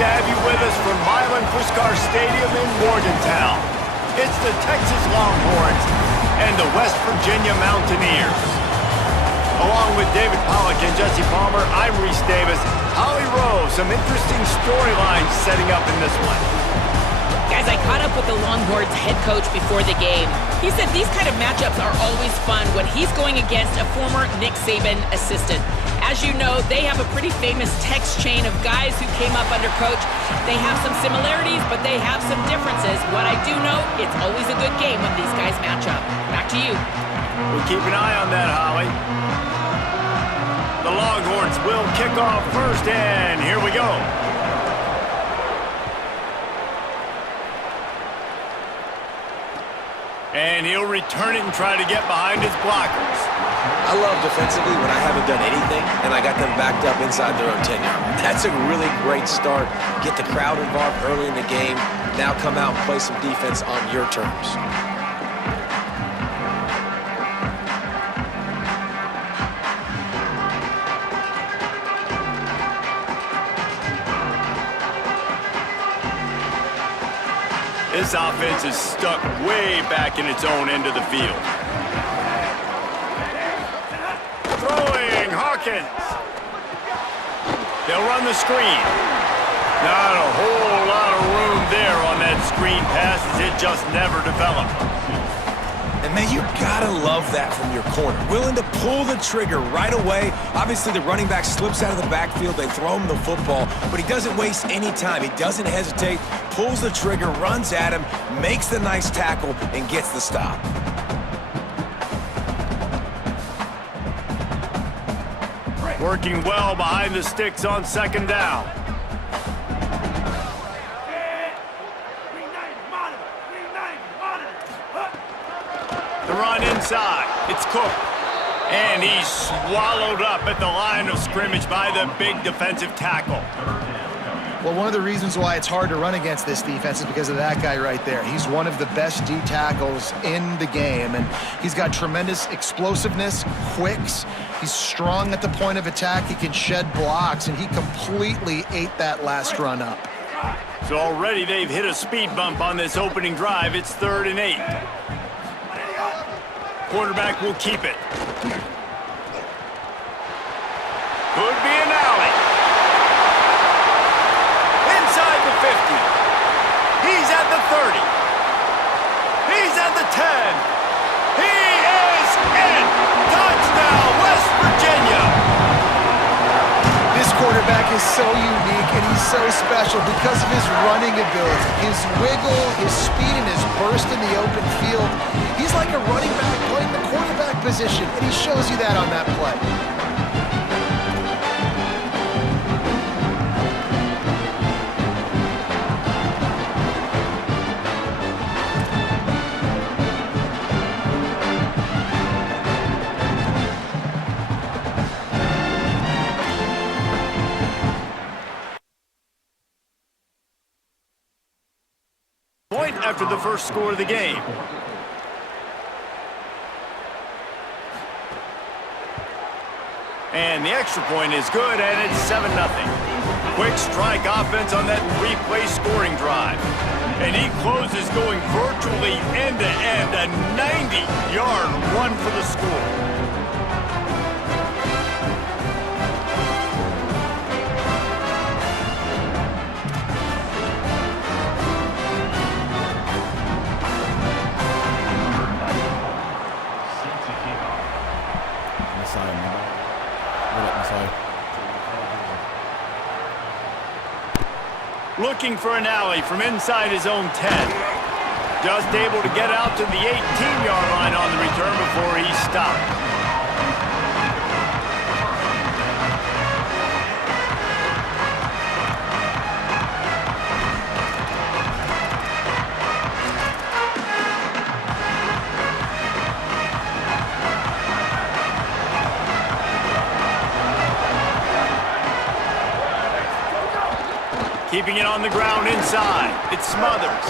to have you with us from Milan Puskar Stadium in Morgantown. It's the Texas Longhorns and the West Virginia Mountaineers. Along with David Pollack and Jesse Palmer, I'm Reese Davis. Holly Rowe, some interesting storylines setting up in this one. Guys, I caught up with the Longhorns head coach before the game. He said these kind of matchups are always fun when he's going against a former Nick Saban assistant. As you know, they have a pretty famous text chain of guys who came up under coach. They have some similarities, but they have some differences. What I do know, it's always a good game when these guys match up. Back to you. We'll keep an eye on that, Holly. The Longhorns will kick off first, and here we go. And he'll return it and try to get behind his blockers. I love defensively when I haven't done anything and I got them backed up inside their own 10-yard. That's a really great start. Get the crowd involved early in the game. Now come out and play some defense on your terms. This offense is stuck way back in its own end of the field. Throwing, Hawkins. They'll run the screen. Not a whole lot of room there on that screen pass as it just never developed. And man, you gotta love that from your corner. Willing to pull the trigger right away. Obviously, the running back slips out of the backfield. They throw him the football, but he doesn't waste any time. He doesn't hesitate, pulls the trigger, runs at him, makes the nice tackle, and gets the stop. Working well behind the sticks on second down. The run inside. It's Cook. And he's swallowed up at the line of scrimmage by the big defensive tackle. Well, one of the reasons why it's hard to run against this defense is because of that guy right there. He's one of the best D tackles in the game, and he's got tremendous explosiveness, quicks. He's strong at the point of attack. He can shed blocks, and he completely ate that last run up. So already they've hit a speed bump on this opening drive. It's 3rd and 8. Quarterback will keep it. Could be an alley. Inside the 50. He's at the 30. He's at the 10. He is in. Touchdown, West Virginia. This quarterback is so unique, and he's so special because of his running ability, his wiggle, his speed, and his burst in the open field. He's like a running back playing the quarterback position, and he shows you that on that play. Point after the first score of the game. And the extra point is good, and it's 7-0. Quick strike offense on that 3-play scoring drive. And he closes going virtually end-to-end, a 90-yard run for the score. Looking for an alley from inside his own 10. Just able to get out to the 18-yard line on the return before he stopped. Keeping it on the ground inside. It's Smothers.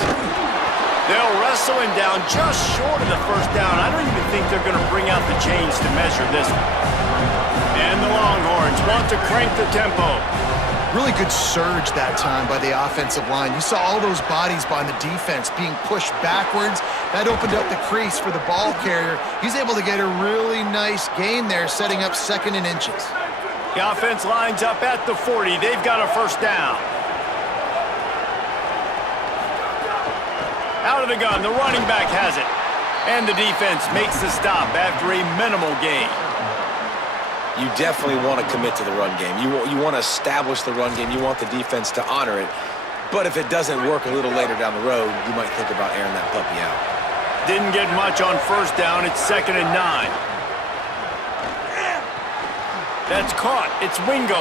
They'll wrestle him down just short of the first down. I don't even think they're going to bring out the chains to measure this one. And the Longhorns want to crank the tempo. Really good surge that time by the offensive line. You saw all those bodies by the defense being pushed backwards. That opened up the crease for the ball carrier. He's able to get a really nice gain there, setting up 2nd and inches. The offense lines up at the 40. They've got a first down. Out of the gun, the running back has it. And the defense makes the stop after a minimal gain. You definitely want to commit to the run game. You want to establish the run game. You want the defense to honor it. But if it doesn't work a little later down the road, you might think about airing that puppy out. Didn't get much on first down. It's 2nd and 9. That's caught. It's Wingo.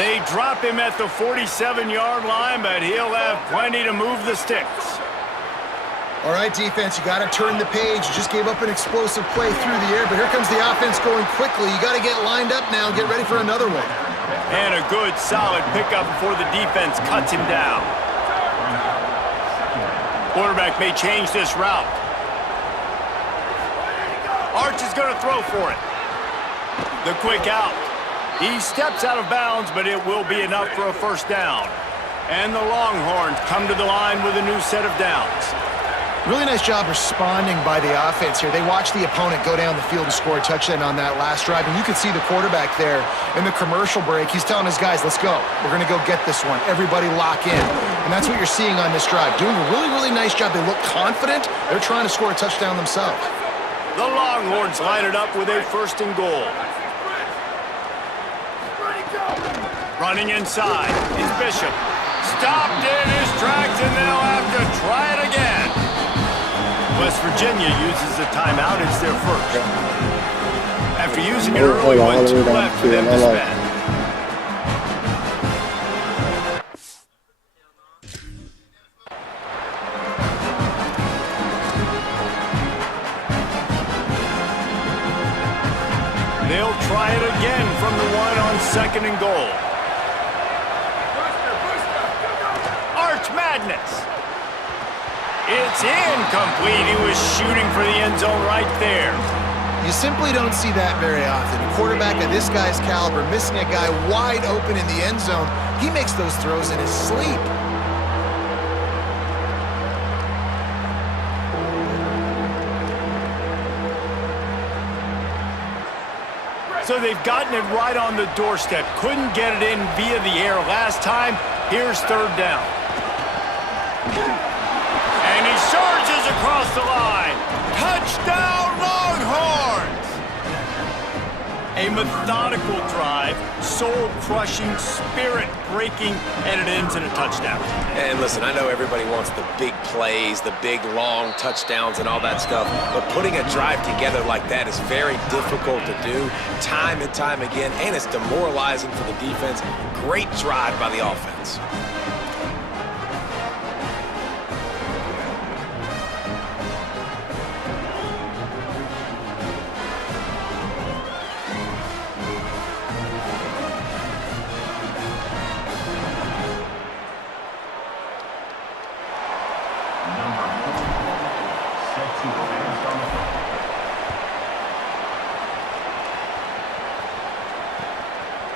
They drop him at the 47-yard line, but he'll have plenty to move the sticks. All right, defense, you got to turn the page. You just gave up an explosive play through the air, but here comes the offense going quickly. You got to get lined up now and get ready for another one. And a good, solid pickup before the defense cuts him down. Quarterback may change this route. Arch is going to throw for it. The quick out. He steps out of bounds, but it will be enough for a first down. And the Longhorns come to the line with a new set of downs. Really nice job responding by the offense here. They watched the opponent go down the field and score a touchdown on that last drive. And you could see the quarterback there in the commercial break. He's telling his guys, let's go. We're going to go get this one. Everybody lock in. And that's what you're seeing on this drive. Doing a really, really nice job. They look confident. They're trying to score a touchdown themselves. The Longhorns line it up with a 1st and goal. Running inside is Bishop. Stopped in his tracks, and they'll have to try it again. West Virginia uses a timeout. It's their first. After using it early, went 2 left for them to spend. They'll try it again from the 1 on 2nd and goal. Arch Madness. It's incomplete. He was shooting for the end zone right there. You simply don't see that very often. A quarterback of this guy's caliber missing a guy wide open in the end zone. He makes those throws in his sleep. So they've gotten it right on the doorstep. Couldn't get it in via the air last time. Here's 3rd down. And he charges across the line. Touchdown, Longhorns! A methodical drive, soul-crushing, spirit-breaking, and it ends in a touchdown. And listen, I know everybody wants the big plays, the big, long touchdowns and all that stuff, but putting a drive together like that is very difficult to do time and time again, and it's demoralizing for the defense. Great drive by the offense.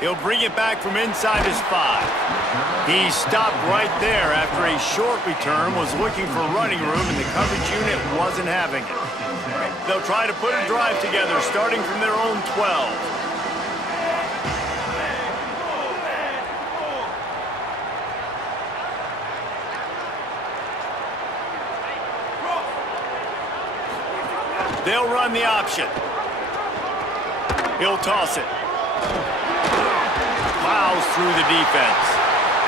He'll bring it back from inside his 5. He stopped right there after a short return, was looking for running room, and the coverage unit wasn't having it. They'll try to put a drive together, starting from their own 12. They'll run the option. He'll toss it. Plows through the defense.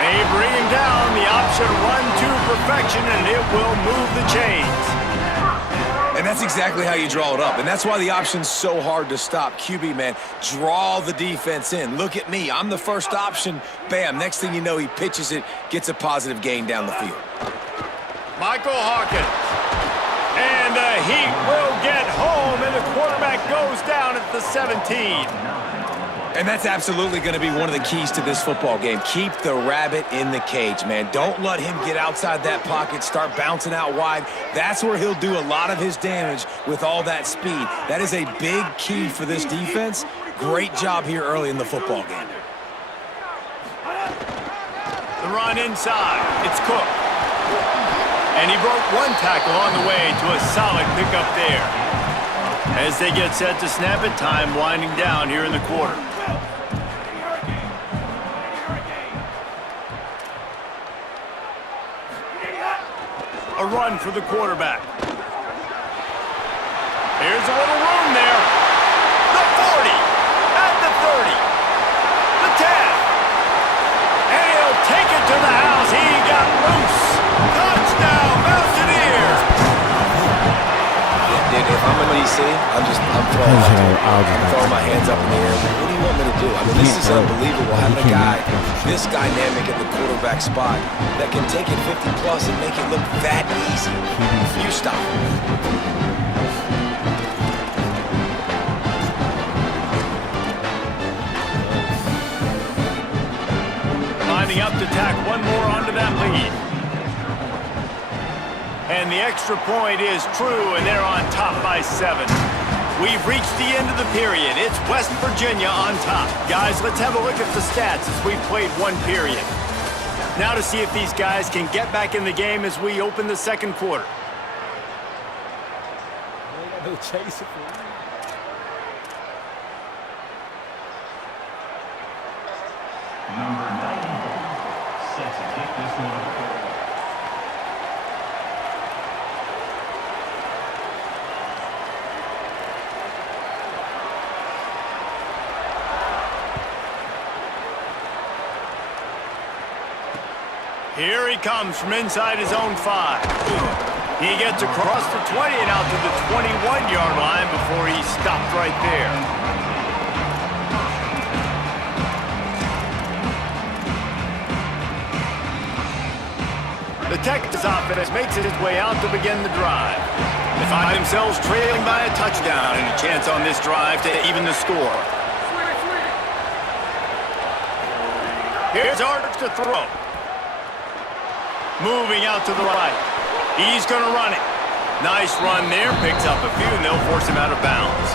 They bring him down. The option run to perfection, and it will move the chains. And that's exactly how you draw it up. And that's why the option's so hard to stop. QB, man, draw the defense in. Look at me. I'm the first option. Bam. Next thing you know, he pitches it, gets a positive gain down the field. Michael Hawkins. And the Heat will get home, and the quarterback goes down at the 17. And that's absolutely going to be one of the keys to this football game. Keep the rabbit in the cage, man. Don't let him get outside that pocket, start bouncing out wide. That's where he'll do a lot of his damage with all that speed. That is a big key for this defense. Great job here early in the football game. run inside. It's Cook. And he broke one tackle on the way to a solid pickup there. As they get set to snap it, time winding down here in the quarter. A run for the quarterback. Here's a little room there. The 40, at the 30, the 10. And he'll take it to the house. He got loose. Touchdown, Mountaineers. Yeah, dude, if I'm in DC, I'm throwing my hands up in the air. What do you want me to do? I mean, this is unbelievable. Having a guy this dynamic at the quarterback spot that can take it 50-plus and make it look that easy. You stop. Lining up to tack one more onto that lead. And the extra point is true, and they're on top by 7. We've reached the end of the period. It's West Virginia on top. Guys, let's have a look at the stats as we've played one period. Now to see if these guys can get back in the game as we open the second quarter. Number 90, set to kick this one. Here he comes from inside his own 5. He gets across the 20 and out to the 21-yard line before he stopped right there. The Texas offense makes it its way out to begin the drive. They find themselves trailing by a touchdown and a chance on this drive to even the score. Here's Arch to throw. Moving out to the right. He's going to run it. Nice run there. Picks up a few, and they'll force him out of bounds.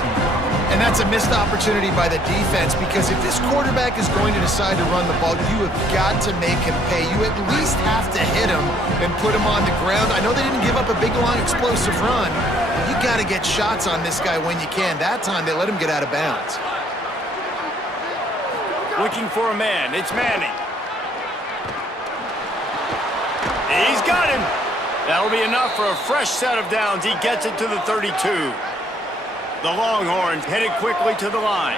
And that's a missed opportunity by the defense, because if this quarterback is going to decide to run the ball, you have got to make him pay. You at least have to hit him and put him on the ground. I know they didn't give up a big, long, explosive run, but you got to get shots on this guy when you can. That time, they let him get out of bounds. Looking for a man. It's Manning. He's got him. That'll be enough for a fresh set of downs. He gets it to the 32. The Longhorns headed quickly to the line.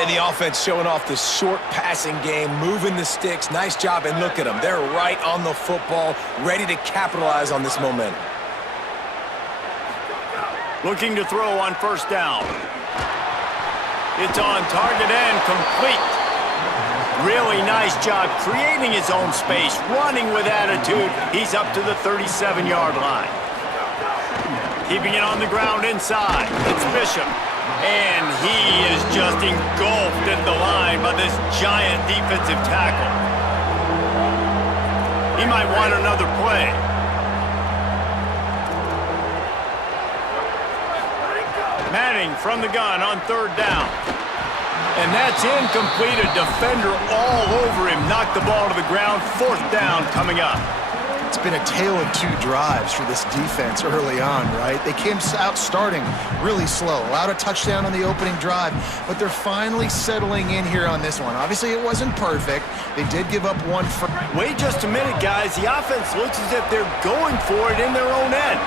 And the offense showing off the short passing game, moving the sticks. Nice job, and look at them. They're right on the football, ready to capitalize on this momentum. Looking to throw on first down. It's on target and complete. Really nice job creating his own space, running with attitude. He's up to the 37-yard line. Keeping it on the ground inside. It's Bishop. And he is just engulfed at the line by this giant defensive tackle. He might want another play. Manning from the gun on third down. And that's incomplete. A defender all over him. Knocked the ball to the ground. Fourth down coming up. It's been a tale of 2 drives for this defense early on, right? They came out starting really slow. Allowed a touchdown on the opening drive, but they're finally settling in here on this one. Obviously, it wasn't perfect. They did give up one for... Wait just a minute, guys. The offense looks as if they're going for it in their own end.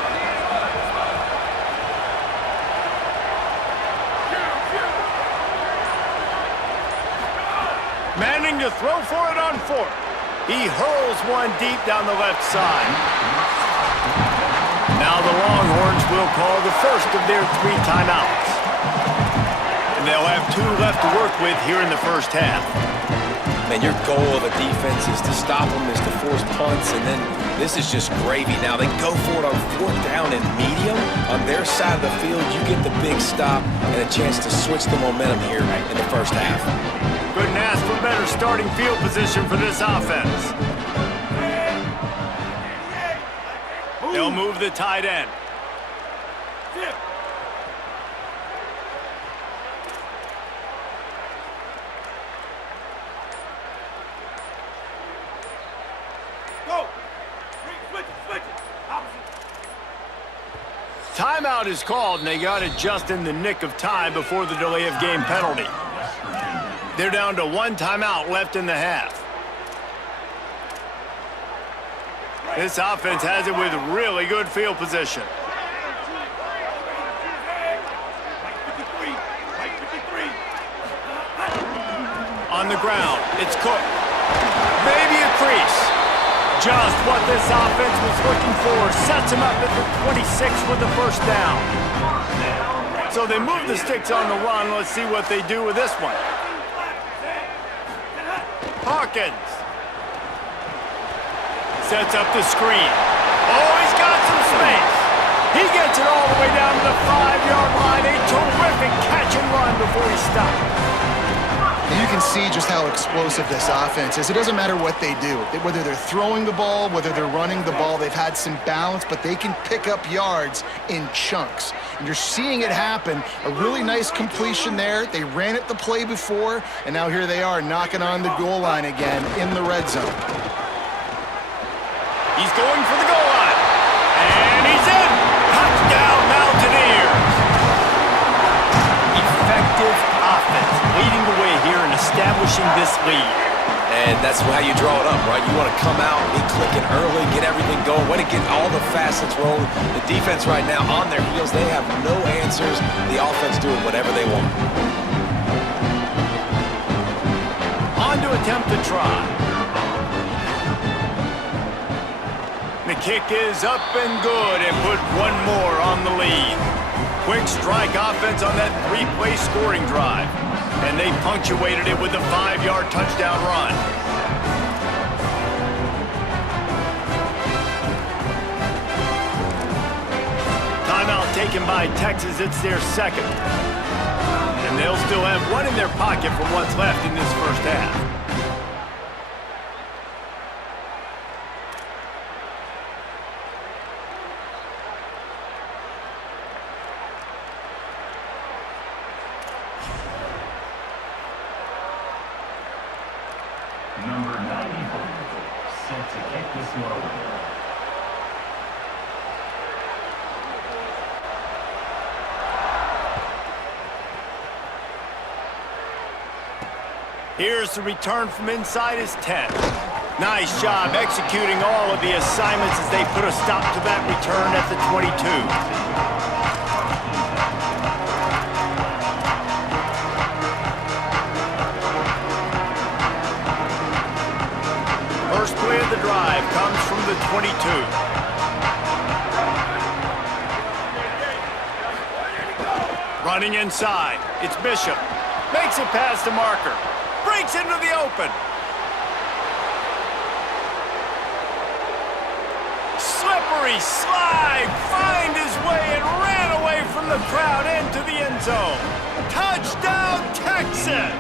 Manning to throw for it on 4th. He hurls one deep down the left side. Now the Longhorns will call the first of their 3 timeouts. And they'll have 2 left to work with here in the first half. Man, your goal of a defense is to stop them, is to force punts, and then this is just gravy. Now they go for it on 4th down and medium. On their side of the field, you get the big stop and a chance to switch the momentum here in the first half. Couldn't ask for better starting field position for this offense. They'll move the tight end. Timeout is called, and they got it just in the nick of time before the delay of game penalty. They're down to 1 timeout left in the half. This offense has it with really good field position. On the ground, it's Cook. Maybe a crease. Just what this offense was looking for. Sets him up at the 26 with the first down. So they move the sticks on the run. Let's see what they do with this one. Hawkins sets up the screen. Oh, he's got some space. He gets it all the way down to the 5-yard line. A terrific catch and run before he stopped. You can see just how explosive this offense is. It doesn't matter what they do. Whether they're throwing the ball, whether they're running the ball, they've had some balance, but they can pick up yards in chunks. And you're seeing it happen. A really nice completion there. They ran it the play before, and now here they are knocking on the goal line again in the red zone. He's going for the goal line. And he's in. Touchdown, Mountaineers. Effective offense leading the way here and establishing this lead. And that's how you draw it up, right? You want to come out, be clicking early, get everything going, way to get all the facets rolling. The defense right now on their heels, they have no answers. The offense doing whatever they want. On to attempt to try. The kick is up and good and put one more on the lead. Quick strike offense on that 3-play scoring drive. And they punctuated it with a 5-yard touchdown run. Timeout taken by Texas. It's their second. And they'll still have one in their pocket for what's left in this first half. Number 94, set to kick this one away. Here's the return from inside his 10. Nice job executing all of the assignments as they put a stop to that return at the 22. First play of the drive comes from the 22. Running inside, it's Bishop. Makes it past the marker. Breaks into the open. Slippery slide. Find his way and ran away from the crowd into the end zone. Touchdown, Texas!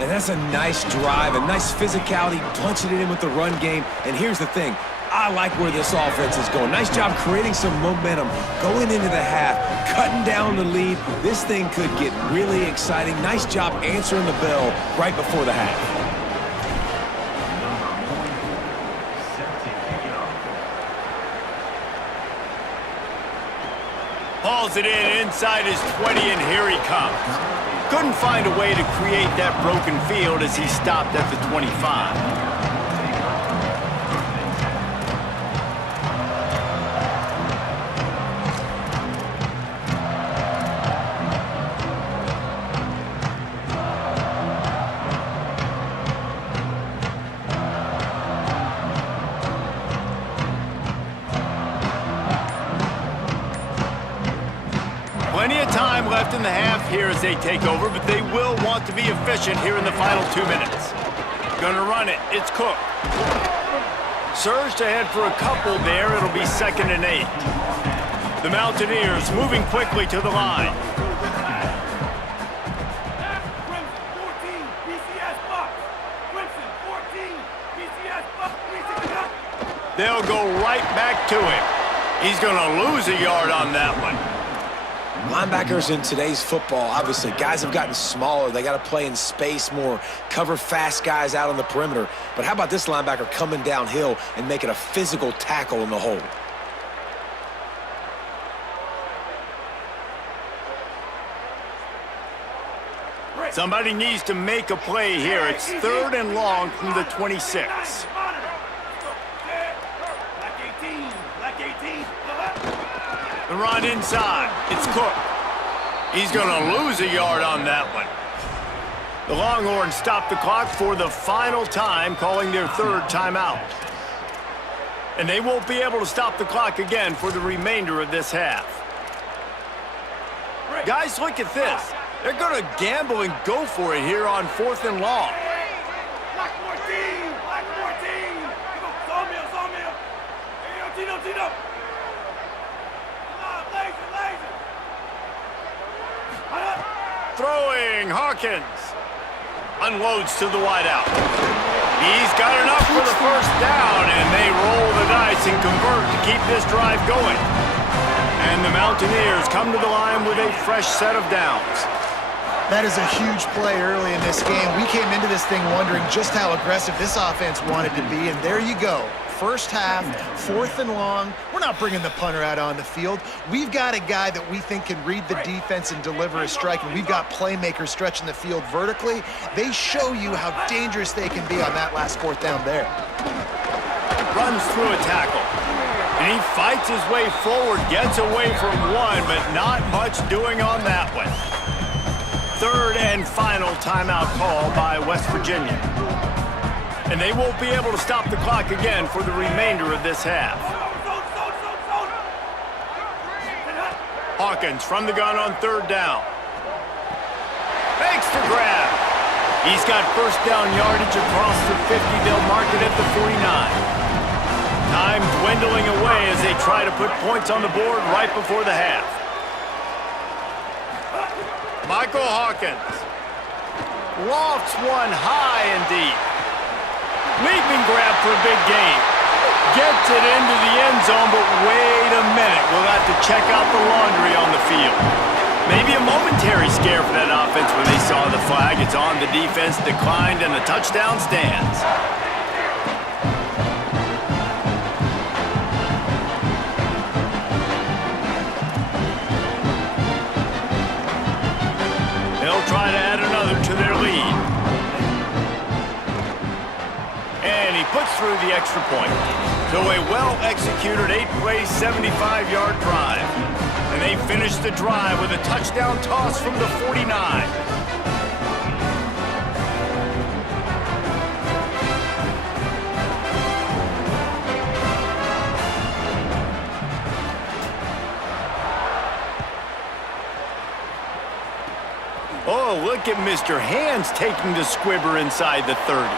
And that's a nice drive, a nice physicality, punching it in with the run game. And here's the thing. I like where this offense is going. Nice job creating some momentum, going into the half, cutting down the lead. This thing could get really exciting. Nice job answering the bell right before the half. Hauls it in inside his 20, and here he comes. Couldn't find a way to create that broken field as he stopped at the 25. Plenty of time left in the half here as they take over, but they will want to be efficient here in the final 2 minutes. Gonna run it. It's Cook. Surged ahead for a couple there. It'll be 2nd and 8. The Mountaineers moving quickly to the line. They'll go right back to him. He's gonna lose a yard on that one. Linebackers in today's football, obviously, guys have gotten smaller. They got to play in space more, cover fast guys out on the perimeter. But how about this linebacker coming downhill and making a physical tackle in the hole? Somebody needs to make a play here. It's 3rd and long from the 26. The run inside. It's Cook. He's going to lose a yard on that one. The Longhorns stop the clock for the final time, calling their 3rd timeout. And they won't be able to stop the clock again for the remainder of this half. Guys, look at this. They're going to gamble and go for it here on 4th and long. Black 14! Black 14! Sawmill! Tino! Come on, laser! Throwing, Hawkins. Unloads to the wideout. He's got enough for the 1st down, and they roll the dice and convert to keep this drive going. And the Mountaineers come to the line with a fresh set of downs. That is a huge play early in this game. We came into this thing wondering just how aggressive this offense wanted to be, and there you go. 1st half, 4th and long. We're not bringing the punter out on the field. We've got a guy that we think can read the defense and deliver a strike, and we've got playmakers stretching the field vertically. They show you how dangerous they can be on that last 4th down there. Runs through a tackle. And he fights his way forward, gets away from one, but not much doing on that one. 3rd and final timeout call by West Virginia. And they won't be able to stop the clock again for the remainder of this half. Hawkins from the gun on 3rd down. Makes the grab. He's got 1st down yardage across the 50. They'll mark it at the 49. Time dwindling away as they try to put points on the board right before the half. Michael Hawkins lofts one high and deep. Leaping grab for a big gain. Gets it into the end zone, but wait a minute. We'll have to check out the laundry on the field. Maybe a momentary scare for that offense when they saw the flag. It's on, the defense declined, and the touchdown stands. They'll try to add another to their lead. And he puts through the extra point. So a well-executed 8-play, 75-yard drive. And they finish the drive with a touchdown toss from the 49. Oh, look at Mr. Hands taking the squibber inside the 30.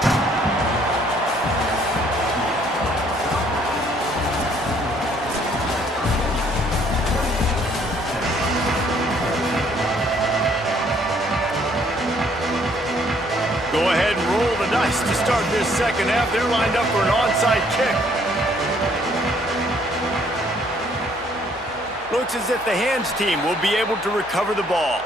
Go ahead and roll the dice to start this 2nd half. They're lined up for an onside kick. Looks as if the Hands team will be able to recover the ball.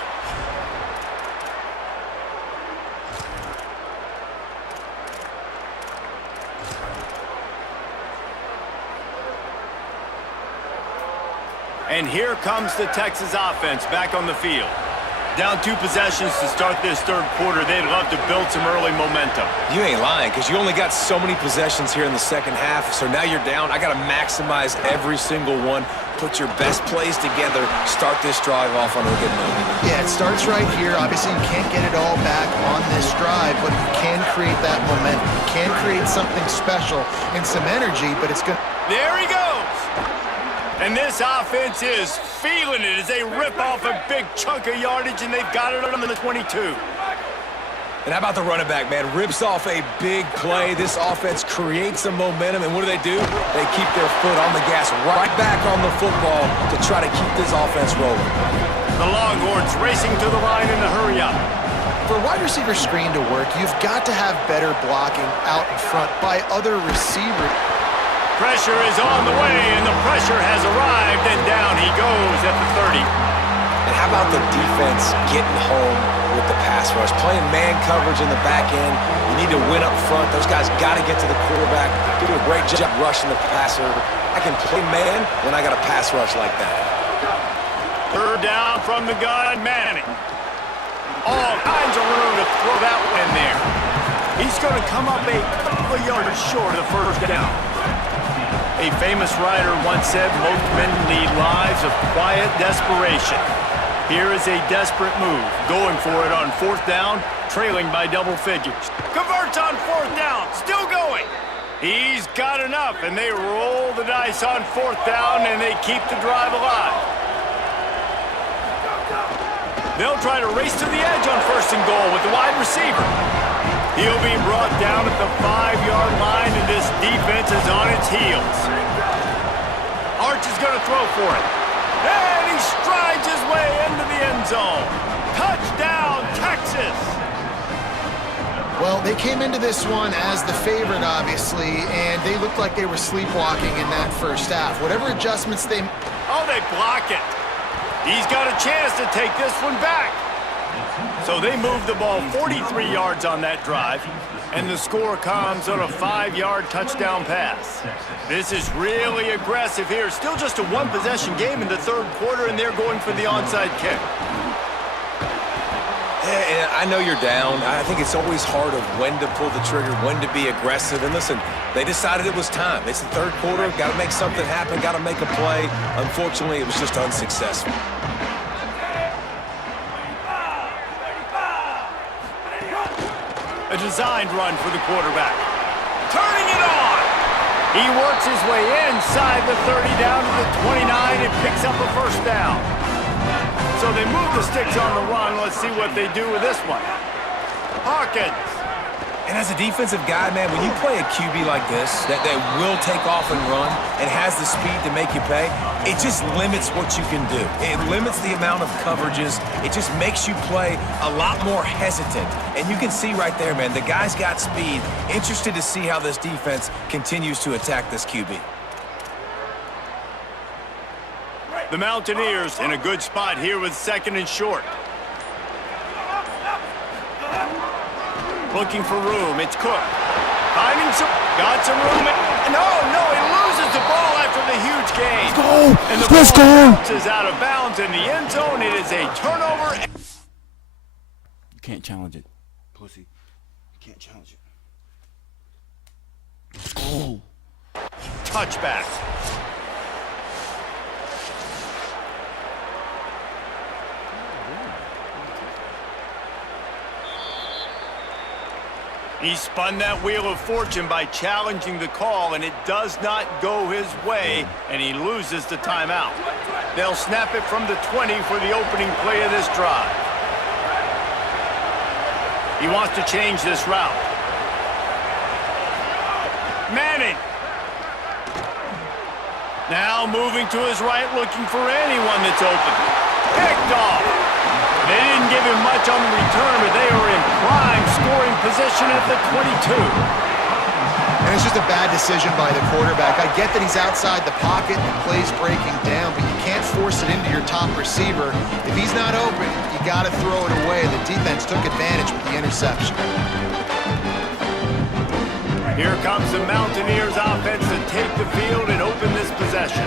And here comes the Texas offense back on the field. Down 2 possessions to start this 3rd quarter. They'd love to build some early momentum. You ain't lying, because you only got so many possessions here in the 2nd half, so now you're down. I got to maximize every single one. Put your best plays together. Start this drive off on a good note. Yeah, it starts right here. Obviously, you can't get it all back on this drive, but you can create that momentum. You can create something special and some energy, but it's going to... There he goes! And this offense is feeling it as they rip off a big chunk of yardage, and they've got it on the 22. And how about the running back, man? Rips off a big play. This offense creates some momentum, and what do? They keep their foot on the gas right back on the football to try to keep this offense rolling. The Longhorns racing to the line in the hurry-up. For a wide receiver screen to work, you've got to have better blocking out in front by other receivers. Pressure is on the way, and the pressure has arrived, and down he goes at the 30. And how about the defense getting home with the pass rush? Playing man coverage in the back end. You need to win up front. Those guys got to get to the quarterback. Do a great job rushing the passer. I can play man when I got a pass rush like that. 3rd down from the gun, Manning. All kinds of room to throw that one in there. He's going to come up a couple of yards short of the first down. A famous writer once said most men lead lives of quiet desperation. Here is a desperate move, going for it on 4th down, trailing by double figures. Converts on 4th down, still going. He's got enough, and they roll the dice on 4th down, and they keep the drive alive. They'll try to race to the edge on 1st and goal with the wide receiver. He'll be brought down at the 5-yard line, and this defense is on its heels. Arch is going to throw for it. And he strides his way into the end zone. Touchdown, Texas! Well, they came into this one as the favorite, obviously, and they looked like they were sleepwalking in that first half. Whatever adjustments they... Oh, they block it. He's got a chance to take this one back. So they move the ball 43 yards on that drive, and the score comes on a 5-yard touchdown pass. This is really aggressive here. Still just a one-possession game in the 3rd quarter, and they're going for the onside kick. Yeah, I know you're down. I think it's always hard of when to pull the trigger, when to be aggressive. And listen, they decided it was time. It's the 3rd quarter. Got to make something happen. Got to make a play. Unfortunately, it was just unsuccessful. A designed run for the quarterback. Turning it on! He works his way inside the 30 down to the 29 and picks up a 1st down. So they move the sticks on the run. Let's see what they do with this one. Hawkins. And as a defensive guy, man, when you play a QB like this that will take off and run and has the speed to make you pay, it just limits what you can do. It limits the amount of coverages. It just makes you play a lot more hesitant. And you can see right there, man, the guy's got speed. Interested to see how this defense continues to attack this QB. The Mountaineers in a good spot here with 2nd and short. Looking for room. It's Cook. Finding got some room. No, he loses the ball after the huge gain. Let's go. And the Let's ball go. bounces out of bounds in the end zone. It is a turnover. You can't challenge it, pussy. You can't challenge it. Let's go. Touchback. He spun that wheel of fortune by challenging the call, and it does not go his way, and he loses the timeout. They'll snap it from the 20 for the opening play of this drive. He wants to change this route. Manning. Now moving to his right, looking for anyone that's open. Picked off. They didn't give him much on the return, but they were in prime scoring position at the 22. And it's just a bad decision by the quarterback. I get that he's outside the pocket and the play's breaking down, but you can't force it into your top receiver. If he's not open, you got to throw it away. The defense took advantage with the interception. Here comes the Mountaineers offense to take the field and open this possession.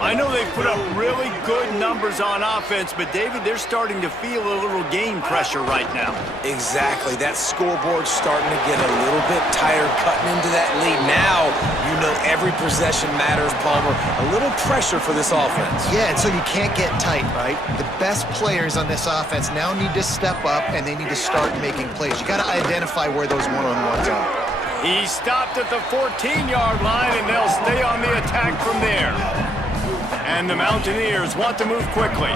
I know they've put up really good numbers on offense, but David, they're starting to feel a little game pressure right now. Exactly. That scoreboard's starting to get a little bit tired cutting into that lead. Now, you know every possession matters, Palmer. A little pressure for this offense. Yeah, and so you can't get tight, right? The best players on this offense now need to step up, and they need to start making plays. You got to identify where those one-on-ones are. He stopped at the 14-yard line, and they'll stay on the attack from there. And the Mountaineers want to move quickly.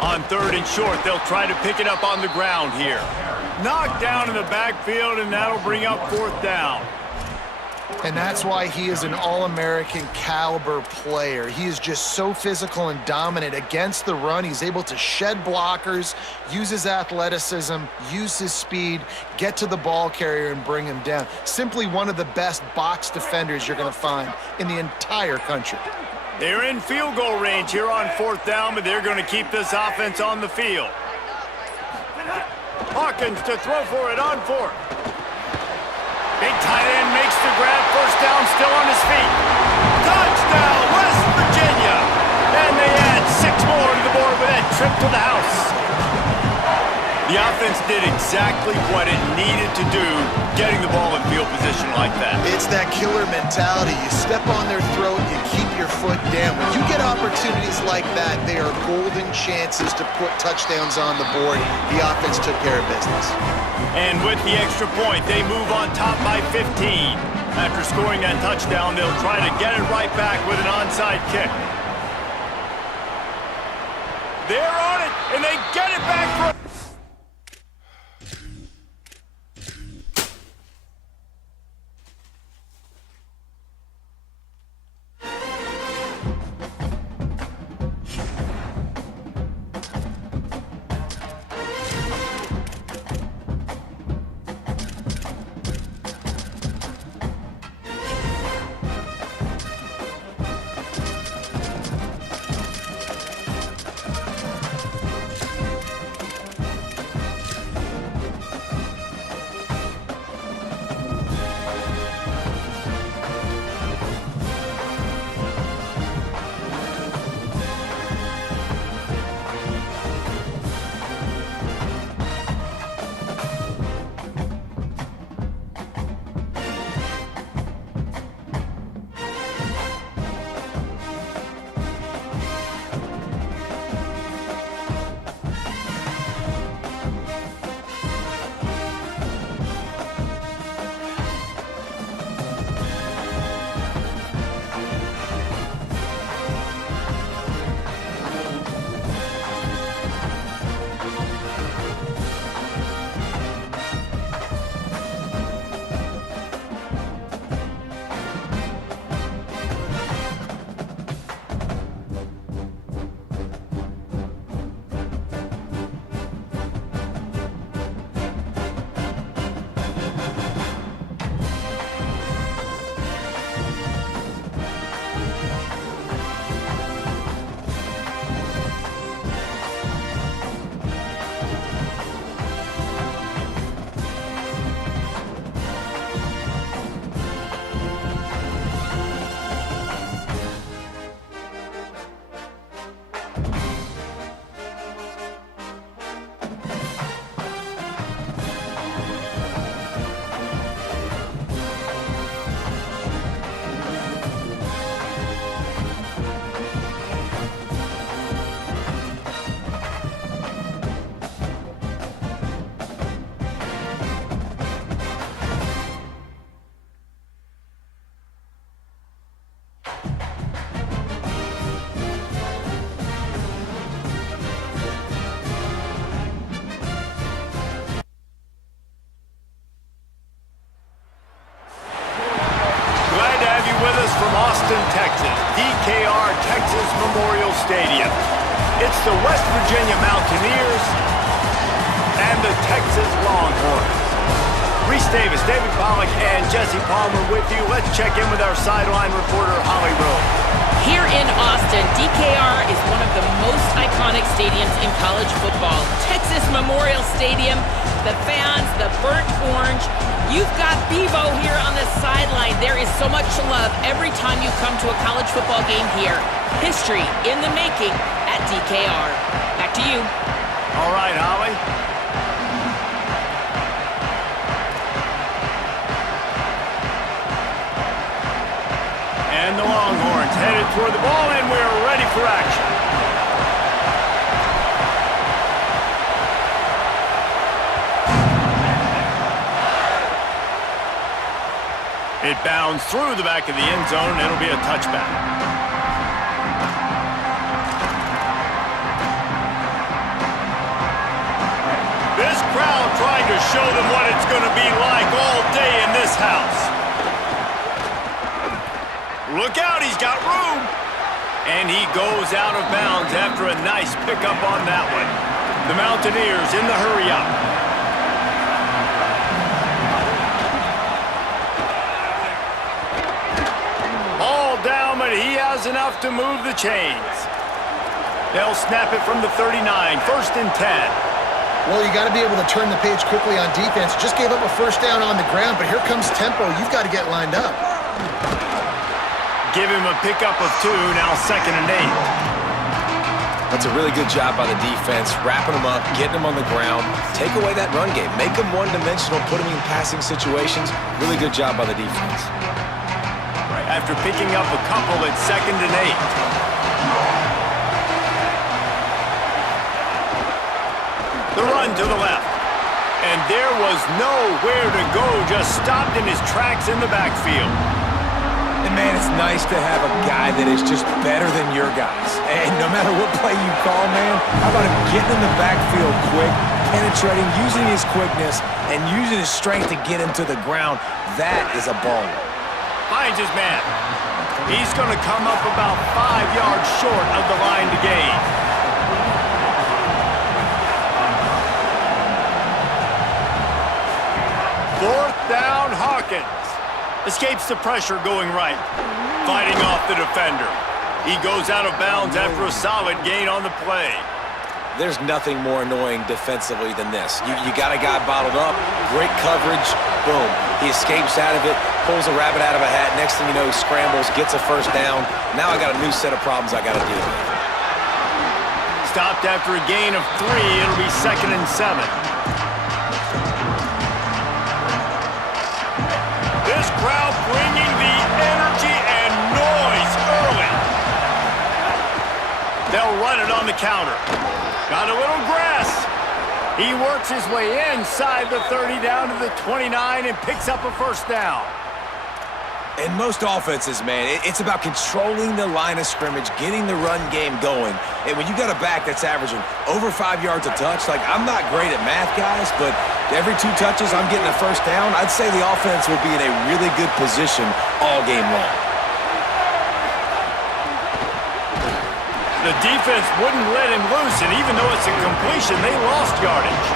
On 3rd and short, they'll try to pick it up on the ground here. Knocked down in the backfield, and that'll bring up 4th down. And that's why he is an All-American caliber player. He is just so physical and dominant against the run. He's able to shed blockers, use his athleticism, use his speed, get to the ball carrier and bring him down. Simply one of the best box defenders you're going to find in the entire country. They're in field goal range here on 4th down, but they're going to keep this offense on the field. Hawkins to throw for it on 4th. Big tight end makes the grab. First down, still on his feet. Touchdown, West Virginia. And they add 6 more to the board with that trip to the house. The offense did exactly what it needed to do, getting the ball in field position like that. It's that killer mentality. You step on their throat, you keep your foot down. When you get opportunities like that, they are golden chances to put touchdowns on the board. The offense took care of business. And with the extra point, they move on top by 15. After scoring that touchdown, they'll try to get it right back with an onside kick. They're on it, and they get it back for... DKR Texas Memorial Stadium. It's the West Virginia Mountaineers and the Texas Longhorns. Reese Davis, David Pollack, and Jesse Palmer with you. Let's check in with our sideline reporter, Holly Rowe. Here in Austin, DKR is one of the most iconic stadiums in college football. Texas Memorial Stadium, the fans, the burnt orange. You've got Bevo here on the sideline. There is so much to love every time you come to a college football game here. History in the making at DKR. Back to you. All right, Holly. And the Longhorns headed toward the ball, and we're ready for action. It bounds through the back of the end zone, and it'll be a touchback. This crowd trying to show them what it's going to be like all day in this house. Look out, he's got room. And he goes out of bounds after a nice pickup on that one. The Mountaineers in the hurry up. Ball down, but he has enough to move the chains. They'll snap it from the 39, 1st and 10. Well, you got to be able to turn the page quickly on defense. Just gave up a first down on the ground, but here comes tempo. You've got to get lined up. Give him a pickup of 2, now 2nd and 8. That's a really good job by the defense, wrapping them up, getting them on the ground. Take away that run game. Make them one-dimensional, put them in passing situations. Really good job by the defense. After picking up a couple at 2nd and 8. The run to the left. And there was nowhere to go, just stopped in his tracks in the backfield. And, man, it's nice to have a guy that is just better than your guys. And no matter what play you call, man, how about him getting in the backfield quick, penetrating, using his quickness, and using his strength to get him to the ground. That is a baller. Finds his man. He's going to come up about 5 yards short of the line to gain. Fourth down, Hawkins. Escapes the pressure going right. Fighting off the defender. He goes out of bounds after a solid gain on the play. There's nothing more annoying defensively than this. You got a guy bottled up, great coverage, boom. He escapes out of it, pulls a rabbit out of a hat. Next thing you know, he scrambles, gets a first down. Now I got a new set of problems I got to deal with. Stopped after a gain of 3. It'll be 2nd and 7. This crowd bringing the energy and noise early. They'll run it on the counter. Got a little grass. He works his way inside the 30 down to the 29 and picks up a first down. In most offenses, man, it's about controlling the line of scrimmage, getting the run game going. And when you got a back that's averaging over 5 yards a touch, like, I'm not great at math, guys, but every 2 touches I'm getting a first down, I'd say the offense will be in a really good position all game long. The defense wouldn't let him loose, and even though it's a completion, they lost yardage.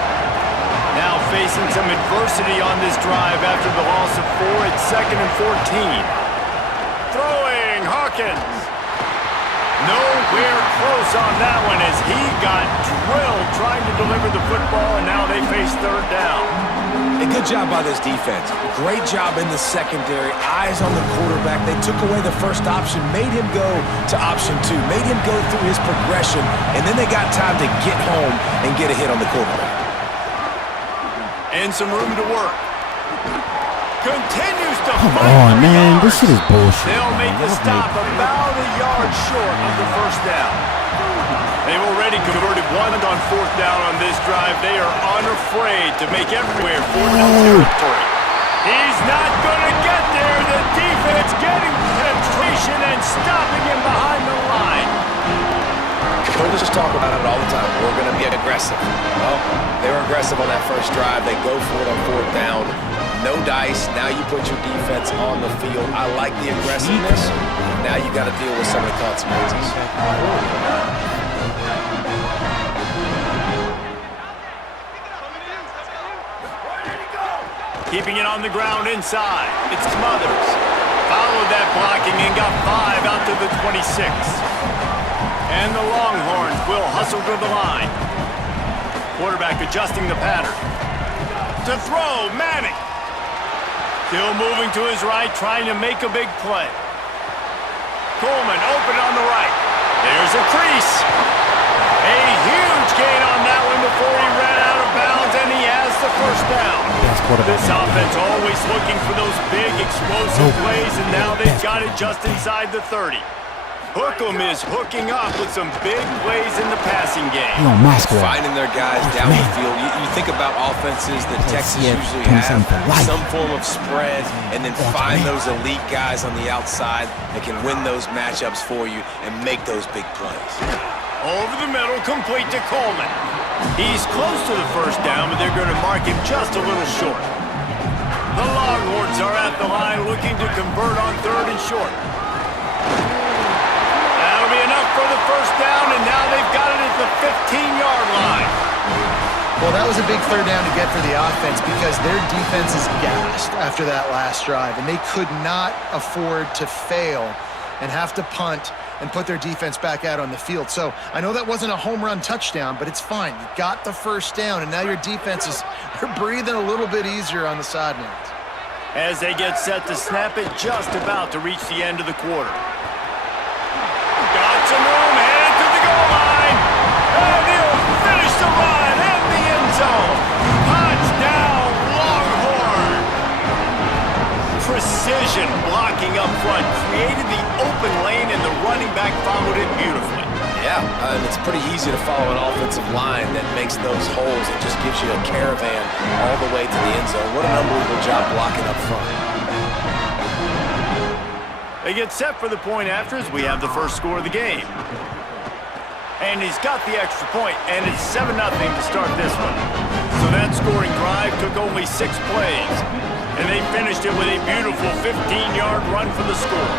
Now facing some adversity on this drive after the loss of 4 at 2nd and 14. Throwing, Hawkins. Nowhere close on that one as he got drilled trying to deliver the football, and now they face 3rd down. A good job by this defense. Great job in the secondary. Eyes on the quarterback. They took away the first option, made him go to option 2, made him go through his progression, and then they got time to get home and get a hit on the quarterback. And some room to work. Continues to Come fight on, for man. yards. This shit is bullshit. They'll make the stop about a yard short of the first down. They've already converted 1 on 4th down on this drive. They are unafraid to make everywhere 4th down territory. He's not going to get there. The defense getting penetration and stopping him behind the line. Coaches talk about it all the time. We're going to be aggressive. Well, they were aggressive on that first drive. They go for it on 4th down. No dice. Now you put your defense on the field. I like the aggressiveness. Now you got to deal with some of the consequences. Keeping it on the ground inside. It's Smothers. Followed that blocking and got 5 out to the 26. And the Longhorns will hustle to the line. Quarterback adjusting the pattern. To throw, Manning. Still moving to his right, trying to make a big play. Coleman open on the right. There's a crease. A huge gain on that one before he ran out of bounds, and he has the first down. This offense always looking for those big, explosive plays, and now they've got it just inside the 30. Hookem is hooking up with some big plays in the passing game. Finding their guys down the field. You think about offenses that Texas usually have some form of spread, and then find those elite guys on the outside that can win those matchups for you and make those big plays. Over the middle, complete to Coleman. He's close to the first down, but they're going to mark him just a little short. The Longhorns are at the line looking to convert on 3rd and short. That'll be enough for the first down, and now they've got it at the 15-yard line. Well, that was a big 3rd down to get for the offense because their defense is gassed after that last drive, and they could not afford to fail and have to punt and put their defense back out on the field. So I know that wasn't a home run touchdown, but it's fine. You got the first down, and now your defense is breathing a little bit easier on the sidelines. As they get set to snap it, just about to reach the end of the quarter. Got some room, headed to the goal line. And he'll finish the run in the end zone. Touchdown, Longhorn. Precision blocking up front created the open lane, and the running back followed it beautifully. Yeah, and it's pretty easy to follow an offensive line that makes those holes and just gives you a caravan all the way to the end zone. What an unbelievable job blocking up front. They get set for the point after as we have the first score of the game. And he's got the extra point, and it's 7-0 to start this one. So that scoring drive took only 6 plays, and they finished it with a beautiful 15-yard run for the score.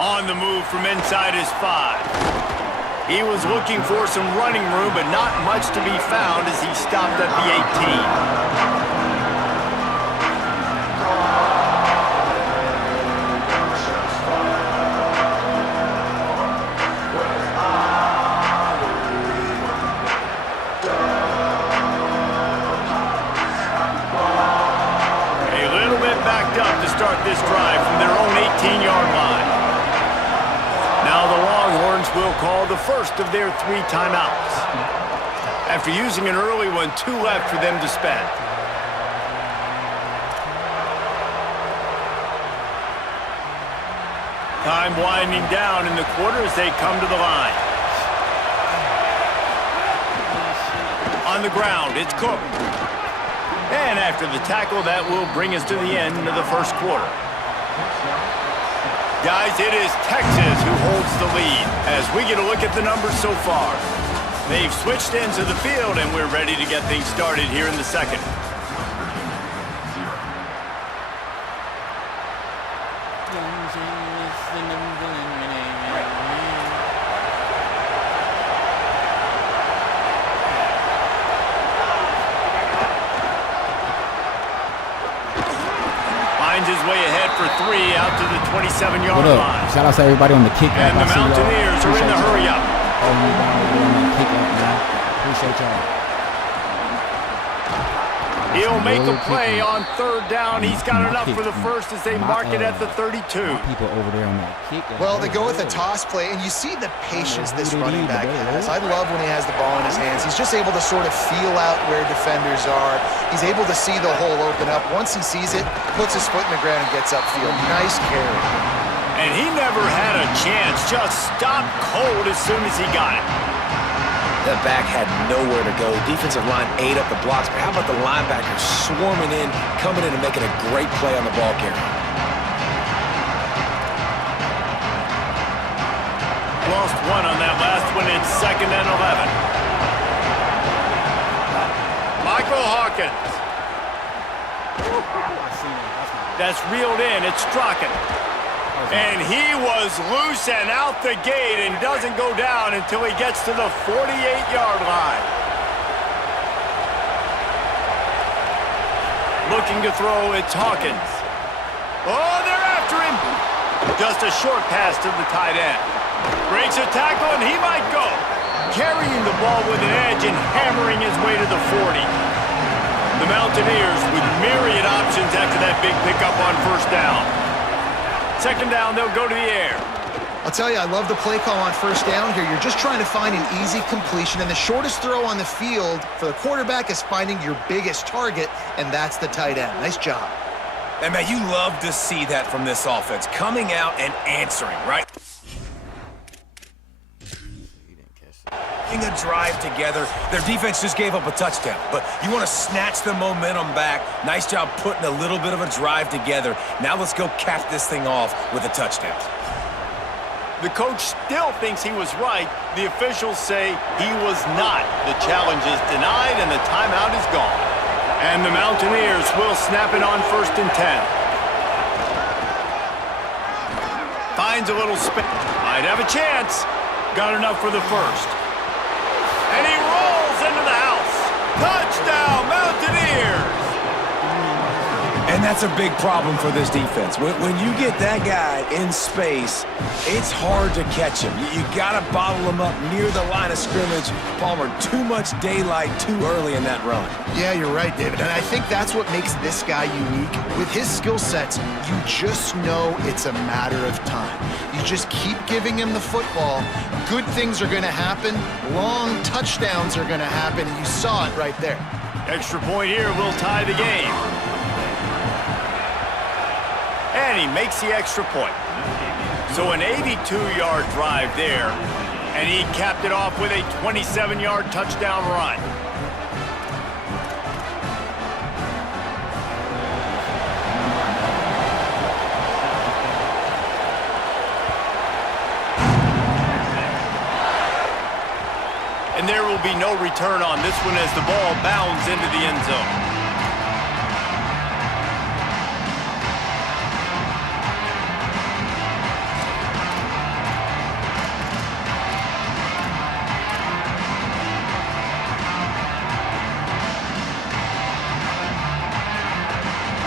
On the move from inside his 5. He was looking for some running room, but not much to be found as he stopped at the 18. To start this drive from their own 18-yard line. Now the Longhorns will call the first of their 3 timeouts. After using an early one, 2 left for them to spend. Time winding down in the quarter as they come to the line. On the ground, it's Cook. And after the tackle, that will bring us to the end of the first quarter. Guys, it is Texas who holds the lead as we get a look at the numbers so far. They've switched into the field, and we're ready to get things started here in the second. His way ahead for 3 out to the 27-yard line. Shout out to everybody on the kick app. And the Mountaineers are in the hurry up. Appreciate y'all. He'll make a play on 3rd down. He's got enough for the first as they mark it at the 32. People over there on that kick. Well, they go with a toss play, and you see the patience this running back has. I love when he has the ball in his hands. He's just able to sort of feel out where defenders are. He's able to see the hole open up. Once he sees it, puts his foot in the ground and gets upfield. Nice carry. And he never had a chance. Just stopped cold as soon as he got it. That back had nowhere to go. Defensive line ate up the blocks, but how about the linebackers swarming in, coming in and making a great play on the ball carrier? Lost 1 on that last one. It's 2nd and 11. Michael Hawkins. That's reeled in. It's Strachan. And he was loose and out the gate and doesn't go down until he gets to the 48-yard line. Looking to throw, it's Hawkins. Oh, they're after him. Just a short pass to the tight end. Breaks a tackle, and he might go. Carrying the ball with an edge and hammering his way to the 40. The Mountaineers with myriad options after that big pickup on 1st down. 2nd down, they'll go to the air. I'll tell you, I love the play call on 1st down here. You're just trying to find an easy completion, and the shortest throw on the field for the quarterback is finding your biggest target, and that's the tight end. Nice job. And, man, you love to see that from this offense, coming out and answering, right? A drive together. Their defense just gave up a touchdown, but you want to snatch the momentum back. Nice job putting a little bit of a drive together. Now let's go cap this thing off with a touchdown. The coach still thinks he was right. The officials say he was not. The challenge is denied, and the timeout is gone. And the Mountaineers will snap it on 1st and 10. Finds a little spin. Might have a chance. Got enough for the first. And he rolls into the house. Touchdown, Mountaineers! And that's a big problem for this defense. When you get that guy in space, it's hard to catch him. You got to bottle him up near the line of scrimmage. Palmer, too much daylight too early in that run. Yeah, you're right, David. And I think that's what makes this guy unique. With his skill sets, you just know it's a matter of time. You just keep giving him the football. Good things are going to happen. Long touchdowns are going to happen. And you saw it right there. Extra point here will tie the game. And he makes the extra point. So an 82-yard drive there, and he capped it off with a 27-yard touchdown run. And there will be no return on this one as the ball bounds into the end zone.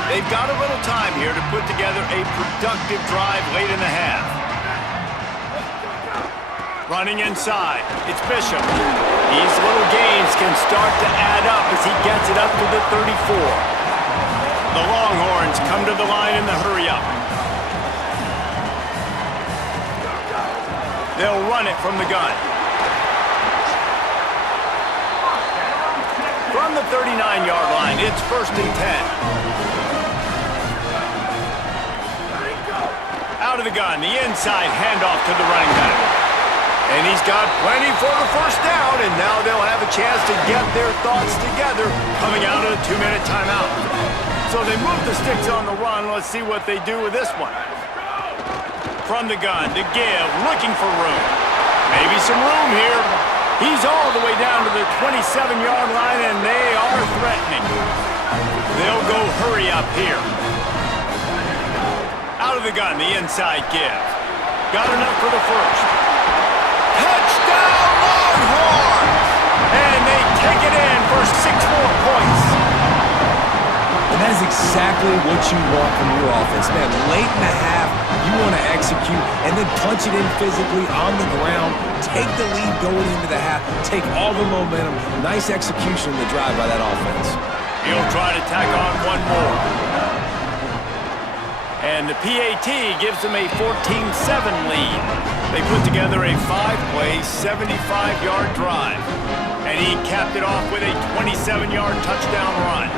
They've got a little time here to put together a productive drive late in the half. Running inside, it's Bishop. These little gains can start to add up as he gets it up to the 34. The Longhorns come to the line in the hurry-up. They'll run it from the gun. From the 39-yard line, it's 1st and 10. Out of the gun, the inside handoff to the running back. And he's got plenty for the first down, and now they'll have a chance to get their thoughts together coming out of the 2-minute timeout. So they move the sticks on the run. Let's see what they do with this one. From the gun, to give, looking for room. Maybe some room here. He's all the way down to the 27-yard line, and they are threatening. They'll go hurry up here. Out of the gun, the inside give. Got enough for the first. Touchdown, Longhorns! And they take it in for 6 more points. And that is exactly what you want from your offense. Man, late in the half, you want to execute and then punch it in physically on the ground. Take the lead going into the half. Take all the momentum. Nice execution in the drive by that offense. He'll try to tack on one more. And the PAT gives them a 14-7 lead. They put together a 5-play, 75-yard drive. And he capped it off with a 27-yard touchdown run.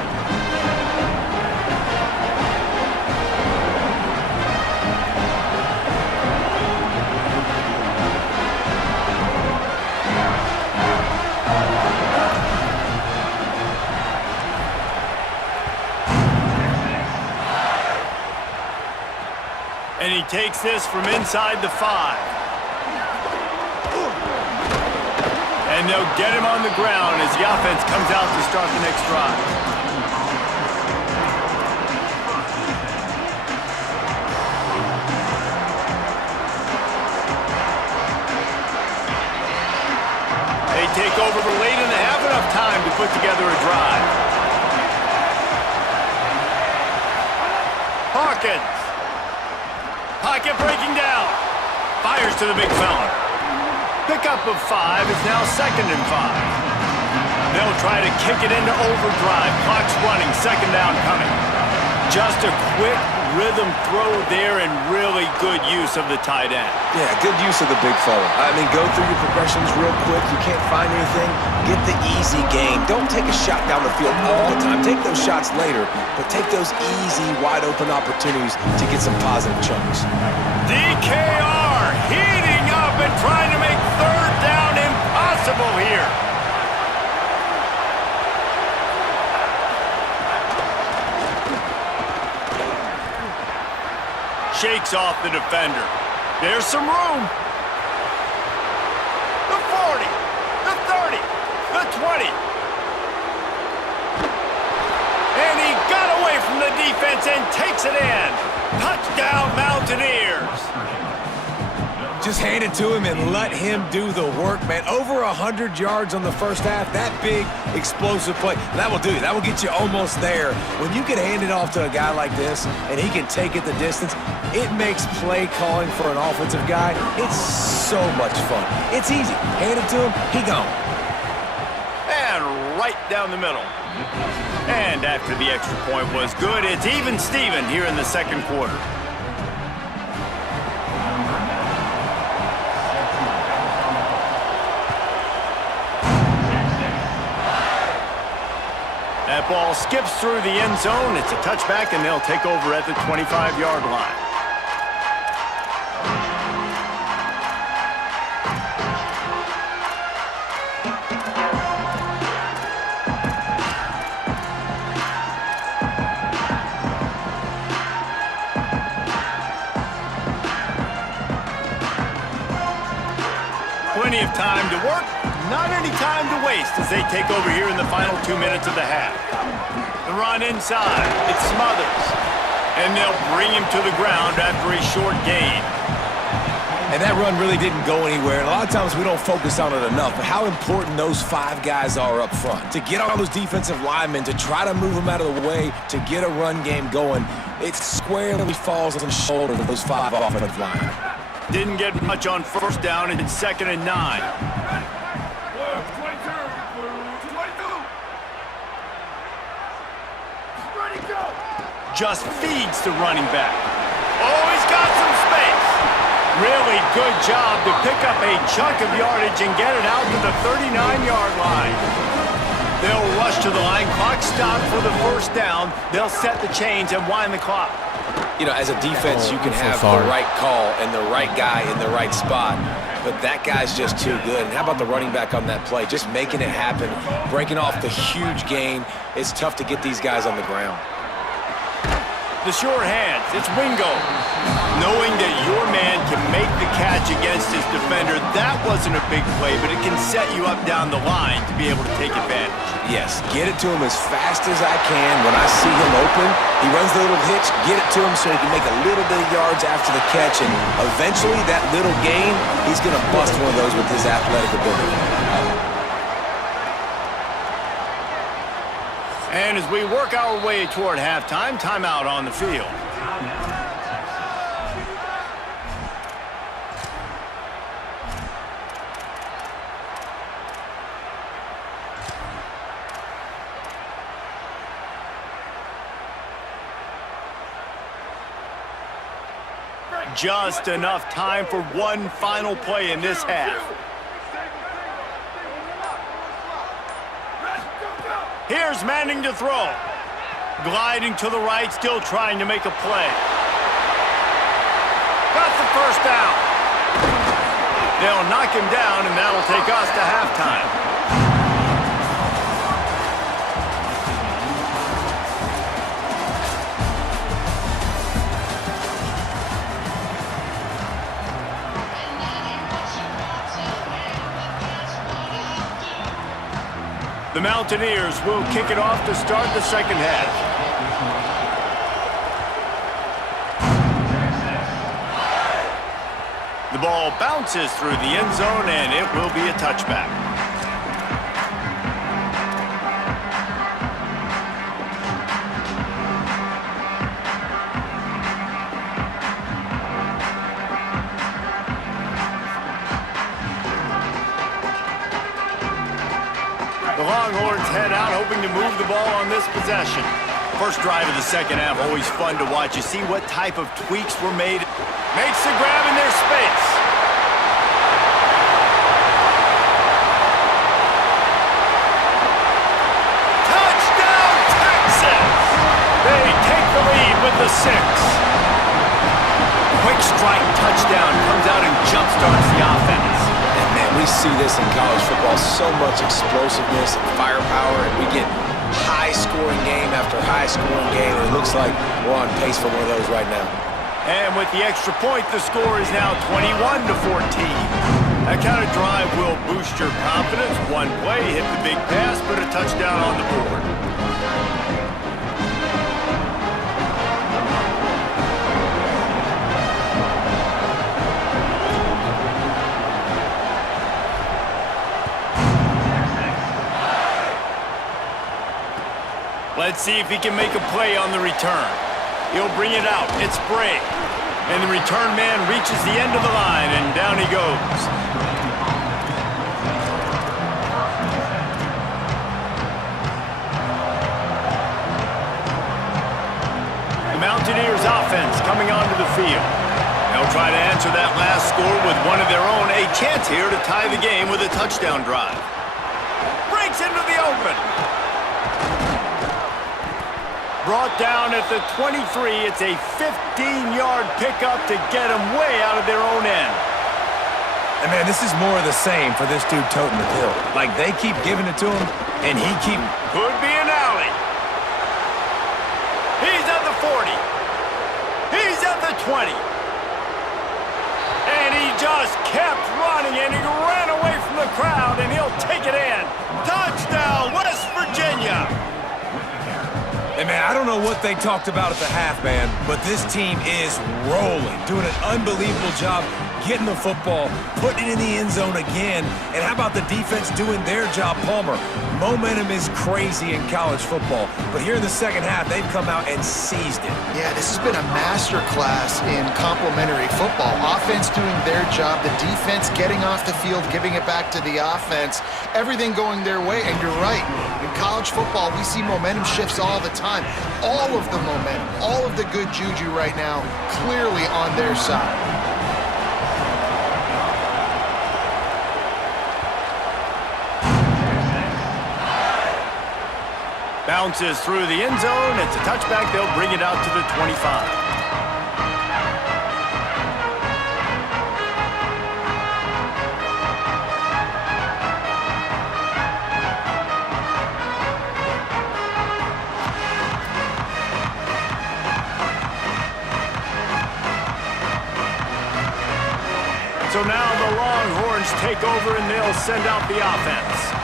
And he takes this from inside the 5. And they'll get him on the ground as the offense comes out to start the next drive. They take over the late and they have enough time to put together a drive. Hawkins. Pocket breaking down. Fires to the big fella. Pickup of 5 is now 2nd and 5. They'll try to kick it into overdrive. Clock's running. 2nd down coming. Just a quick rhythm throw there and really good use of the tight end. Yeah, good use of the big fella. I mean, go through your progressions real quick. You can't find anything. Get the easy game. Don't take a shot down the field all the time. Take those shots later, but take those easy, wide-open opportunities to get some positive chunks. DKR heating up and trying to make 3rd down impossible here. Shakes off the defender. There's some room. The 40, the 30, the 20. And he got away from the defense and takes it in. Touchdown, Mountaineers. Just hand it to him and let him do the work, man. Over 100 yards on the first half. That big, explosive play. That will do it. That will get you almost there. When you can hand it off to a guy like this and he can take it the distance, it makes play calling for an offensive guy, it's so much fun. It's easy. Hand it to him, he gone. And right down the middle. And after the extra point was good, it's even Steven here in the second quarter. That ball skips through the end zone. It's a touchback, and they'll take over at the 25-yard line. Plenty of time to work, not any time to waste as they take over here in the final 2 minutes of the half. The run inside, it's Smothers, and they'll bring him to the ground after a short gain. And that run really didn't go anywhere, and a lot of times we don't focus on it enough, but how important those 5 guys are up front. To get all those defensive linemen, to try to move them out of the way, to get a run game going, it squarely falls on the shoulders of those 5 offensive linemen. Didn't get much on first down, and it's 2nd and 9. Just feeds the running back. Oh, he's got some space. Really good job to pick up a chunk of yardage and get it out to the 39-yard line. They'll rush to the line. Clock stopped for the first down. They'll set the chains and wind the clock. You know, as a defense, you can have the right call and the right guy in the right spot, but that guy's just too good. And how about the running back on that play? Just making it happen, breaking off the huge gain. It's tough to get these guys on the ground. The sure hands, it's Wingo. Knowing that your man can make the catch against his defender, that wasn't a big play, but it can set you up down the line to be able to take advantage. Yes, get it to him as fast as I can. When I see him open, he runs the little hitch, get it to him so he can make a little bit of yards after the catch, and eventually that little gain, he's going to bust one of those with his athletic ability. And as we work our way toward halftime, timeout on the field. Just enough time for one final play in this half. Here's Manning to throw. Gliding to the right, still trying to make a play. Got the first down. They'll knock him down, and that'll take us to halftime. The Mountaineers will kick it off to start the second half. The ball bounces through the end zone, and it will be a touchback. The Longhorns head out, hoping to move the ball on this possession. First drive of the second half, always fun to watch. You see what type of tweaks were made. Makes the grab in their space. Touchdown, Texas! They take the lead with the 6. Quick strike touchdown comes out and jumpstarts the offense. Man, we see this in college football, so much explosiveness and firepower, and we get high-scoring game after high-scoring game, and it looks like we're on pace for one of those right now. And with the extra point, the score is now 21-14. That kind of drive will boost your confidence. One play, hit the big pass, put a touchdown on the board. Let's see if he can make a play on the return. He'll bring it out. It's Bray. And the return man reaches the end of the line, and down he goes. The Mountaineers offense coming onto the field. They'll try to answer that last score with one of their own. A chance here to tie the game with a touchdown drive. Breaks into the open. Brought down at the 23. It's a 15-yard pickup to get them way out of their own end. And, man, this is more of the same for this dude toting the pill. Like, they keep giving it to him, and he keep... Could be an alley. He's at the 40. He's at the 20. And he just kept running, and he ran away from the crowd, and he'll take it in. Touchdown, West Virginia. Hey, man, I don't know what they talked about at the half, man, but this team is rolling, doing an unbelievable job getting the football, putting it in the end zone again, and how about the defense doing their job, Palmer? Momentum is crazy in college football, but here in the second half, they've come out and seized it. Yeah, this has been a masterclass in complementary football. Offense doing their job, the defense getting off the field, giving it back to the offense, everything going their way, and you're right. In college football, we see momentum shifts all the time. All of the momentum, all of the good juju right now, clearly on their side. Bounces through the end zone. It's a touchback. They'll bring it out to the 25. So now the Longhorns take over and they'll send out the offense.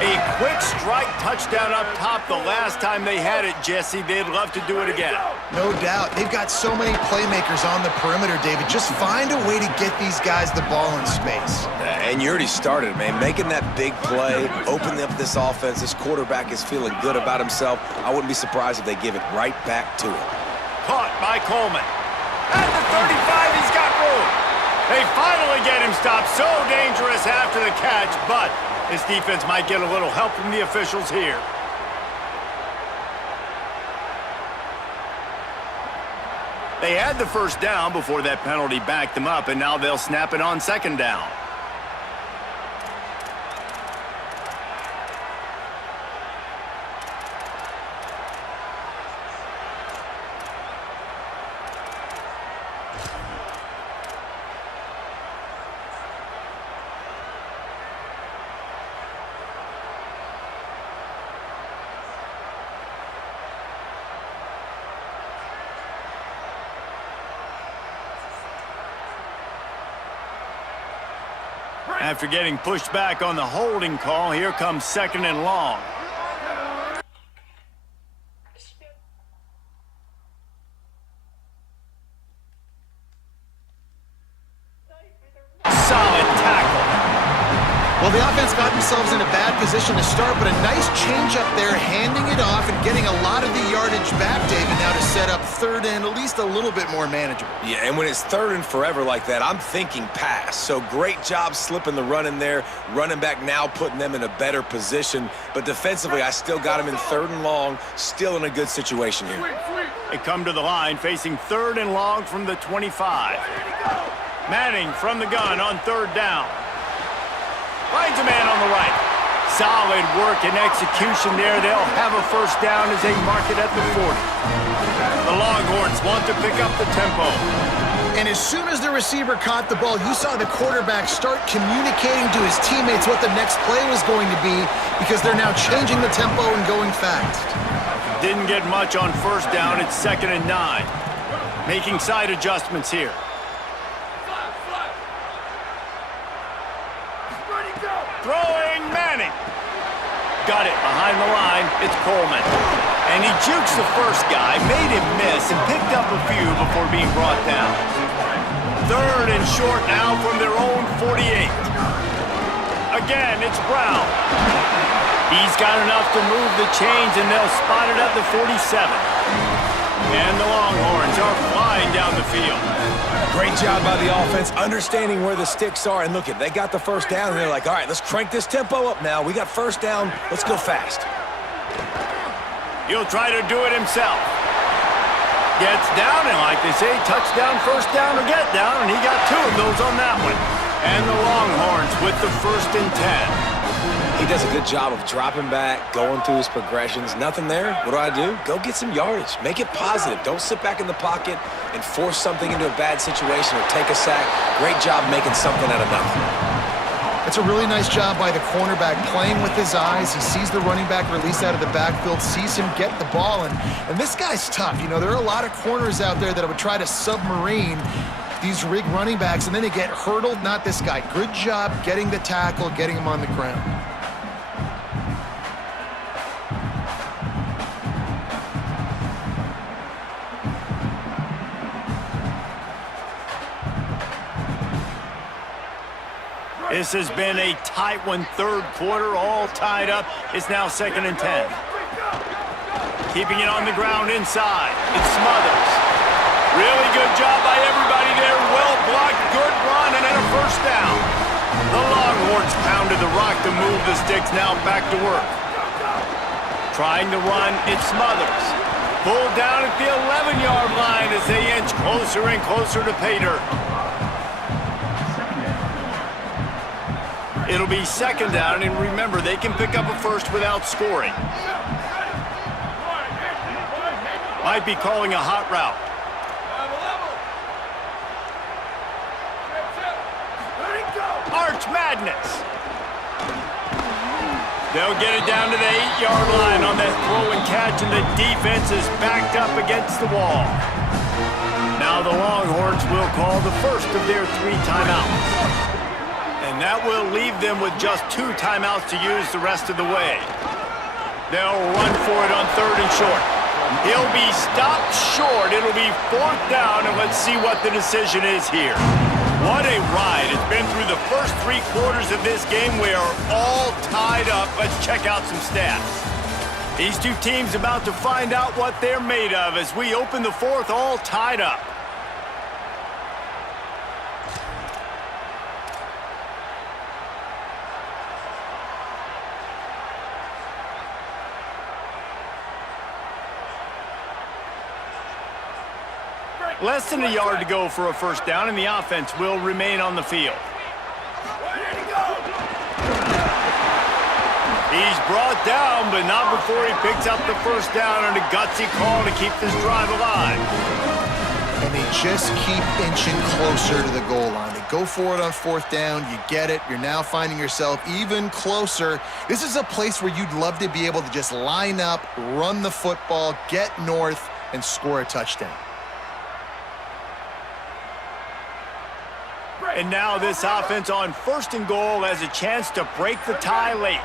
A quick strike touchdown up top. The last time they had it, Jesse, they'd love to do it again. No doubt. They've got so many playmakers on the perimeter, David. Just find a way to get these guys the ball in space. And you already started, man. Making that big play, opening up this offense. This quarterback is feeling good about himself. I wouldn't be surprised if they give it right back to him. Caught by Coleman. At the 35, he's got room. They finally get him stopped. So dangerous after the catch, but this defense might get a little help from the officials here. They had the first down before that penalty backed them up, and now they'll snap it on second down. After getting pushed back on the holding call, here comes second and long. Solid tackle. Well, the offense got themselves in a bad position to start, but a nice change up there, handing it off and getting a lot of the yardage back, David, now to set up third and at least a little bit more manageable. Yeah, and when it's third and forever like that, I'm thinking pass. So great job slipping the run in there. Running back now putting them in a better position. But defensively, I still got them in third and long, still in a good situation here. They come to the line facing third and long from the 25. Manning from the gun on third down. Finds a man on the right. Solid work and execution there. They'll have a first down as they mark it at the 40. The Longhorns want to pick up the tempo. And as soon as the receiver caught the ball, you saw the quarterback start communicating to his teammates what the next play was going to be because they're now changing the tempo and going fast. Didn't get much on first down. It's 2nd and 9. Making side adjustments here. Throwing Manning. Got it behind the line. It's Coleman. And he jukes the first guy, made him miss, and picked up a few before being brought down. Third and short now from their own 48. Again, it's Brown. He's got enough to move the chains, and they'll spot it at the 47. And the Longhorns are flying down the field. Great job by the offense, understanding where the sticks are. And look, they got the first down, and they're like, all right, let's crank this tempo up now. We got first down. Let's go fast. He'll try to do it himself. Gets down, and like they say, touchdown, first down, or get down, and he got 2 of those on that one. And the Longhorns with the 1st and 10. He does a good job of dropping back, going through his progressions. Nothing there. What do? Go get some yardage. Make it positive. Don't sit back in the pocket and force something into a bad situation or take a sack. Great job making something out of nothing. It's a really nice job by the cornerback playing with his eyes. He sees the running back release out of the backfield, sees him get the ball, and this guy's tough. You know, there are a lot of corners out there that would try to submarine these rig running backs, and then they get hurdled. Not this guy. Good job getting the tackle, getting him on the ground. This has been a tight one, 3rd quarter, all tied up. It's now 2nd and 10. Keeping it on the ground inside. It's Smothers. Really good job by everybody there. Well blocked, good run, and then a first down. The Longhorns pounded the rock to move the sticks, now back to work. Trying to run, it's Smothers. Pulled down at the 11-yard line as they inch closer and closer to pay dirt. It'll be 2nd down, and remember, they can pick up a first without scoring. Might be calling a hot route. Arch Madness. They'll get it down to the 8-yard line on that throw and catch, and the defense is backed up against the wall. Now the Longhorns will call the first of their 3 timeouts. And that will leave them with just 2 timeouts to use the rest of the way. They'll run for it on 3rd and short. He'll be stopped short. It'll be 4th down, and let's see what the decision is here. What a ride. It's been through the first 3 quarters of this game. We are all tied up. Let's check out some stats. These 2 teams about to find out what they're made of as we open the 4th all tied up. Less than a yard to go for a first down, and the offense will remain on the field. He's brought down, but not before he picks up the first down on a gutsy call to keep this drive alive. And they just keep inching closer to the goal line. They go for it on 4th down. You get it. You're now finding yourself even closer. This is a place where you'd love to be able to just line up, run the football, get north, and score a touchdown. And now this offense on 1st and goal has a chance to break the tie late.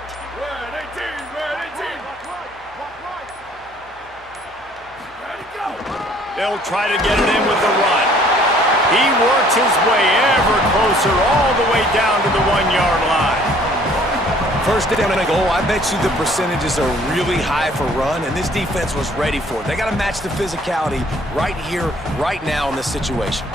They'll try to get it in with the run. He works his way ever closer all the way down to the 1-yard line. First down and goal, I bet you the percentages are really high for run, and this defense was ready for it. They got to match the physicality right here, right now in this situation.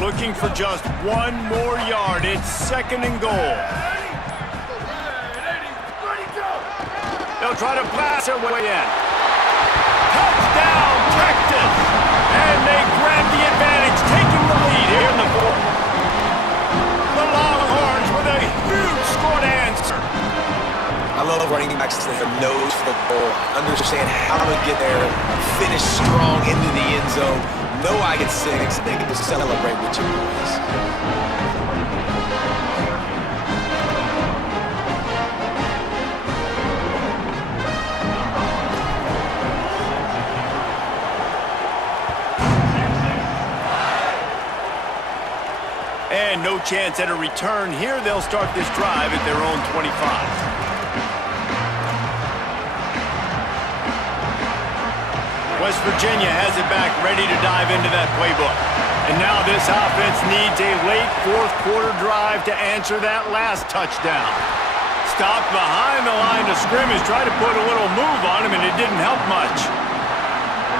Looking for just 1 more yard. It's 2nd and goal. They'll try to pass their way in. Touchdown, Texas! And they grab the advantage, taking the lead here in the 4th. The Longhorns with a huge score to answer. I love running backs that have a nose for the ball, understand how to get there, finish strong into the end zone. Know I get 6, they get to celebrate with you boys. And no chance at a return here. They'll start this drive at their own 25. West Virginia has it back, ready to dive into that playbook. And now this offense needs a late fourth quarter drive to answer that last touchdown. Stopped behind the line of scrimmage, tried to put a little move on him, and it didn't help much.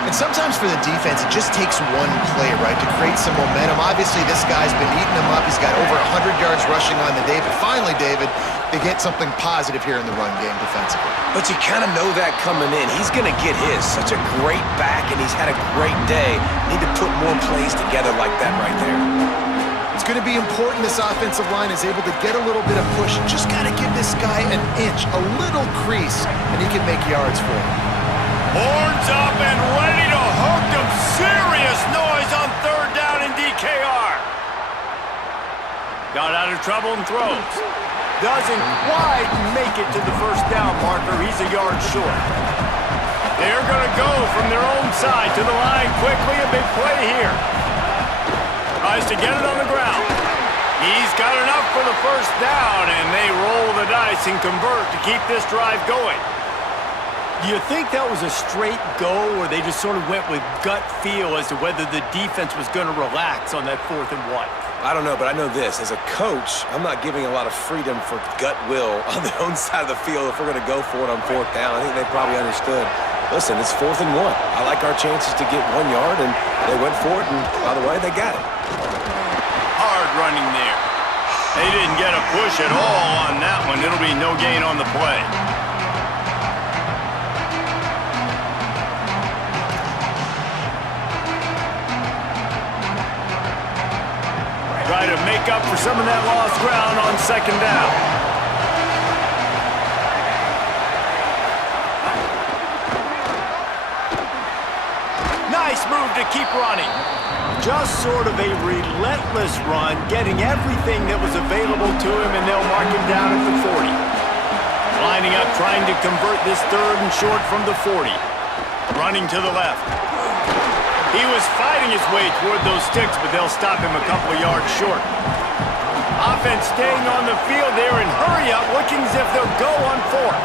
And sometimes for the defense, it just takes one play, right, to create some momentum. Obviously, this guy's been eating them up. He's got over 100 yards rushing on the day. But finally, David, they get something positive here in the run game defensively. But you kind of know that coming in. He's going to get his. Such a great back, and he's had a great day. Need to put more plays together like that right there. It's going to be important this offensive line is able to get a little bit of push. Just got to give this guy an inch, a little crease, and he can make yards for him. Horns up and ready to hook them. Serious noise on third down in DKR. Got out of trouble and throws. Doesn't quite make it to the first down marker. He's a yard short. They're going to go from their own side to the line quickly. A big play here. Tries to get it on the ground. He's got enough for the first down, and they roll the dice and convert to keep this drive going. Do you think that was a straight go, or they just sort of went with gut feel as to whether the defense was going to relax on that 4th and 1? I don't know, but I know this. As a coach, I'm not giving a lot of freedom for gut will on their own side of the field if we're going to go for it on 4th down. I think they probably understood. Listen, it's 4th and 1. I like our chances to get 1 yard, and they went for it, and by the way, they got it. Hard running there. They didn't get a push at all on that one. It'll be no gain on the play. Try to make up for some of that lost ground on 2nd down. Nice move to keep running. Just sort of a relentless run, getting everything that was available to him, and they'll mark him down at the 40. Lining up, trying to convert this 3rd and short from the 40. Running to the left. He was fighting his way toward those sticks, but they'll stop him a couple of yards short. Offense staying on the field there in hurry up, looking as if they'll go on 4th.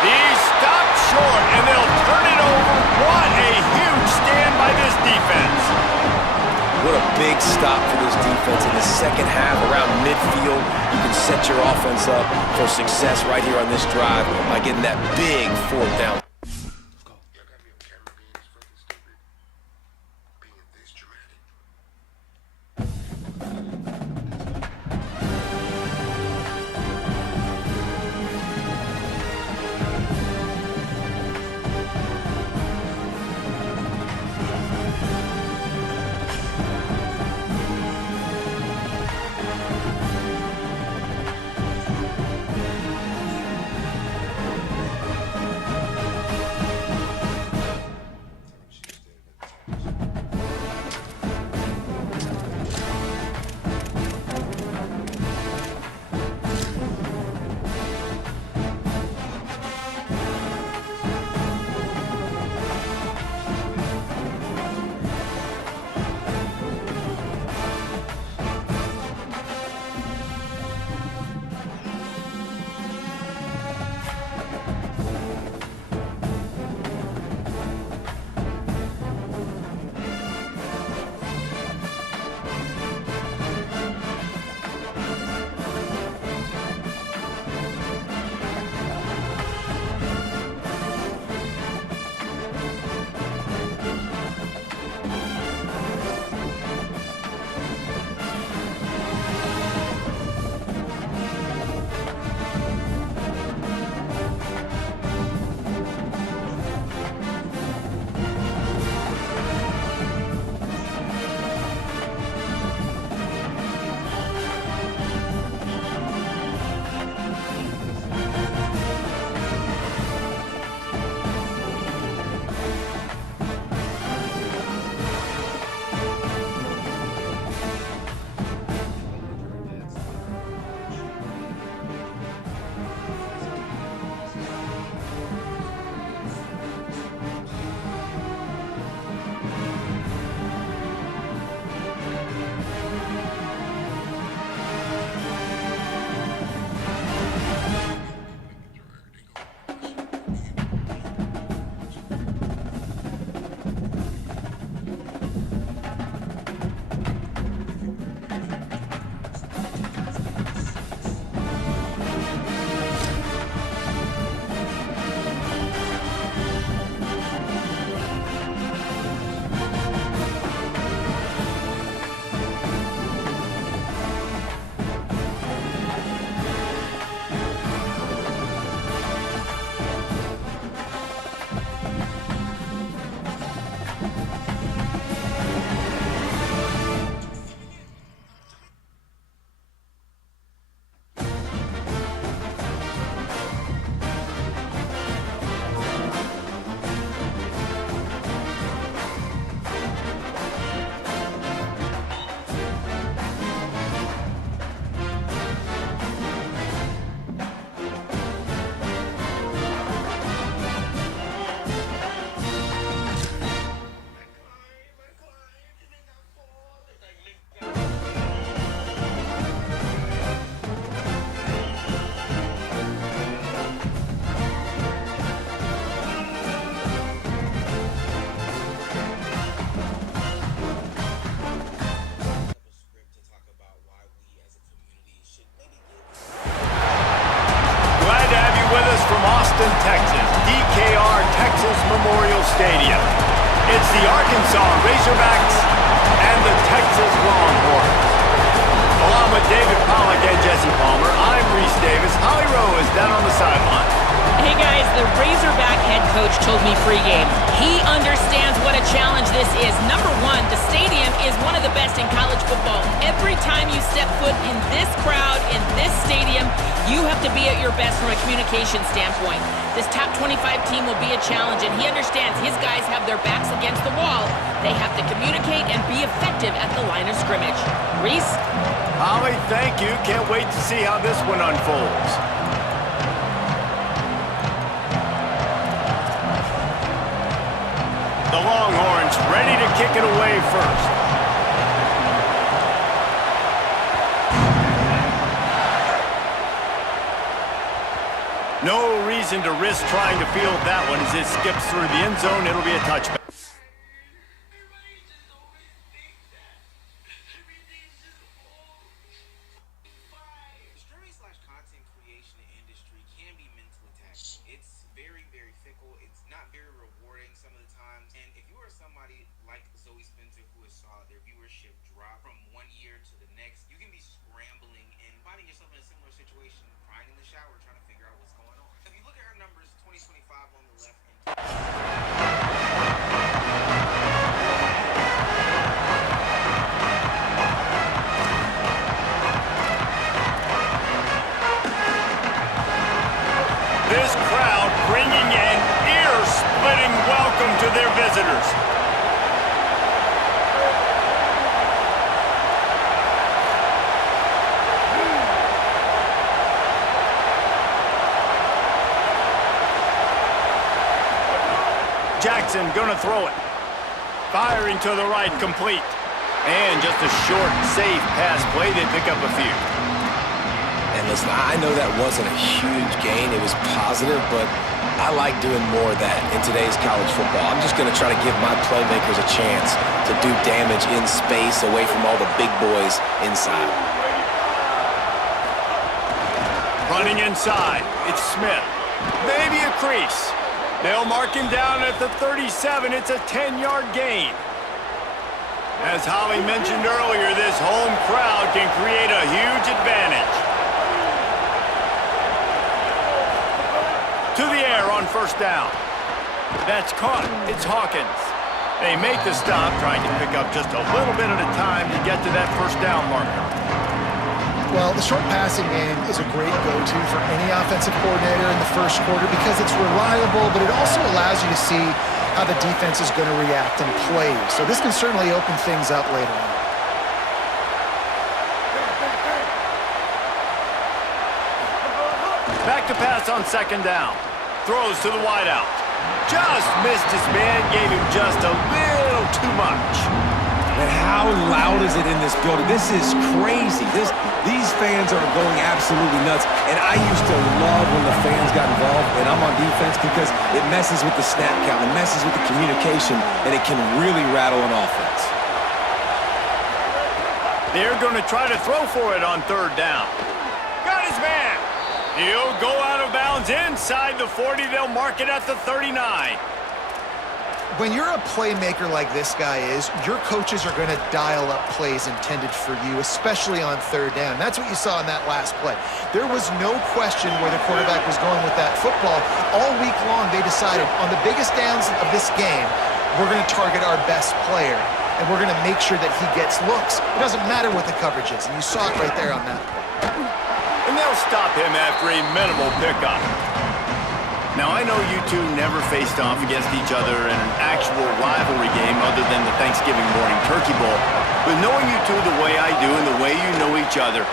He's stopped short, and they'll turn it over. What a huge stand by this defense. What a big stop for this defense in the second half around midfield. You can set your offense up for success right here on this drive by getting that big 4th down. the Arkansas Razorbacks and the Texas Longhorns. Along with David Pollack and Jesse Palmer, I'm Reese Davis. Holly Rowe is down on the sideline. Hey guys, the Razorback head coach told me pregame he understands what a challenge this is. Number one, the stadium is one of the best in college football. Every time you step foot in this crowd, in this stadium, you have to be at your best from a communication standpoint. This top 25 team will be a challenge, and he understands his guys have their backs against the wall. They have to communicate and be effective at the line of scrimmage. Reese? Holly, thank you. Can't wait to see how this one unfolds. The Longhorns ready to kick it away first. No reason to risk trying to field that one as it skips through the end zone. It'll be a touchback. Content creation industry can be mentally taxing. It's very, very fickle. It's not very rewarding some of the times. And if you are somebody like Zoe Spencer who has saw their viewership drop from one year to the next, you can be scrambling and finding yourself in a similar situation, crying in the shower, trying to figure out what's going on. If you look at her numbers, 2025 on the left and This crowd bringing an ear-splitting welcome to their visitors. Jackson gonna throw it. Firing to the right, complete. And just a short, safe pass play. They pick up a few. And listen, I know that wasn't a huge gain. It was positive, but I like doing more of that in today's college football. I'm just going to try to give my playmakers a chance to do damage in space away from all the big boys inside. Running inside, it's Smith. Maybe a crease. They'll mark him down at the 37. It's a 10-yard gain. As Holly mentioned earlier, this home crowd can create a huge advantage. To the air on first down. That's caught. It's Hawkins. They make the stop, trying to pick up just a little bit at a time to get to that first down marker. Well, the short passing game is a great go-to for any offensive coordinator in the first quarter because it's reliable, but it also allows you to see how the defense is going to react and play. So this can certainly open things up later on. Back to pass on second down. Throws to the wideout. Just missed his man, gave him just a little too much. And how loud is it in this building? This is crazy. These fans are going absolutely nuts. And I used to love when the fans got involved, and I'm on defense because it messes with the snap count, it messes with the communication, and it can really rattle an offense. They're going to try to throw for it on third down. Got his man. He'll go out of bounds inside the 40. They'll mark it at the 39. When you're a playmaker like this guy is, your coaches are going to dial up plays intended for you, especially on third down. That's what you saw in that last play. There was no question where the quarterback was going with that football. All week long, they decided on the biggest downs of this game, we're going to target our best player, and we're going to make sure that he gets looks. It doesn't matter what the coverage is, and you saw it right there on that play. And they'll stop him after a minimal pickup. Now, I know you two never faced off against each other in an actual rivalry game other than the Thanksgiving morning turkey bowl. But knowing you two the way I do and the way you know each other,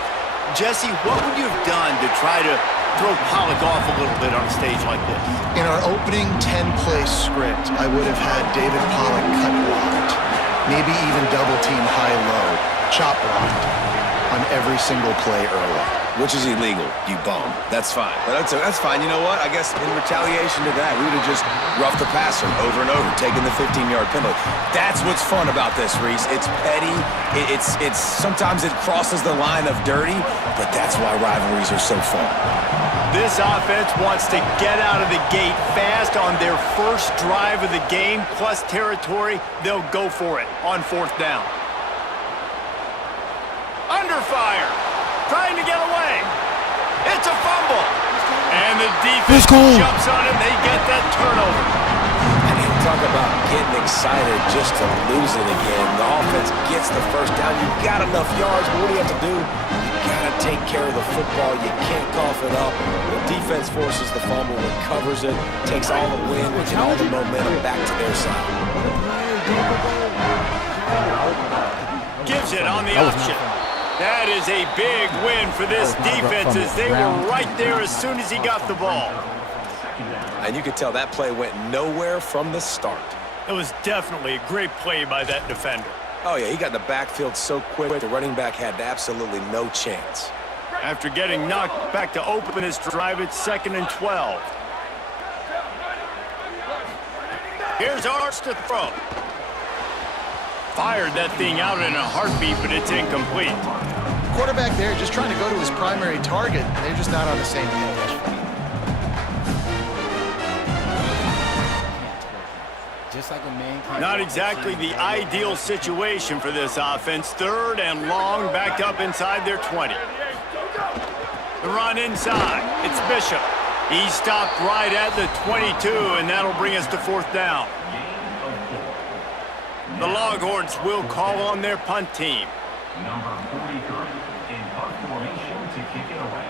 Jesse, what would you have done to try to throw Pollack off a little bit on a stage like this? In our opening 10-play script, I would have had David Pollack cut blocked, maybe even double-team high-low, chop blocked. on every single play early. Which is illegal, you bum. That's fine. But that's fine. You know what? I guess in retaliation to that, we would have just roughed the passer over and over, taking the 15-yard penalty. That's what's fun about this, Reese. It's petty. It's sometimes it crosses the line of dirty, but that's why rivalries are so fun. This offense wants to get out of the gate fast on their first drive of the game, plus territory. They'll go for it on 4th down. Under fire. Trying to get away. It's a fumble. And the defense jumps on it. They get that turnover. And you talk about getting excited just to lose it again. The offense gets the first down. You got enough yards, but what do you have to do? You got to take care of the football. You can't cough it up. The defense forces the fumble, recovers it, takes all the wind and all the momentum back to their side. Gives it on the option. That is a big win for this defense as they were right there as soon as he got the ball. And you could tell that play went nowhere from the start. It was definitely a great play by that defender. Oh, yeah, he got in the backfield so quick, the running back had absolutely no chance. After getting knocked back to open this drive, it's 2nd and 12. Here's Arts to throw. Fired that thing out in a heartbeat, but it's incomplete. Quarterback there just trying to go to his primary target, and they're just not on the same page. Just like a man. Not exactly the ideal situation for this offense. 3rd and long, backed up inside their 20. The run inside. It's Bishop. He stopped right at the 22, and that'll bring us to 4th down. The Longhorns will call on their punt team. Number 43 in punt formation to kick it away.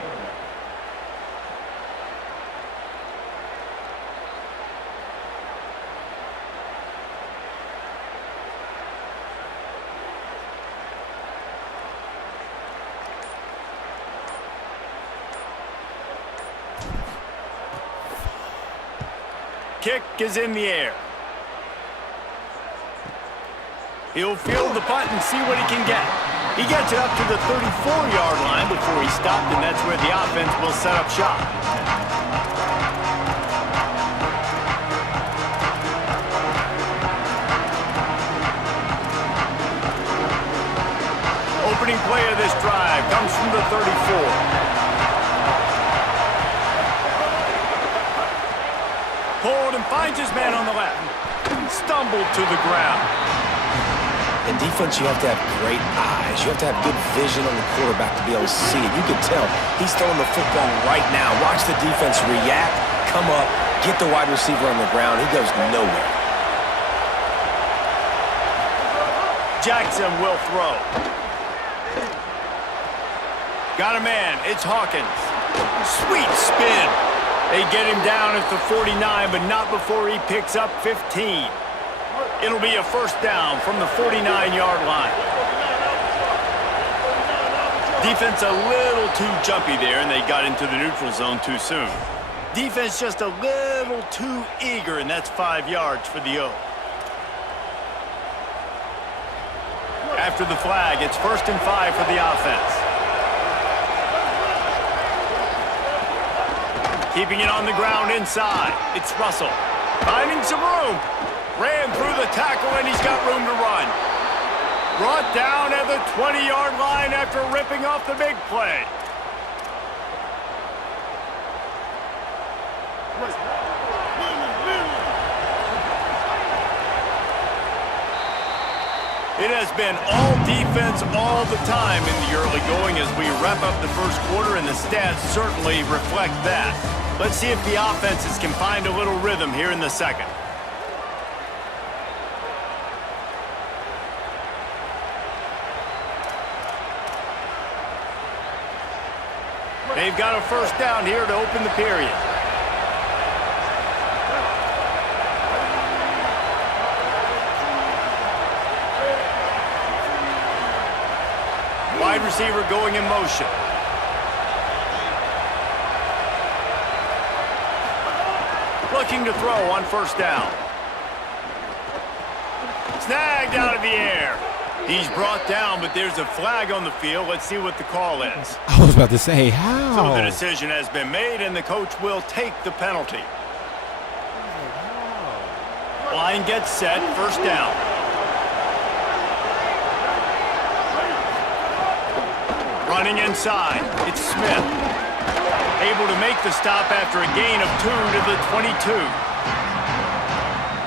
Kick is in the air. He'll field the punt and see what he can get. He gets it up to the 34-yard line before he stopped, and that's where the offense will set up shop. Opening play of this drive comes from the 34. Pulled and finds his man on the left. Stumbled to the ground. In defense, you have to have great eyes. You have to have good vision on the quarterback to be able to see it. You can tell he's throwing the football right now. Watch the defense react, come up, get the wide receiver on the ground. He goes nowhere. Jackson will throw. Got a man. It's Hawkins. Sweet spin. They get him down at the 49, but not before he picks up 15. It'll be a 1st down from the 49-yard line. Defense a little too jumpy there, and they got into the neutral zone too soon. Defense just a little too eager, and that's 5 yards for the O. After the flag, it's 1st and 5 for the offense. Keeping it on the ground inside. It's Russell. Finding some room. Ran through the tackle, and he's got room to run. Brought down at the 20-yard line after ripping off the big play. It has been all defense all the time in the early going as we wrap up the first quarter, and the stats certainly reflect that. Let's see if the offenses can find a little rhythm here in the second. They've got a 1st down here to open the period. Wide receiver going in motion. Looking to throw on 1st down. Snagged out of the air. He's brought down, but there's a flag on the field. Let's see what the call is. I was about to say, how? So the decision has been made, and the coach will take the penalty. Line gets set, first down. Running inside, it's Smith. Able to make the stop after a gain of 2 to the 22.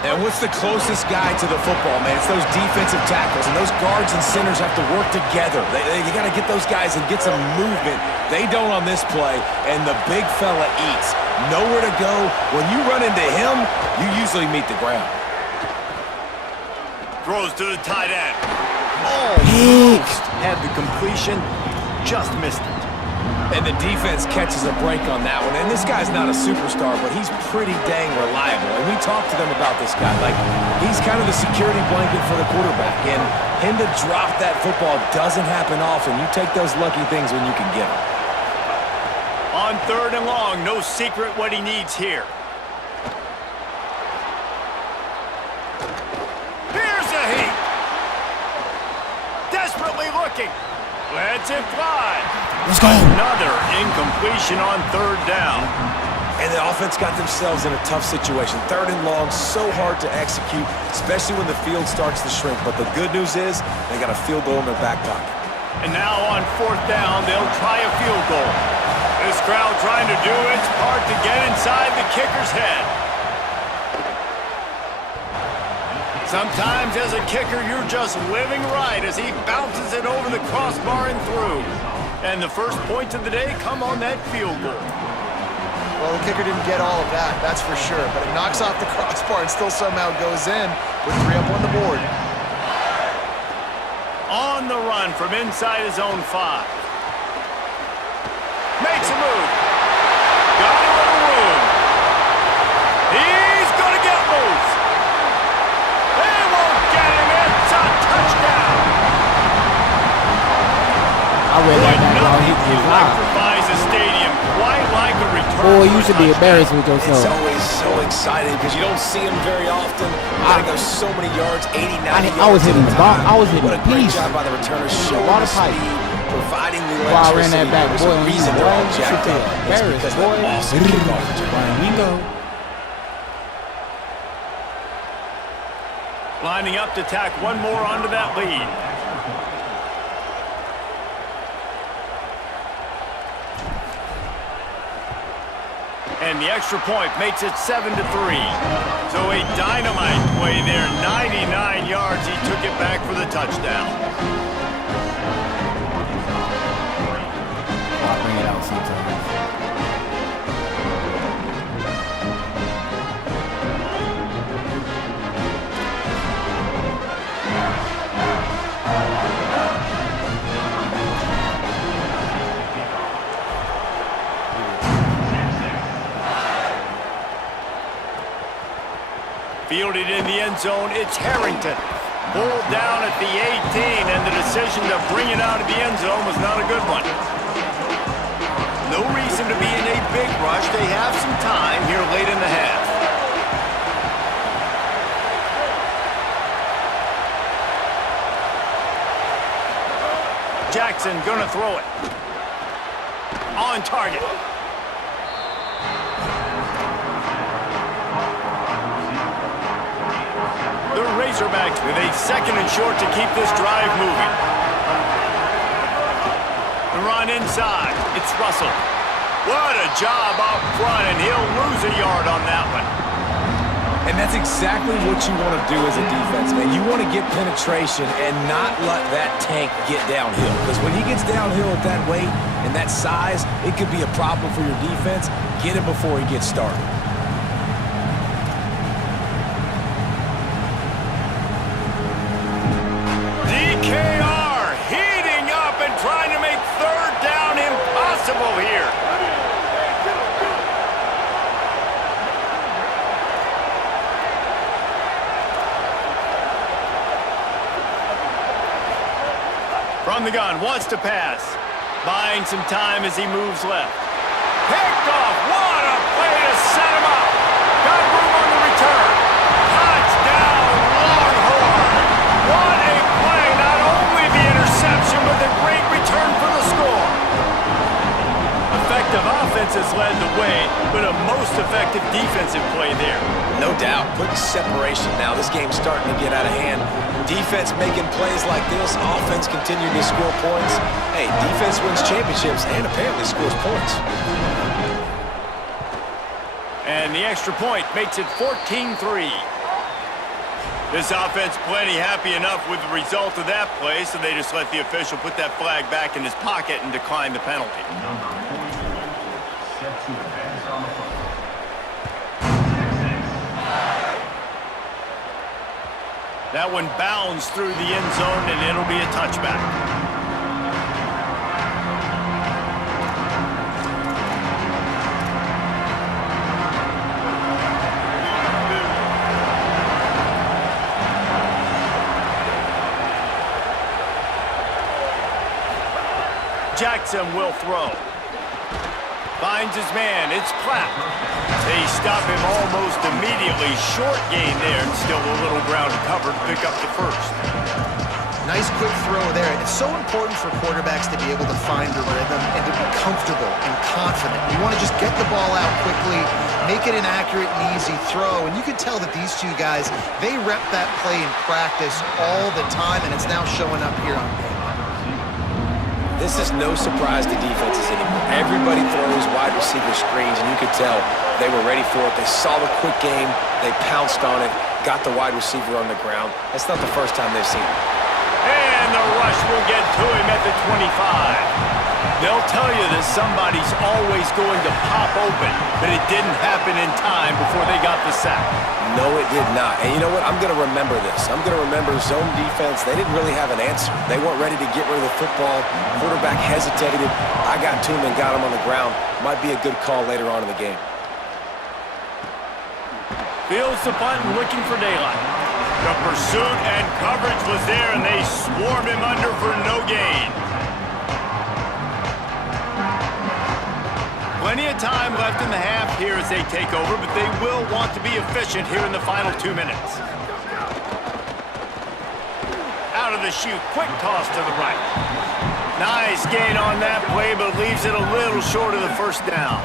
And what's the closest guy to the football, man? It's those defensive tackles, and those guards and centers have to work together. You got to get those guys and get some movement. They don't on this play, and the big fella eats. Nowhere to go. When you run into him, you usually meet the ground. Throws to the tight end. Almost had the completion, just missed it. And the defense catches a break on that one. And this guy's not a superstar, but he's pretty dang reliable. And we talked to them about this guy. Like, he's kind of the security blanket for the quarterback. And him to drop that football doesn't happen often. You take those lucky things when you can get them. On 3rd and long, no secret what he needs here. Here's a heat. Desperately looking. Lets it fly. Let's go. Another incompletion on 3rd down. And the offense got themselves in a tough situation. 3rd and long, so hard to execute, especially when the field starts to shrink. But the good news is they got a field goal in their back pocket. And now on 4th down, they'll try a field goal. This crowd trying to do its part to get inside the kicker's head. Sometimes as a kicker, you're just living right as he bounces it over the crossbar and through. And the first points of the day come on that field goal. Well, the kicker didn't get all of that, that's for sure. But it knocks off the crossbar and still somehow goes in with 3 up on the board. On the run from inside his own 5. Makes a move. Got a little room. He's going to get loose. They won't get him. It's a touchdown. I read that guy while he was live. Electrifies the stadium quite like a return. Boy, you should be embarrassed with It's yourself. always so exciting because you don't see him very often. You gotta go so many yards, 80, 90 yards. I was hitting the ball. I was hitting What a the great piece. job by the returners, showing Water the pipe. speed, providing the While I ran that electricity. back, There's boy, a and reason you they're all boy, jacked shit, up. It's embarrassed, because boy. of the awesome kickoff return. Brian Wingo. Lining up to tack one more onto that lead. And the extra point makes it 7-3. So a dynamite play there. 99 yards. He took it back for the touchdown. I'll bring it out sometimes. Fielded in the end zone, it's Harrington. Pulled down at the 18, and the decision to bring it out of the end zone was not a good one. No reason to be in a big rush. They have some time here late in the half. Jackson gonna throw it. On target. The Razorbacks with a 2nd and short to keep this drive moving. The run inside. It's Russell. What a job up front, and he'll lose a yard on that one. And that's exactly what you want to do as a defense, man. You want to get penetration and not let that tank get downhill. Because when he gets downhill at that weight and that size, it could be a problem for your defense. Get him before he gets started. DKR heating up and trying to make 3rd down impossible here. From the gun, wants to pass. Buying some time as he moves left. Picked off. What a play to set him up. Got room on the return. Touchdown, Longhorn. What a play. Not led the way, but a most effective defensive play there. No doubt. Good separation now. This game's starting to get out of hand. Defense making plays like this. Offense continuing to score points. Hey, defense wins championships and apparently scores points. And the extra point makes it 14-3. This offense plenty happy enough with the result of that play, so they just let the official put that flag back in his pocket and decline the penalty. Number 44, set to advance on the football. 6-6. That one bounds through the end zone, and it'll be a touchback. Jackson will throw. Finds his man. It's Platt. They stop him almost immediately. Short gain there, and still a little ground covered. Pick up the first. Nice quick throw there. It's so important for quarterbacks to be able to find a rhythm and to be comfortable and confident. You want to just get the ball out quickly, make it an accurate and easy throw. And you can tell that these two guys, they rep that play in practice all the time, and it's now showing up here on game. This is no surprise to defenses anymore. Everybody throws wide receiver screens, and you could tell they were ready for it. They saw the quick game. They pounced on it, got the wide receiver on the ground. That's not the first time they've seen it. And the rush will get to him at the 25. They'll tell you that somebody's always going to pop open, but it didn't happen in time before they got the sack. No, it did not. And you know what? I'm going to remember this. I'm going to remember zone defense. They didn't really have an answer. They weren't ready to get rid of the football. Quarterback hesitated. I got to him and got him on the ground. Might be a good call later on in the game. Fields the punt and looking for daylight. The pursuit and coverage was there, and they swarmed him under for no gain. Plenty of time left in the half here as they take over, but they will want to be efficient here in the final 2 minutes. Out of the chute, quick toss to the right. Nice gain on that play, but leaves it a little short of the first down.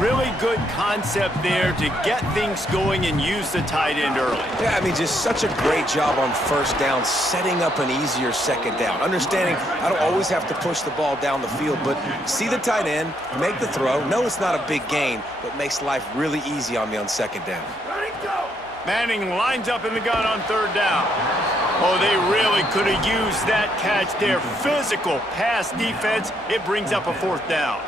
Really good concept there to get things going and use the tight end early. Yeah, I mean, just such a great job on first down, setting up an easier second down. Understanding I don't always have to push the ball down the field, but see the tight end, make the throw. No, it's not a big gain, but makes life really easy on me on second down. Manning lines up in the gun on third down. Oh, they really could have used that catch there. Physical pass defense. It brings up a fourth down.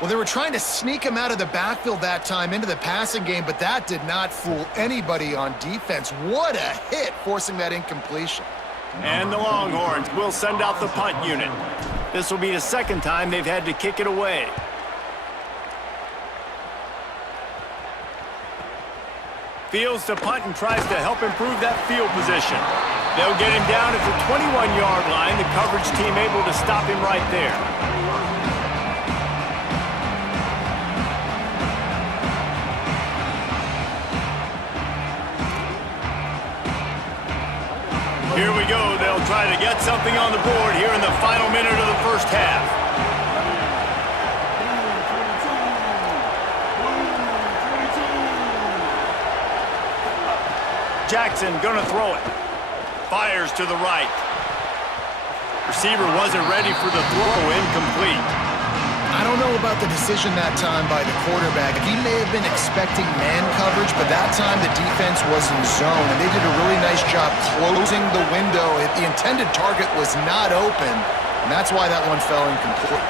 Well, they were trying to sneak him out of the backfield that time into the passing game, but that did not fool anybody on defense. What a hit, forcing that incompletion. And the Longhorns will send out the punt unit. This will be the second time they've had to kick it away. Fields the punt and tries to help improve that field position. They'll get him down at the 21-yard line. The coverage team able to stop him right there. Here we go. They'll try to get something on the board here in the final minute of the first half. Jackson gonna throw it. Fires to the right. Receiver wasn't ready for the throw, incomplete. I don't know about the decision that time by the quarterback. He may have been expecting man coverage, but that time the defense was in zone, and they did a really nice job closing the window. The intended target was not open, and that's why that one fell incomplete.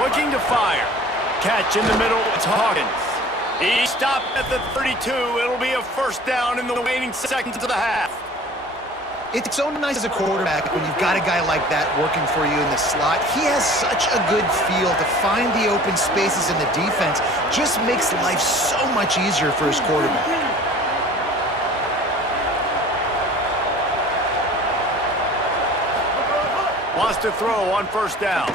Looking to fire. Catch in the middle, it's Hawkins. He stopped at the 32. It'll be a first down in the waning seconds of the half. It's so nice as a quarterback when you've got a guy like that working for you in the slot. He has such a good feel to find the open spaces in the defense. Just makes life so much easier for his quarterback. Wants to throw on first down.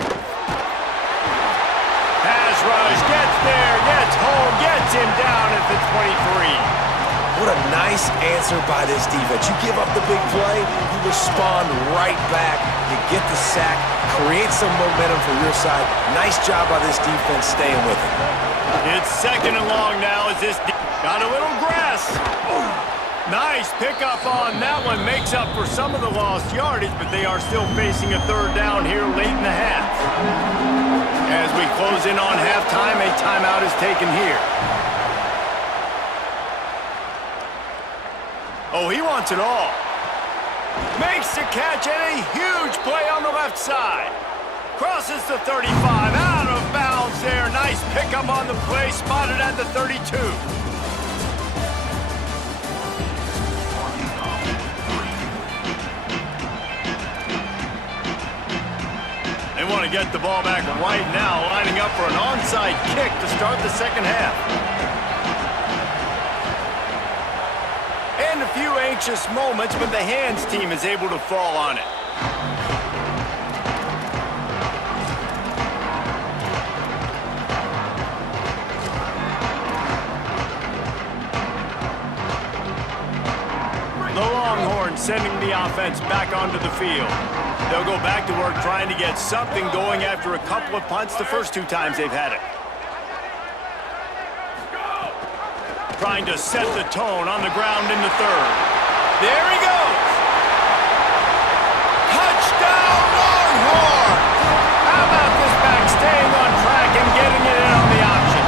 Pass rush, gets there, gets home, gets him down at the 23. What a nice answer by this defense. You give up the big play, you respond right back, you get the sack, create some momentum for your side. Nice job by this defense staying with it. It's 2nd and long now as this got a little grass. Nice pickup on that one. Makes up for some of the lost yardage, but they are still facing a 3rd down here late in the half. As we close in on halftime, a timeout is taken here. Oh, he wants it all. Makes the catch and a huge play on the left side. Crosses the 35, out of bounds there. Nice pickup on the play, spotted at the 32. They want to get the ball back right now, lining up for an onside kick to start the 2nd half. And a few anxious moments, but the hands team is able to fall on it. The Longhorns sending the offense back onto the field. They'll go back to work trying to get something going after a couple of punts the first 2 times they've had it. Trying to set the tone on the ground in the 3rd. There he goes! Touchdown Longhorns! How about this back staying on track and getting it in on the option?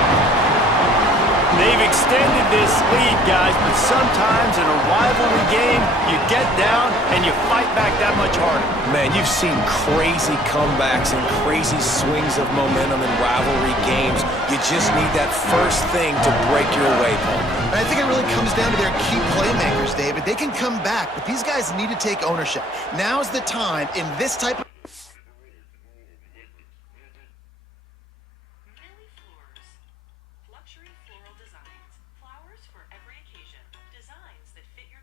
They've extended this lead, guys, but sometimes in a rivalry game, you get down and you fight back that much harder. Man, you've seen crazy comebacks and crazy swings of momentum in rivalry games. You just need that first thing to break your way, Paul. And I think it really comes down to their key playmakers, David. They can come back, but these guys need to take ownership. Now's the time in this type of... Luxury floral designs. Flowers for every occasion. Designs that fit your...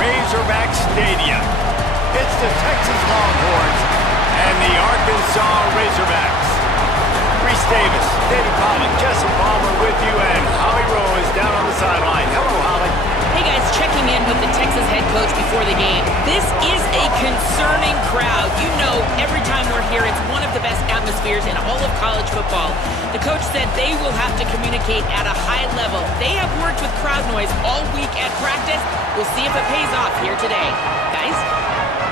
Razorback Stadium. It's the Texas Longhorns and the Arkansas Razorbacks. Reese Davis, David Pollock, Jesse Palmer with you, and Holly Rowe is down on the sideline. Hello, Holly. Hey guys, checking in with the Texas head coach before the game. This is a concerning crowd. You know, every time we're here, it's one of the best atmospheres in all of college football. The coach said they will have to communicate at a high level. They have worked with crowd noise all week at practice. We'll see if it pays off here today. Guys?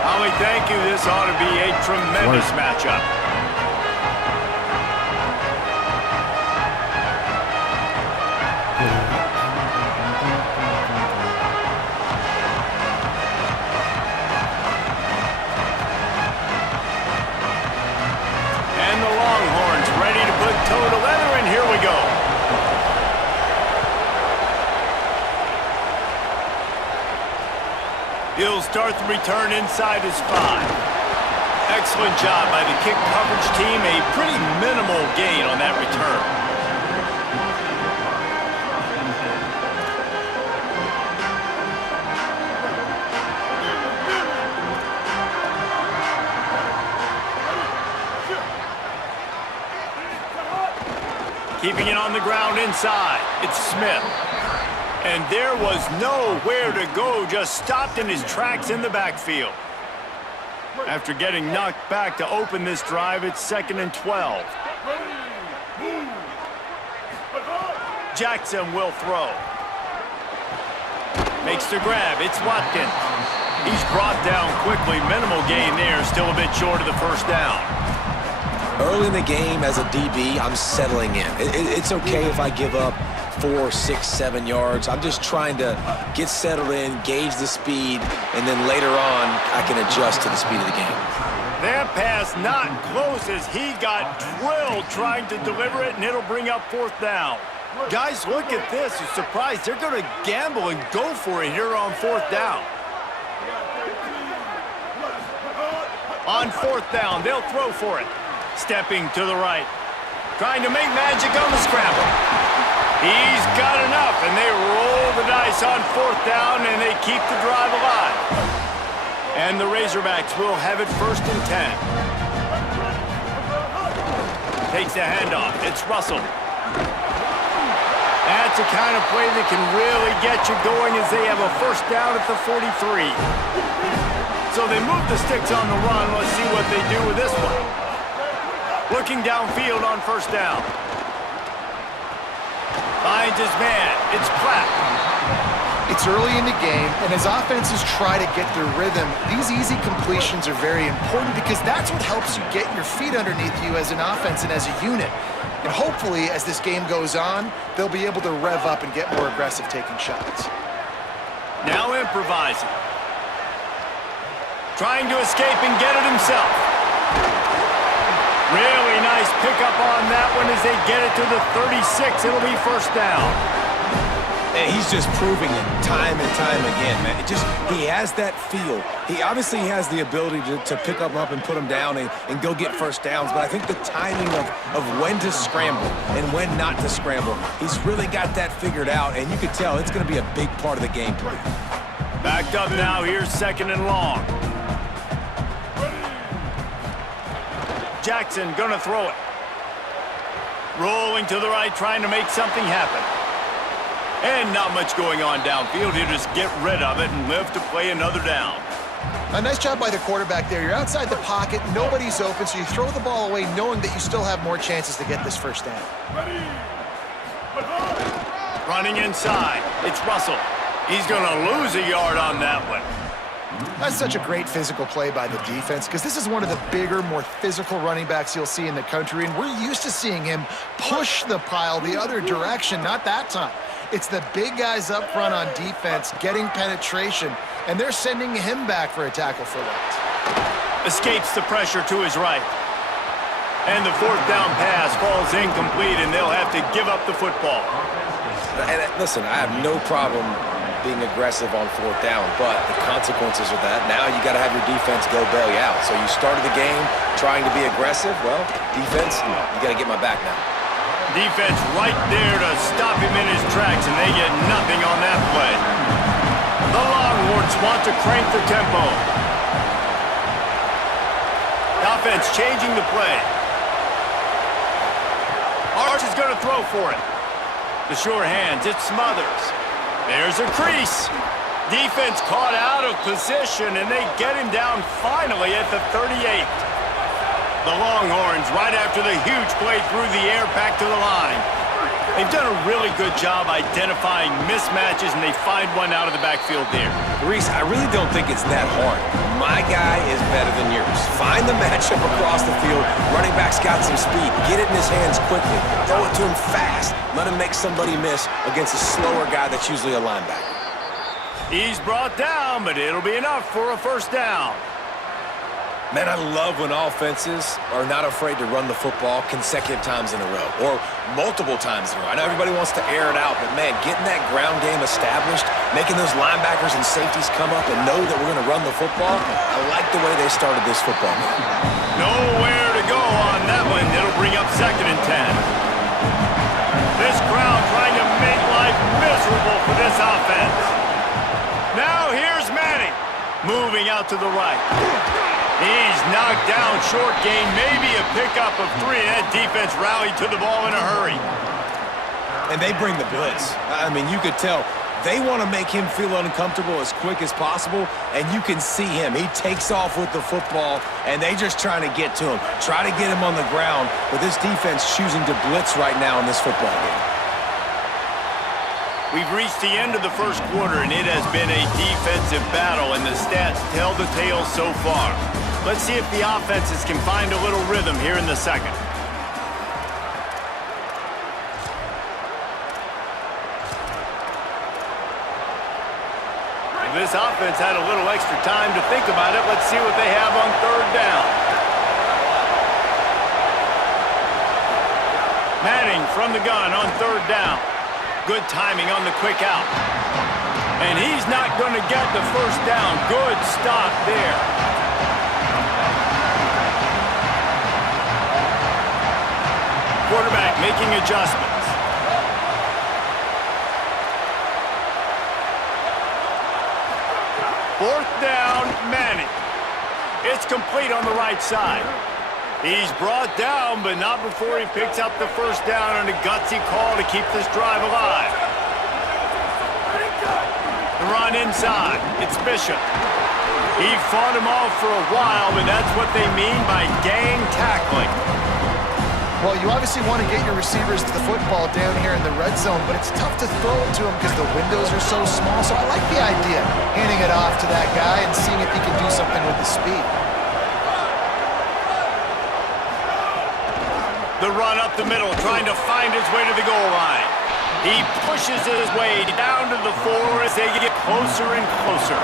Holly, thank you. This ought to be a tremendous matchup. And the Longhorns ready to put toe to leather, and here we go. He'll start the return inside his 5. Excellent job by the kick coverage team. A pretty minimal gain on that return. Keeping it on the ground inside. It's Smith. And there was nowhere to go, just stopped in his tracks in the backfield. After getting knocked back to open this drive, it's 2nd and 12. Jackson will throw. Makes the grab. It's Watkins. He's brought down quickly. Minimal gain there. Still a bit short of the first down. Early in the game, as a DB, I'm settling in. It's okay if I give up 4, 6, 7 yards. I'm just trying to get settled in, gauge the speed, and then later on, I can adjust to the speed of the game. That pass not close as he got drilled trying to deliver it, and it'll bring up 4th down. Guys, look at this. You're surprised. They're going to gamble and go for it here on 4th down. On 4th down, they'll throw for it. Stepping to the right. Trying to make magic on the scramble. He's got enough, and they roll the dice on 4th down, and they keep the drive alive. And the Razorbacks will have it 1st and 10. Takes the handoff. It's Russell. That's the kind of play that can really get you going as they have a 1st down at the 43. So they move the sticks on the run. Let's see what they do with this one. Looking downfield on 1st down. Finds his man. It's Platt. It's early in the game, and as offenses try to get their rhythm, these easy completions are very important because that's what helps you get your feet underneath you as an offense and as a unit. And hopefully, as this game goes on, they'll be able to rev up and get more aggressive taking shots. Now improvising. Trying to escape and get it himself. Really nice pickup on that one as they get it to the 36. It'll be 1st down. And he's just proving it time and time again, man. He has that feel. He obviously has the ability to pick them up and put them down and go get 1st downs. But I think the timing of when to scramble and when not to scramble, he's really got that figured out. And you can tell it's going to be a big part of the game plan. Backed up now. Here's 2nd and long. Jackson gonna throw it. Rolling to the right, trying to make something happen. And not much going on downfield. He'll just get rid of it and live to play another down. A nice job by the quarterback there. You're outside the pocket, nobody's open, so you throw the ball away knowing that you still have more chances to get this 1st down. Running inside, it's Russell. He's gonna lose a yard on that one. That's such a great physical play by the defense because this is one of the bigger, more physical running backs you'll see in the country, and we're used to seeing him push the pile the other direction. Not that time. It's the big guys up front on defense getting penetration, and they're sending him back for a tackle for loss. Escapes the pressure to his right. And the 4th down pass falls incomplete, and they'll have to give up the football. And listen, I have no problem being aggressive on 4th down, but the consequences of that, now you got to have your defense go bail you out. So you started the game trying to be aggressive. Well, defense, you got to get my back now. Defense right there to stop him in his tracks, and they get nothing on that play. The Longhorns want to crank the tempo. The offense changing the play. Arch is going to throw for it. The sure hands, it Smothers. There's a crease. Defense caught out of position, and they get him down finally at the 38. The Longhorns, right after the huge play through the air, back to the line. They've done a really good job identifying mismatches, and they find one out of the backfield there. Reese, I really don't think it's that hard. My guy is better than yours. Find the matchup across the field. Running back's got some speed. Get it in his hands quickly. Throw it to him fast. Let him make somebody miss against a slower guy that's usually a linebacker. He's brought down, but it'll be enough for a 1st down. Man, I love when offenses are not afraid to run the football consecutive times in a row or multiple times in a row. I know everybody wants to air it out, but, man, getting that ground game established, making those linebackers and safeties come up and know that we're going to run the football, I like the way they started this football game. Nowhere to go on that one. It'll bring up 2nd and 10. This crowd trying to make life miserable for this offense. Now here's Manning, moving out to the right. He's knocked down, short gain, maybe a pickup of 3. That defense rallied to the ball in a hurry. And they bring the blitz. I mean, you could tell they want to make him feel uncomfortable as quick as possible, and you can see him. He takes off with the football, and they just trying to get to him, try to get him on the ground, but this defense choosing to blitz right now in this football game. We've reached the end of the first quarter, and it has been a defensive battle, and the stats tell the tale so far. Let's see if the offenses can find a little rhythm here in the second. If this offense had a little extra time to think about it, let's see what they have on 3rd down. Manning from the gun on 3rd down. Good timing on the quick out. And he's not going to get the first down. Good stop there. Quarterback making adjustments. Fourth down, Manning. It's complete on the right side. He's brought down, but not before he picks up the first down on a gutsy call to keep this drive alive. The run inside. It's Bishop. He fought him off for a while, but that's what they mean by gang tackling. Well, you obviously want to get your receivers to the football down here in the red zone, but it's tough to throw it to them because the windows are so small. So I like the idea, handing it off to that guy and seeing if he can do something with the speed. The run up the middle, trying to find his way to the goal line. He pushes his way down to the 4 as they get closer and closer.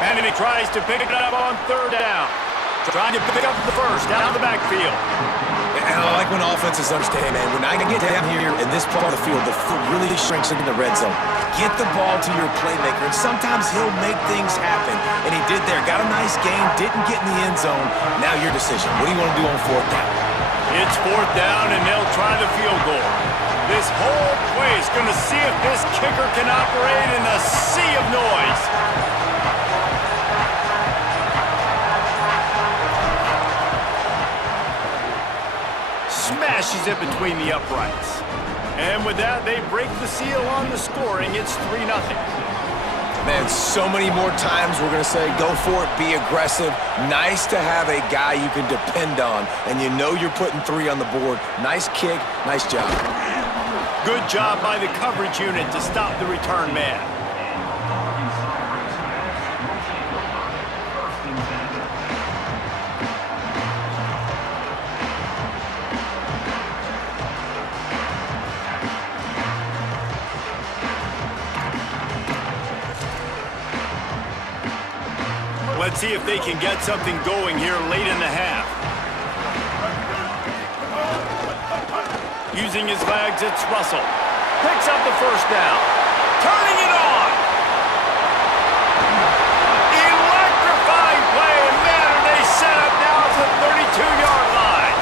And he tries to pick it up on 3rd down. Trying to pick up the first down the backfield. And I like when offenses understand, man, when I can get down here in this part of the field really shrinks into the red zone. Get the ball to your playmaker, and sometimes he'll make things happen. And he did there. Got a nice game, didn't get in the end zone. Now your decision. What do you want to do on 4th down? It's 4th down, and they'll try the field goal. This whole play is going to see if this kicker can operate in the sea of noise. Smashes it between the uprights. And with that, they break the seal on the scoring. It's 3-0. Man, so many more times we're going to say, go for it, be aggressive. Nice to have a guy you can depend on, and you know you're putting 3 on the board. Nice kick, nice job. Good job by the coverage unit to stop the return man. Let's see if they can get something going here late in the half. Using his legs, it's Russell. Picks up the first down. Turning it on. Electrifying play, and man, are they set up now at the 32-yard line.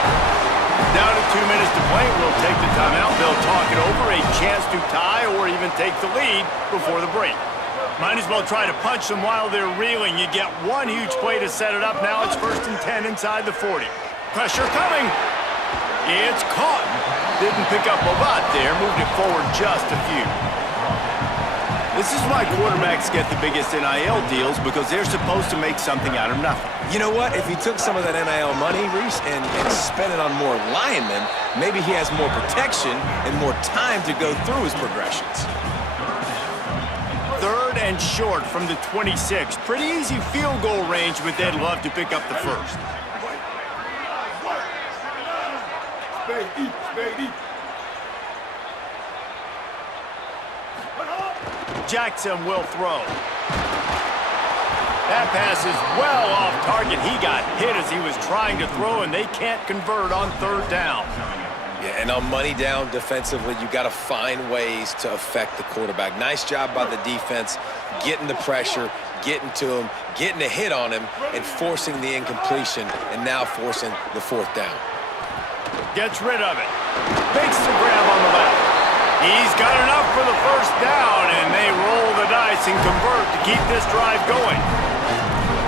Down to 2 minutes to play. We'll take the timeout. They'll talk it over. A chance to tie or even take the lead before the break. Might as well try to punch them while they're reeling. You get one huge play to set it up. Now it's 1st and 10 inside the 40. Pressure coming. It's caught. Didn't pick up a lot there. Moved it forward just a few. This is why quarterbacks get the biggest NIL deals, because they're supposed to make something out of nothing. You know what? If he took some of that NIL money, Reese, and spent it on more linemen, maybe he has more protection and more time to go through his progressions. 3rd and short from the 26. Pretty easy field goal range, but they'd love to pick up the first. Jackson will throw. That pass is well off target. He got hit as he was trying to throw, and they can't convert on third down. Yeah, and on money down defensively, you got to find ways to affect the quarterback. Nice job by the defense, getting the pressure, getting to him, getting a hit on him, and forcing the incompletion, and now forcing the fourth down. Gets rid of it. Makes the grab on the left. He's got enough for the first down, and they roll the dice and convert to keep this drive going.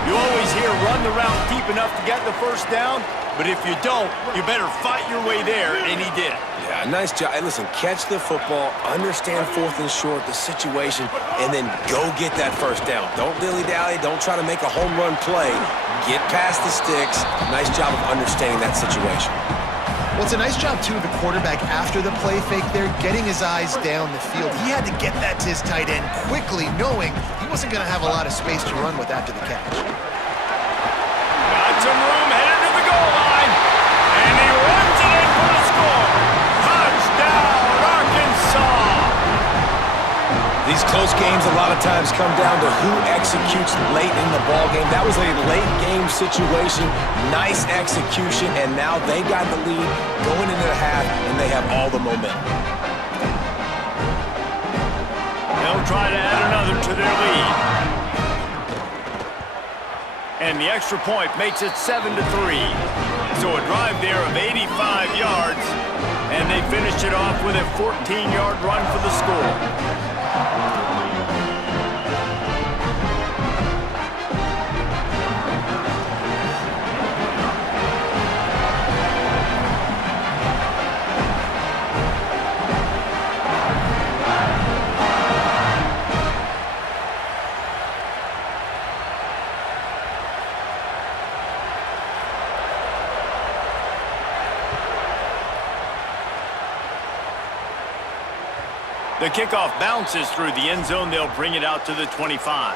You always hear run the route deep enough to get the first down, but if you don't, you better fight your way there, and he did. Yeah, nice job. Hey, listen, catch the football, understand fourth and short, the situation, and then go get that first down. Don't dilly-dally. Don't try to make a home run play. Get past the sticks. Nice job of understanding that situation. Well, it's a nice job, too, of the quarterback after the play fake there, getting his eyes down the field. He had to get that to his tight end quickly, knowing he wasn't going to have a lot of space to run with after the catch. Got some room, headed to the goal line, and he runs it in for the score. Touchdown, Arkansas! These close games a lot of times come down to who executes late in the ball game. That was a late game situation, nice execution, and now they got the lead going into the half, and they have all the momentum. They'll try to add another to their lead. And the extra point makes it 7-3. So a drive there of 85 yards, and they finish it off with a 14-yard run for the score. The kickoff bounces through the end zone. They'll bring it out to the 25.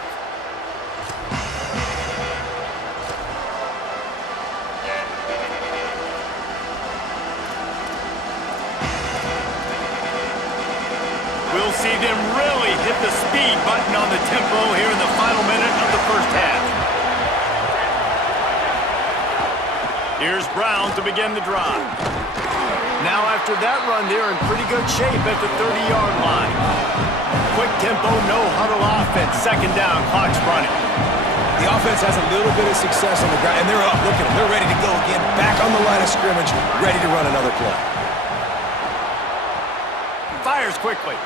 We'll see them really hit the speed button on the tempo here in the final minute of the first half. Here's Brown to begin the drive. Now after that run, they're in pretty good shape at the 30-yard line. Quick tempo, no huddle offense. Second down, clock's running. The offense has a little bit of success on the ground, and they're up. Look at them. They're ready to go again. Back on the line of scrimmage, ready to run another play. Fires quickly.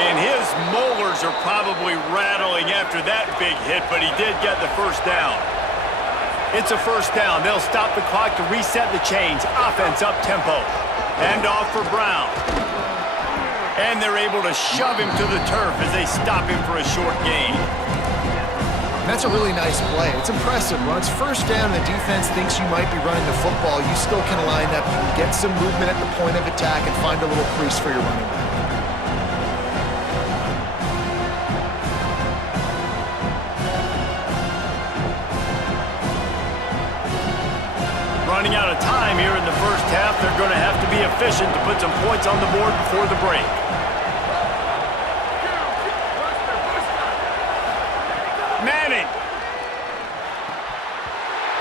And his molars are probably rattling after that big hit, but he did get the first down. It's a first down. They'll stop the clock to reset the chains. Offense up tempo. Hand off for Brown. And they're able to shove him to the turf as they stop him for a short gain. That's a really nice play. It's impressive. When it's first down and the defense thinks you might be running the football, you still can line up. You can get some movement at the point of attack and find a little crease for your running back. Running out of time here in the first half. They're going to have to be efficient to put some points on the board before the break. Manning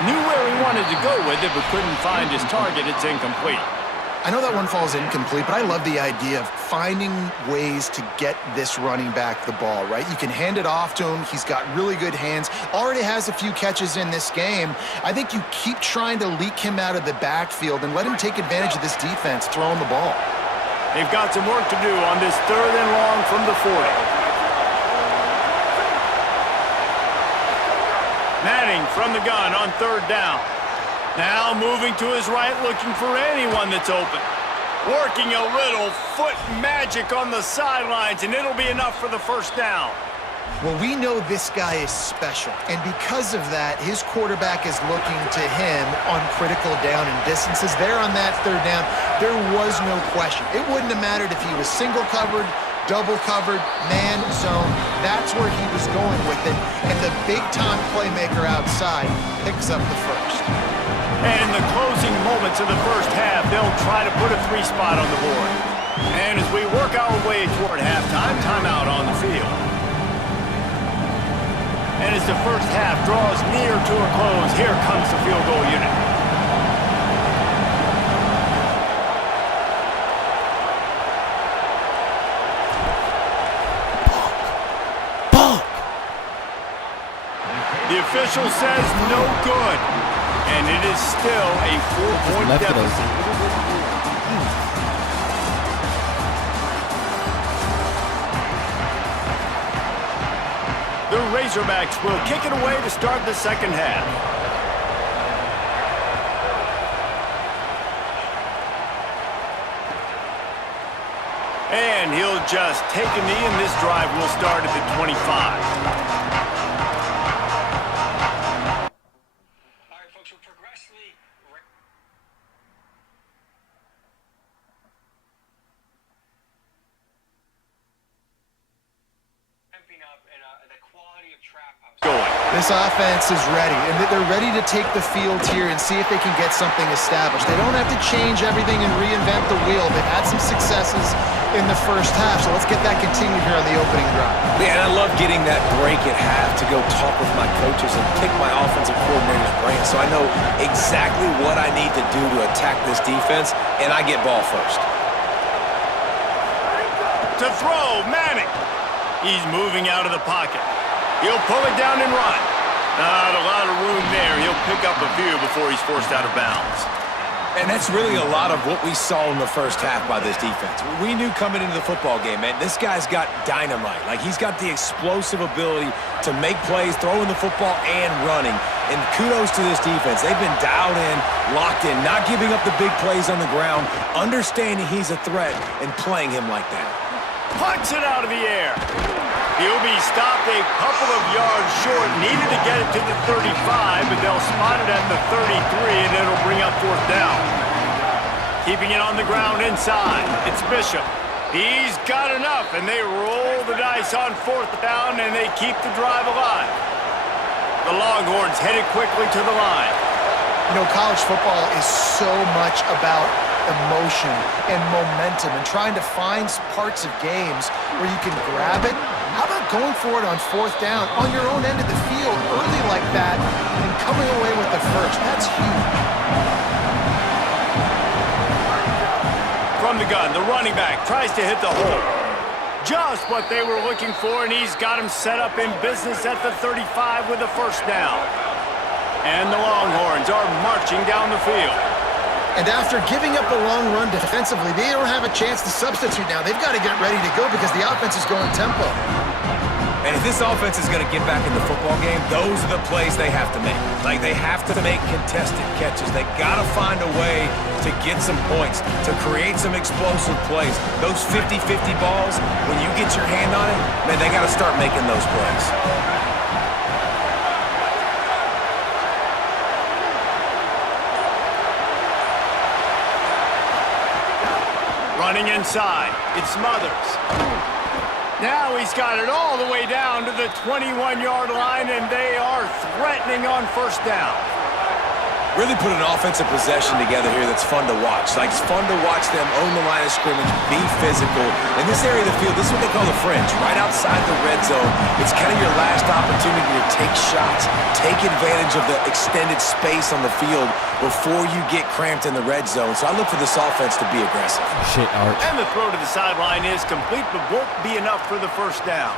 knew where he wanted to go with it, but couldn't find his target. It's incomplete. I know that one falls incomplete, but I love the idea of finding ways to get this running back the ball, right? You can hand it off to him. He's got really good hands. Already has a few catches in this game. I think you keep trying to leak him out of the backfield and let him take advantage of this defense throwing the ball. They've got some work to do on this third and long from the 40. Manning from the gun on third down. Now moving to his right, looking for anyone that's open. Working a little foot magic on the sidelines, and it'll be enough for the first down. Well, we know this guy is special, and because of that, his quarterback is looking to him on critical down and distances. There on that third down, there was no question. It wouldn't have mattered if he was single covered, double covered, man zone. That's where he was going with it, and the big-time playmaker outside picks up the first. And in the closing moments of the first half, they'll try to put a 3 spot on the board. And as we work our way toward halftime, timeout on the field. And as the first half draws near to a close, here comes the field goal unit. The official says no good. And it is still a 4-point deficit. The Razorbacks will kick it away to start the second half. And he'll just take a knee, and this drive will start at the 25. This offense is ready, and they're ready to take the field here and see if they can get something established. They don't have to change everything and reinvent the wheel. They've had some successes in the first half, so let's get that continued here on the opening drive. Man, I love getting that break at half to go talk with my coaches and pick my offensive coordinator's brain so I know exactly what I need to do to attack this defense, and I get ball first. To throw, Manning. He's moving out of the pocket. He'll pull it down and run. Not a lot of room there. He'll pick up a few before he's forced out of bounds. And that's really a lot of what we saw in the first half by this defense. We knew coming into the football game, man, this guy's got dynamite. Like, he's got the explosive ability to make plays, throwing the football and running. And kudos to this defense. They've been dialed in, locked in, not giving up the big plays on the ground, understanding he's a threat, and playing him like that. Punts it out of the air. He'll be stopped a couple of yards short. Needed to get it to the 35, but they'll spot it at the 33, and it'll bring up 4th down. Keeping it on the ground inside. It's Bishop. He's got enough, and they roll the dice on 4th down, and they keep the drive alive. The Longhorns headed quickly to the line. You know, college football is so much about emotion and momentum and trying to find parts of games where you can grab it. How about going for it on 4th down on your own end of the field early like that and coming away with the first? That's huge. From the gun, the running back tries to hit the hole. Just what they were looking for, and he's got him set up in business at the 35 with a 1st down. And the Longhorns are marching down the field. And after giving up a long run defensively, they don't have a chance to substitute now. They've got to get ready to go because the offense is going tempo. And if this offense is going to get back in the football game, those are the plays they have to make. Like, they have to make contested catches. They got to find a way to get some points, to create some explosive plays. Those 50-50 balls, when you get your hand on it, man, they got to start making those plays. Running inside, it's Smothers. Now he's got it all the way down to the 21-yard line, and they are threatening on 1st down. Really put an offensive possession together here that's fun to watch. Like, it's fun to watch them own the line of scrimmage, be physical. In this area of the field, this is what they call the fringe, right outside the red zone. It's kind of your last opportunity to take shots, take advantage of the extended space on the field before you get cramped in the red zone. So I look for this offense to be aggressive. Shit, Art. And the throw to the sideline is complete, but won't be enough for the 1st down.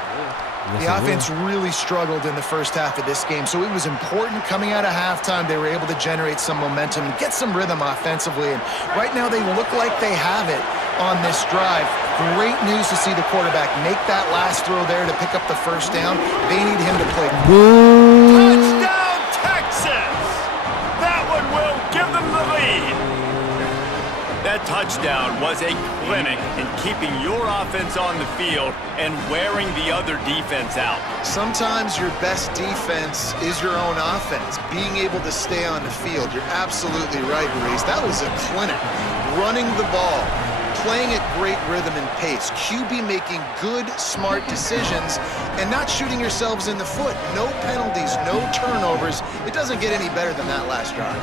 The offense really struggled in the first half of this game, so it was important coming out of halftime. They were able to generate some momentum and get some rhythm offensively, and right now they look like they have it on this drive. Great news to see the quarterback make that last throw there to pick up the 1st down. They need him to play. Touchdown, Texas! That one will give them the lead. That touchdown was a clinic in keeping your offense on the field and wearing the other defense out. Sometimes your best defense is your own offense, being able to stay on the field. You're absolutely right, Maurice. That was a clinic. Running the ball, playing it great rhythm and pace. QB making good, smart decisions and not shooting yourselves in the foot. No penalties, no turnovers. It doesn't get any better than that last drive.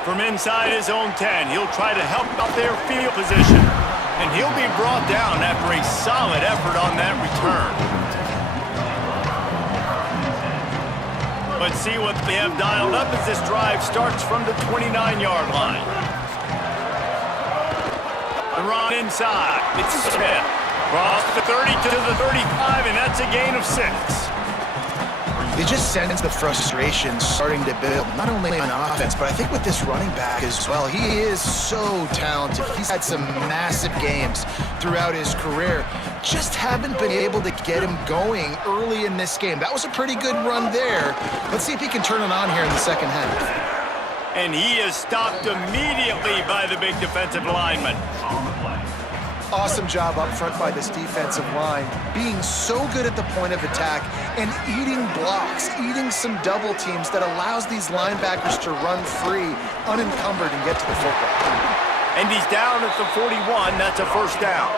From inside his own 10, he'll try to help out their field position. And he'll be brought down after a solid effort on that return. Let's see what they have dialed up as this drive starts from the 29-yard line. The run inside. It's Smith. Cross the 30 to the 35, and that's a gain of 6. You just sense the frustration starting to build, not only on offense, but I think with this running back as well. He is so talented. He's had some massive games throughout his career. Just haven't been able to get him going early in this game. That was a pretty good run there. Let's see if he can turn it on here in the second half. And he is stopped immediately by the big defensive lineman. Awesome job up front by this defensive line, being so good at the point of attack and eating blocks, eating some double teams that allows these linebackers to run free, unencumbered, and get to the football. And he's down at the 41. That's a first down.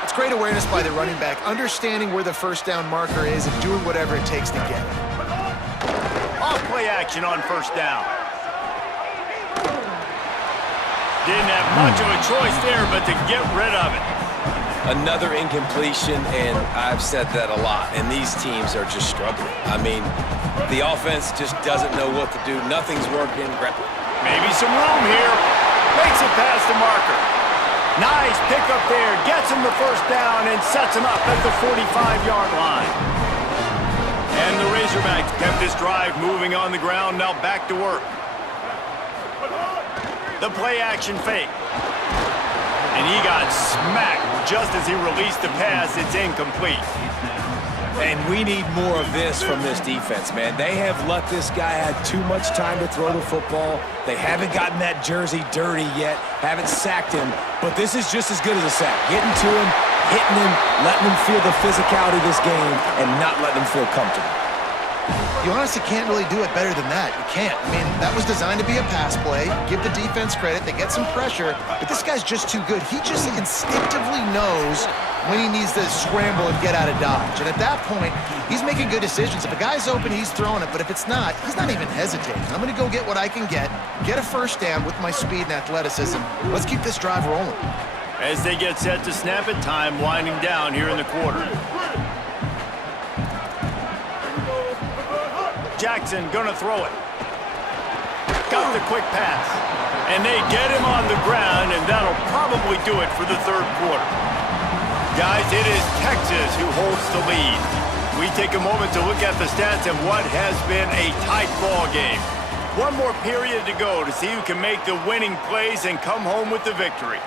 It's great awareness by the running back, understanding where the first down marker is and doing whatever it takes to get it. Off play action on first down. Didn't have much of a choice there, but to get rid of it. Another incompletion, and I've said that a lot, and these teams are just struggling. I mean, the offense just doesn't know what to do. Nothing's working. Maybe some room here. Makes it past the marker. Nice pickup there. Gets him the first down and sets him up at the 45-yard line. And the Razorbacks kept this drive moving on the ground, now back to work. The play-action fake. And he got smacked just as he released the pass. It's incomplete. And we need more of this from this defense, man. They have let this guy have too much time to throw the football. They haven't gotten that jersey dirty yet, haven't sacked him, but this is just as good as a sack. Getting to him, hitting him, letting him feel the physicality of this game, and not letting him feel comfortable. You honestly can't really do it better than that. You can't. I mean, that was designed to be a pass play. Give the defense credit. They get some pressure, but this guy's just too good. He just instinctively knows when he needs to scramble and get out of dodge. And at that point, he's making good decisions. If a guy's open, he's throwing it, but if it's not, he's not even hesitating. I'm going to go get what I can get a first down with my speed and athleticism. Let's keep this drive rolling. As they get set to snap it, time winding down here in the quarter. Jackson gonna throw it. Got the quick pass. And they get him on the ground, and that'll probably do it for the third quarter. Guys, it is Texas who holds the lead. We take a moment to look at the stats of what has been a tight ball game. One more period to go to see who can make the winning plays and come home with the victory.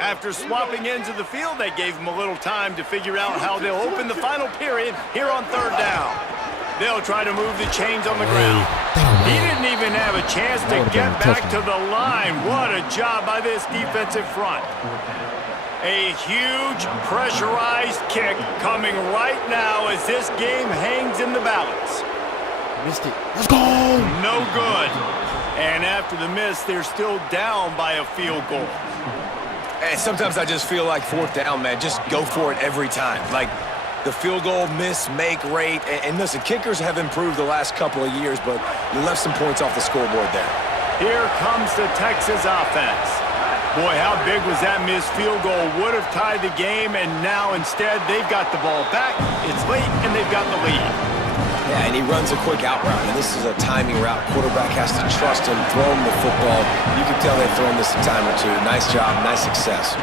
After swapping ends of the field, that gave them a little time to figure out how they'll open the final period here on third down. They'll try to move the chains on the ground. He didn't even have a chance to get back to the line. What a job by this defensive front. A huge pressurized kick coming right now as this game hangs in the balance. Missed it. Let's go! No good. And after the miss, they're still down by a field goal. And sometimes I just feel like fourth down, man, just go for it every time. Like the field goal miss, make rate. And listen, kickers have improved the last couple of years, but you left some points off the scoreboard there. Here comes the Texas offense. Boy, how big was that missed field goal? Would have tied the game, and now instead they've got the ball back. It's late, and they've got the lead. Yeah, and he runs a quick out route, and this is a timing route. Quarterback has to trust him, throw him the football. You can tell they've thrown this a time or two. Nice job, nice success.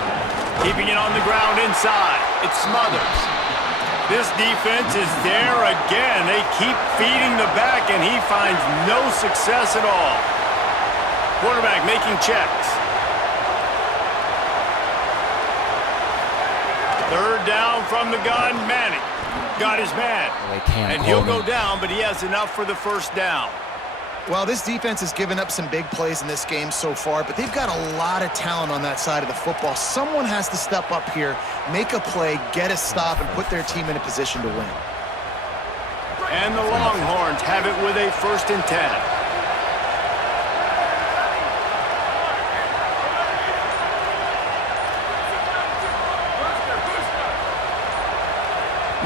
Keeping it on the ground inside. It's Smothers. This defense is there again. They keep feeding the back, and he finds no success at all. Quarterback making checks. Third down from the gun, Manning. Got his man. And he'll go down, but he has enough for the first down. Well, this defense has given up some big plays in this game so far, but they've got a lot of talent on that side of the football. Someone has to step up here, make a play, get a stop, and put their team in a position to win. And the Longhorns have it with a 1st and 10.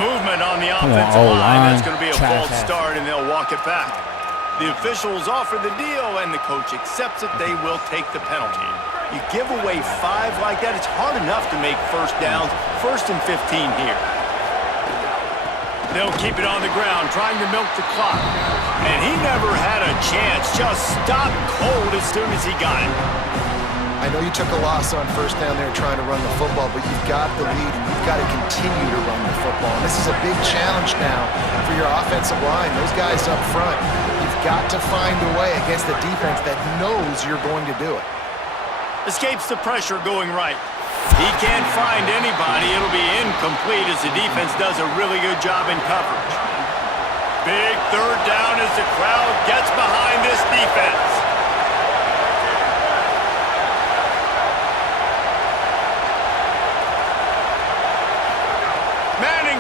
Movement on the offensive line. That's going to be a false start, and they'll walk it back. The officials offer the deal, and the coach accepts it. They will take the penalty. You give away 5 like that, it's hard enough to make first downs. 1st and 15 here. They'll keep it on the ground, trying to milk the clock. And he never had a chance. Just stopped cold as soon as he got it. I know you took a loss on first down there trying to run the football, but you've got the lead, and you've got to continue to run the football. And this is a big challenge now for your offensive line. Those guys up front, you've got to find a way against a defense that knows you're going to do it. Escapes the pressure going right. He can't find anybody. It'll be incomplete as the defense does a really good job in coverage. Big third down as the crowd gets behind this defense.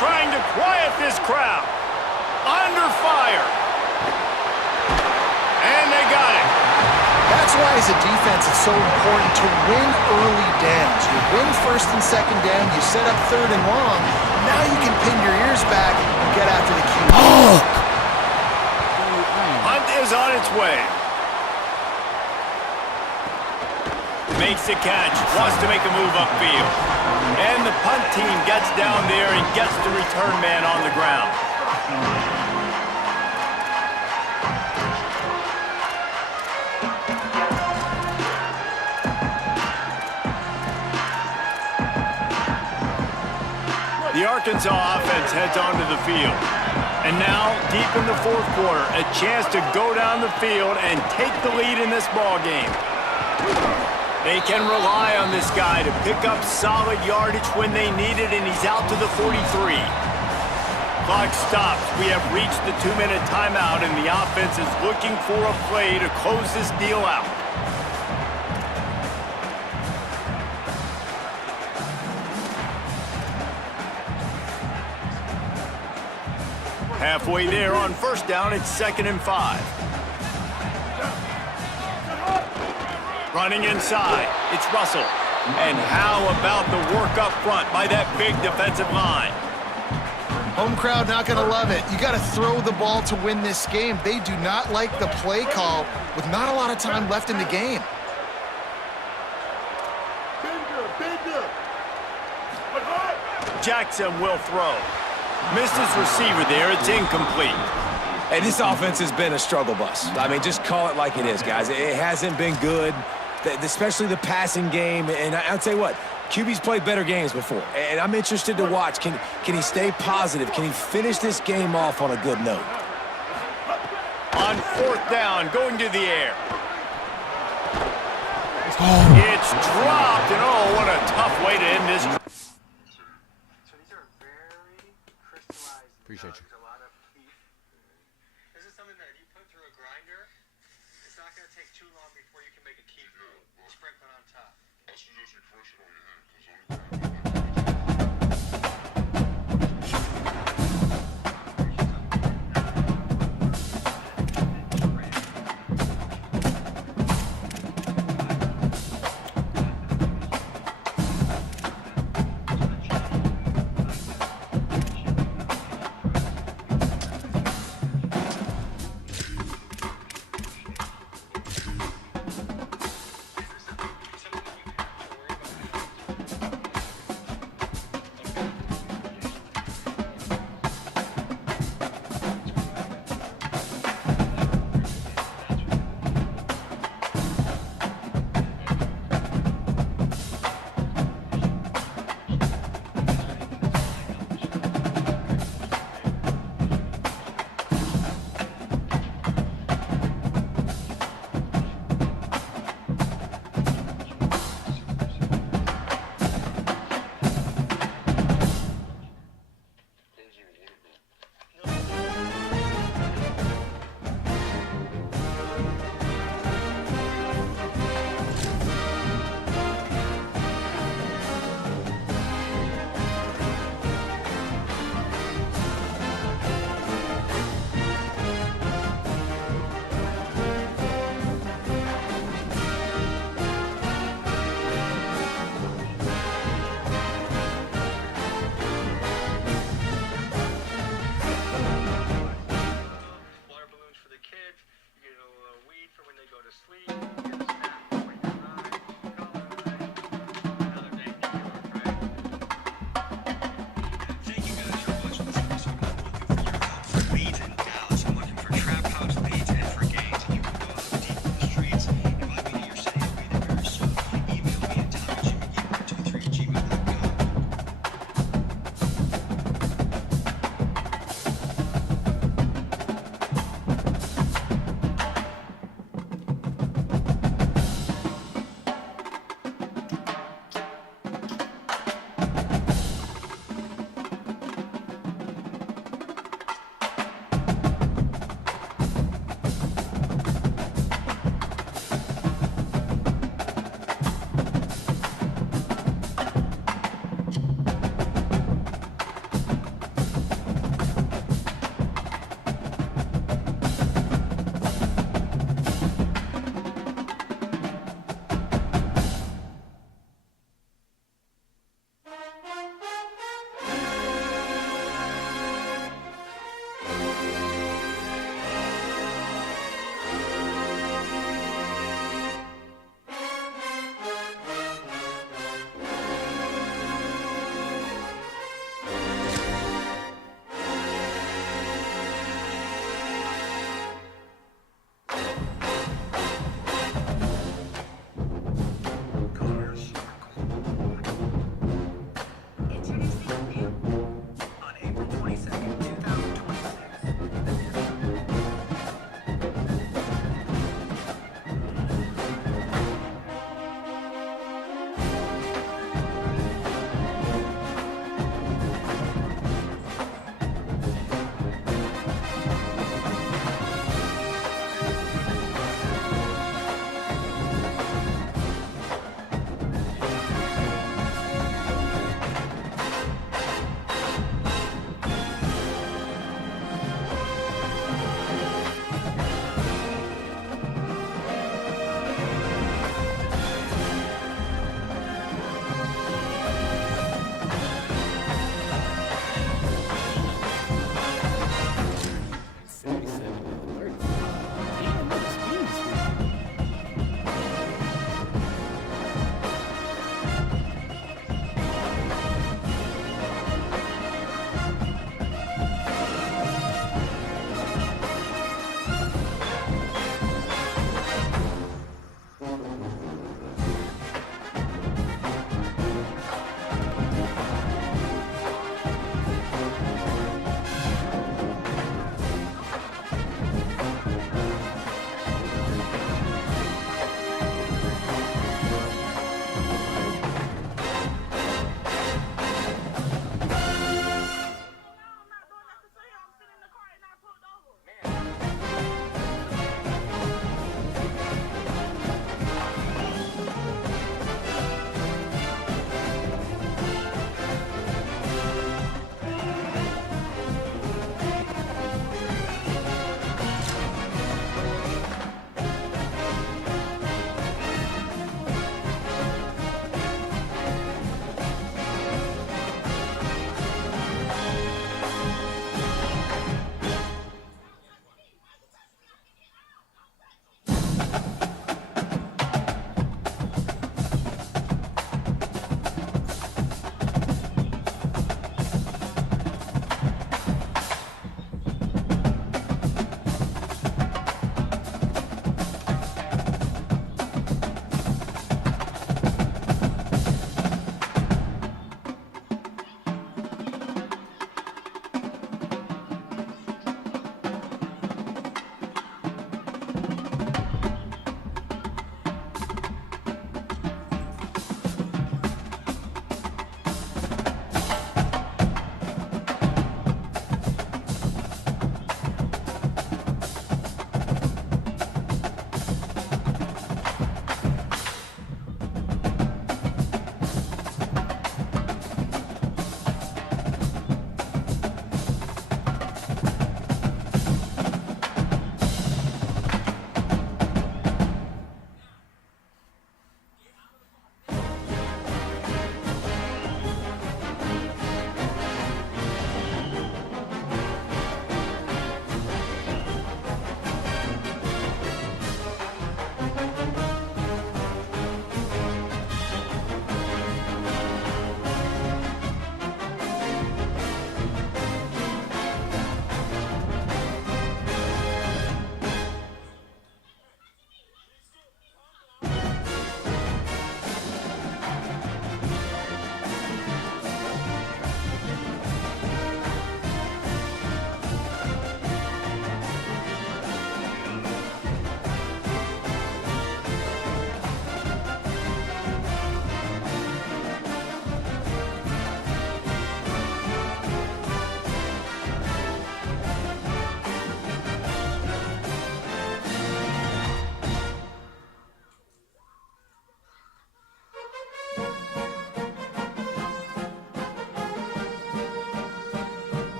Trying to quiet this crowd. Under fire. And they got it. That's why as a defense it's so important to win early downs. You win 1st and 2nd down, you set up 3rd and long. Now you can pin your ears back and get after the QB. Hunt is on its way. Makes the catch, wants to make a move upfield. And the punt team gets down there and gets the return man on the ground. The Arkansas offense heads onto the field. And now, deep in the 4th quarter, a chance to go down the field and take the lead in this ball game. They can rely on this guy to pick up solid yardage when they need it, and he's out to the 43. Clock stops. We have reached the 2-minute timeout, and the offense is looking for a play to close this deal out. Halfway there on first down, it's 2nd and 5. Running inside, it's Russell. And how about the work up front by that big defensive line? Home crowd not going to love it. You got to throw the ball to win this game. They do not like the play call with not a lot of time left in the game. Jackson will throw. Missed his receiver there. It's incomplete. Hey, this offense has been a struggle bus. I mean, just call it like it is, guys. It hasn't been good, especially the passing game. And I'll tell you what, QB's played better games before. And I'm interested to watch. Can he stay positive? Can he finish this game off on a good note? On 4th down, going to the air. It's dropped, and oh, what a tough way to end this. So these are very crystallized. Appreciate you. A lot of heat. This is something that if you put through a grinder, it's not going to take too long before you can make a key through it. Sprinkle it on top. I suggest you crush it on your hand, because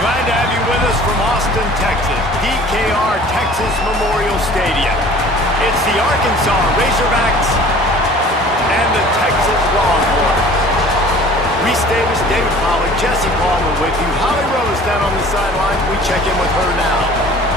Glad to have you with us from Austin, Texas, DKR Texas Memorial Stadium. It's the Arkansas Razorbacks and the Texas Longhorns. Reese Davis, David Pollack, Jesse Palmer with you. Holly Rose down on the sidelines. We check in with her now.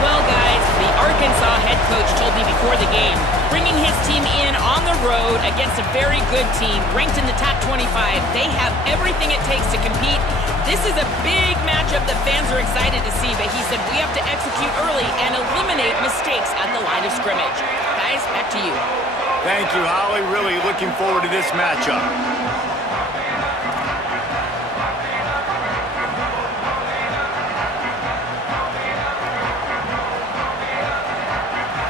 Well, guys, the Arkansas head coach told me before the game, bringing his team in on the road against a very good team, ranked in the top 25. They have everything it takes to compete. This is a big matchup that fans are excited to see, but he said we have to execute early and eliminate mistakes at the line of scrimmage. Guys, back to you. Thank you, Holly. Really looking forward to this matchup.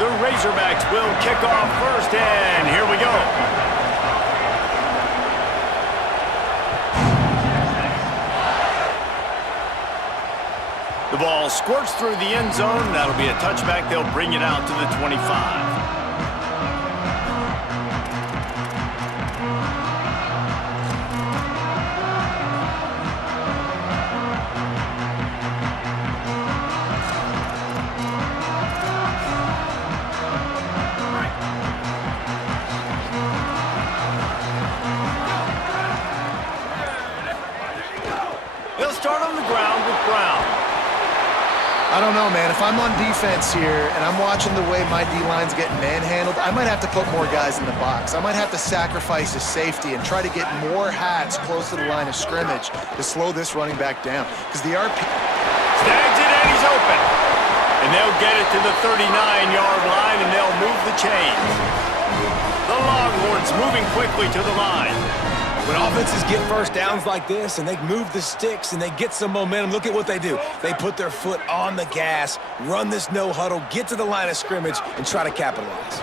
The Razorbacks will kick off first, and here we go. The ball squirts through the end zone. That'll be a touchback. They'll bring it out to the 25. They'll start on the ground with Brown. I don't know, man. If I'm on defense here and I'm watching the way my D-line's getting manhandled, I might have to put more guys in the box. I might have to sacrifice his safety and try to get more hats close to the line of scrimmage to slow this running back down. Because the RP... Snags it, and he's open. And they'll get it to the 39-yard line, and they'll move the chains. The Longhorns moving quickly to the line. When offenses get first downs like this and they move the sticks and they get some momentum, look at what they do. They put their foot on the gas, run this no huddle, get to the line of scrimmage, and try to capitalize.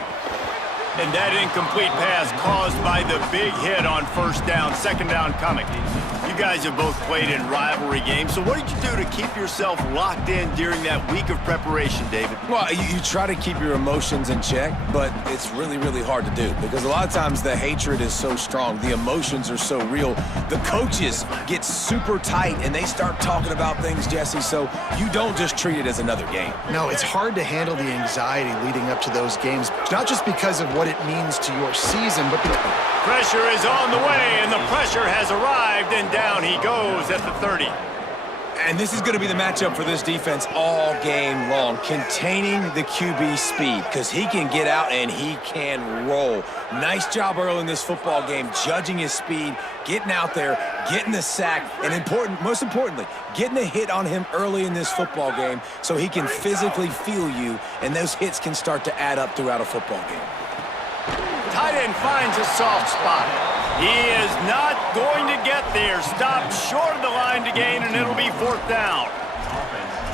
And that incomplete pass caused by the big hit on first down, second down coming. You guys have both played in rivalry games, so what did you do to keep yourself locked in during that week of preparation, David? Well, you try to keep your emotions in check, but it's really, really hard to do because a lot of times the hatred is so strong, the emotions are so real, the coaches get super tight and they start talking about things, Jesse, so you don't just treat it as another game. No, it's hard to handle the anxiety leading up to those games, not just because of what it means to your season, but because... Pressure is on the way, and the pressure has arrived, and down he goes at the 30. And this is going to be the matchup for this defense all game long, containing the QB speed, because he can get out and he can roll. Nice job early in this football game, judging his speed, getting out there, getting the sack, and most importantly, getting a hit on him early in this football game so he can physically feel you, and those hits can start to add up throughout a football game. Tight end finds a soft spot. He is not going to get there. Stopped short of the line to gain, and it'll be fourth down.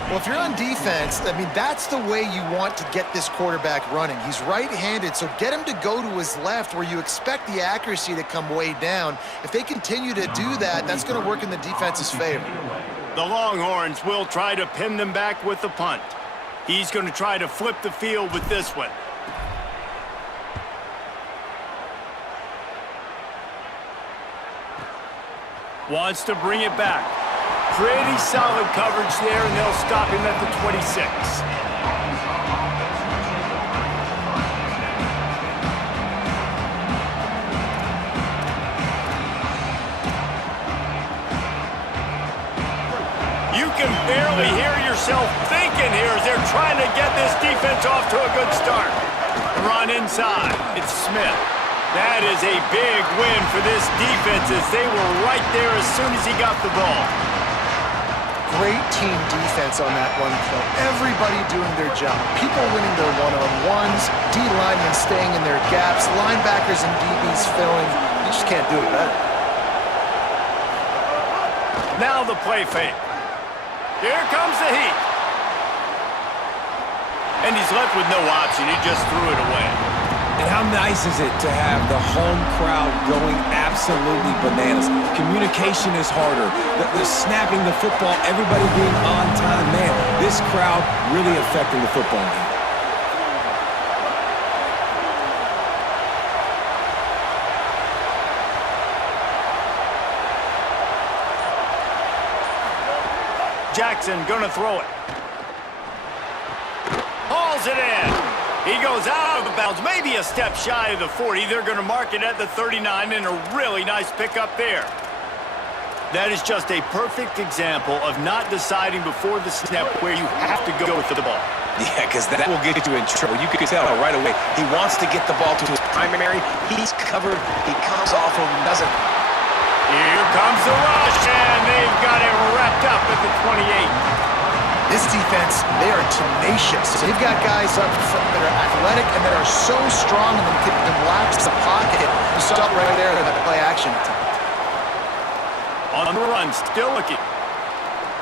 Well, if you're on defense, I mean, that's the way you want to get this quarterback running. He's right-handed, so get him to go to his left where you expect the accuracy to come way down. If they continue to do that, that's going to work in the defense's favor. The Longhorns will try to pin them back with the punt. He's going to try to flip the field with this one. Wants to bring it back. Pretty solid coverage there, and they'll stop him at the 26. You can barely hear yourself thinking here as they're trying to get this defense off to a good start. Run inside. It's Smith. That is a big win for this defense as they were right there as soon as he got the ball. Great team defense on that run play. Everybody doing their job. People winning their one-on-ones, D-linemen staying in their gaps, linebackers and DBs filling. You just can't do it better. Now the play fake. Here comes the heat. And he's left with no option. He just threw it away. And how nice is it to have the home crowd going absolutely bananas? Communication is harder. The snapping the football, everybody being on time. Man, this crowd really affecting the football game. Jackson gonna throw it. Hauls it in. He goes out of bounds, maybe a step shy of the 40. They're going to mark it at the 39, and a really nice pickup there. That is just a perfect example of not deciding before the snap where you have to go with the ball. Yeah, because that will get you in trouble. You can tell right away. He wants to get the ball to his primary. He's covered. He comes off him, doesn't. Here comes the rush, and they've got it wrapped up at the 28. This defense, they are tenacious. They've got guys up front that are athletic and that are so strong and can collapse the pocket. You saw it right there in that play action attempt. On the run, still looking.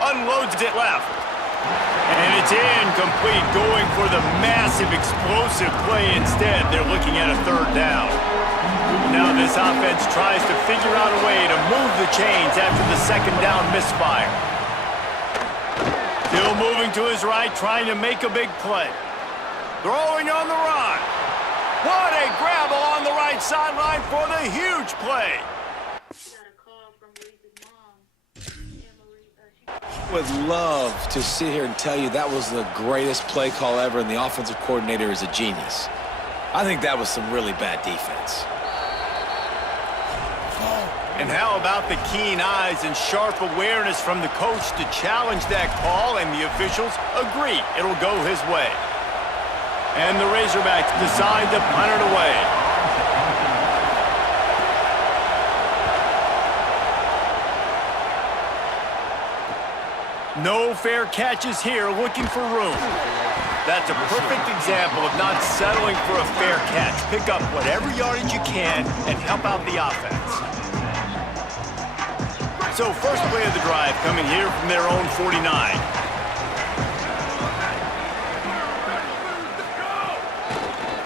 Unloads it left. And it's incomplete, going for the massive explosive play instead. They're looking at a third down. Now this offense tries to figure out a way to move the chains after the second down misfire. Still moving to his right, trying to make a big play. Throwing on the run. What a grab along the right sideline for the huge play. Would love to sit here and tell you that was the greatest play call ever, and the offensive coordinator is a genius. I think that was some really bad defense. And how about the keen eyes and sharp awareness from the coach to challenge that call, and the officials agree it'll go his way. And the Razorbacks decide to punt it away. No fair catches here, looking for room. That's a perfect example of not settling for a fair catch. Pick up whatever yardage you can and help out the offense. So first play of the drive coming here from their own 49.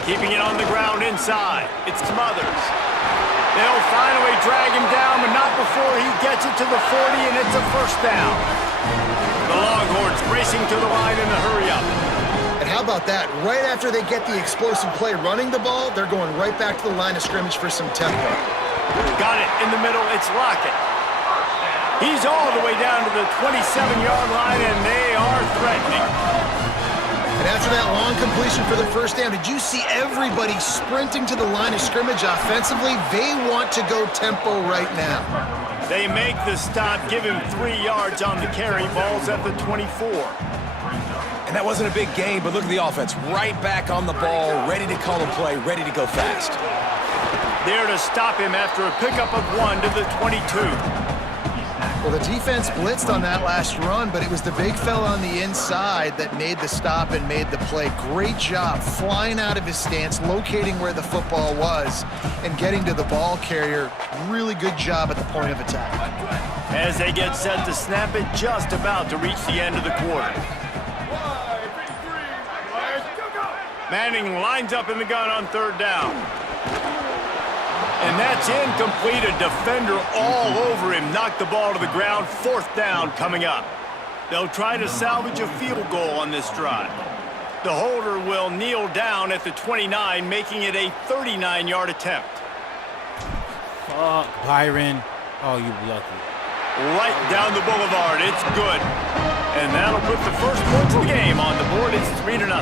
Keeping it on the ground inside. It's Smothers. They'll finally drag him down, but not before he gets it to the 40, and it's a first down. The Longhorns racing to the line in a hurry-up. And how about that? Right after they get the explosive play running the ball, they're going right back to the line of scrimmage for some tempo. Got it in the middle. It's Lockett. He's all the way down to the 27-yard line, and they are threatening. And after that long completion for the first down, did you see everybody sprinting to the line of scrimmage offensively? They want to go tempo right now. They make the stop, give him 3 yards on the carry. Ball's at the 24. And that wasn't a big game, but look at the offense. Right back on the ball, ready to call a play, ready to go fast. There to stop him after a pickup of 1 to the 22. Well, the defense blitzed on that last run, but it was the big fella on the inside that made the stop and made the play. Great job flying out of his stance, locating where the football was, and getting to the ball carrier. Really good job at the point of attack. As they get set to snap it, just about to reach the end of the quarter. Manning lines up in the gun on third down. And that's incomplete. A defender all over him. Knocked the ball to the ground. Fourth down coming up. They'll try to salvage a field goal on this drive. The holder will kneel down at the 29, making it a 39-yard attempt. Fuck, Byron. Oh, you lucky. Right down the boulevard. It's good. And that'll put the first points of the game on the board. It's 3-0.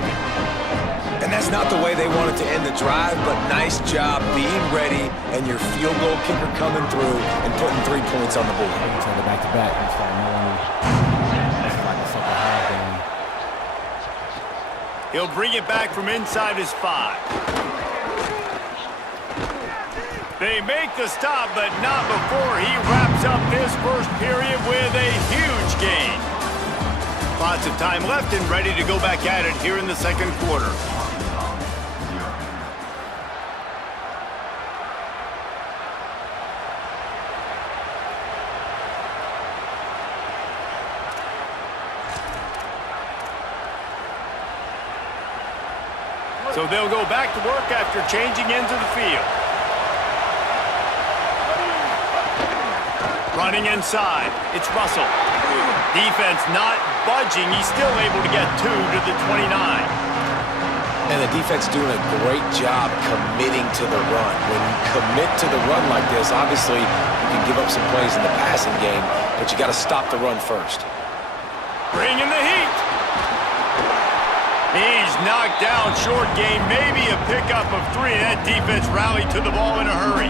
And that's not the way they wanted to end the drive, but nice job being ready and your field goal kicker coming through and putting 3 points on the board. Turn it back-to-back. I'm starting knowing it's like a second half game. He'll bring it back from inside his 5. They make the stop, but not before he wraps up this first period with a huge gain. Lots of time left and ready to go back at it here in the second quarter. So they'll go back to work after changing into the field. Running inside, it's Russell. Defense not budging. He's still able to get 2 to the 29. And the defense doing a great job committing to the run. When you commit to the run like this, obviously you can give up some plays in the passing game, but you got to stop the run first. Bringing the heat. He's knocked down, short game, maybe a pickup of 3. That defense rallied to the ball in a hurry.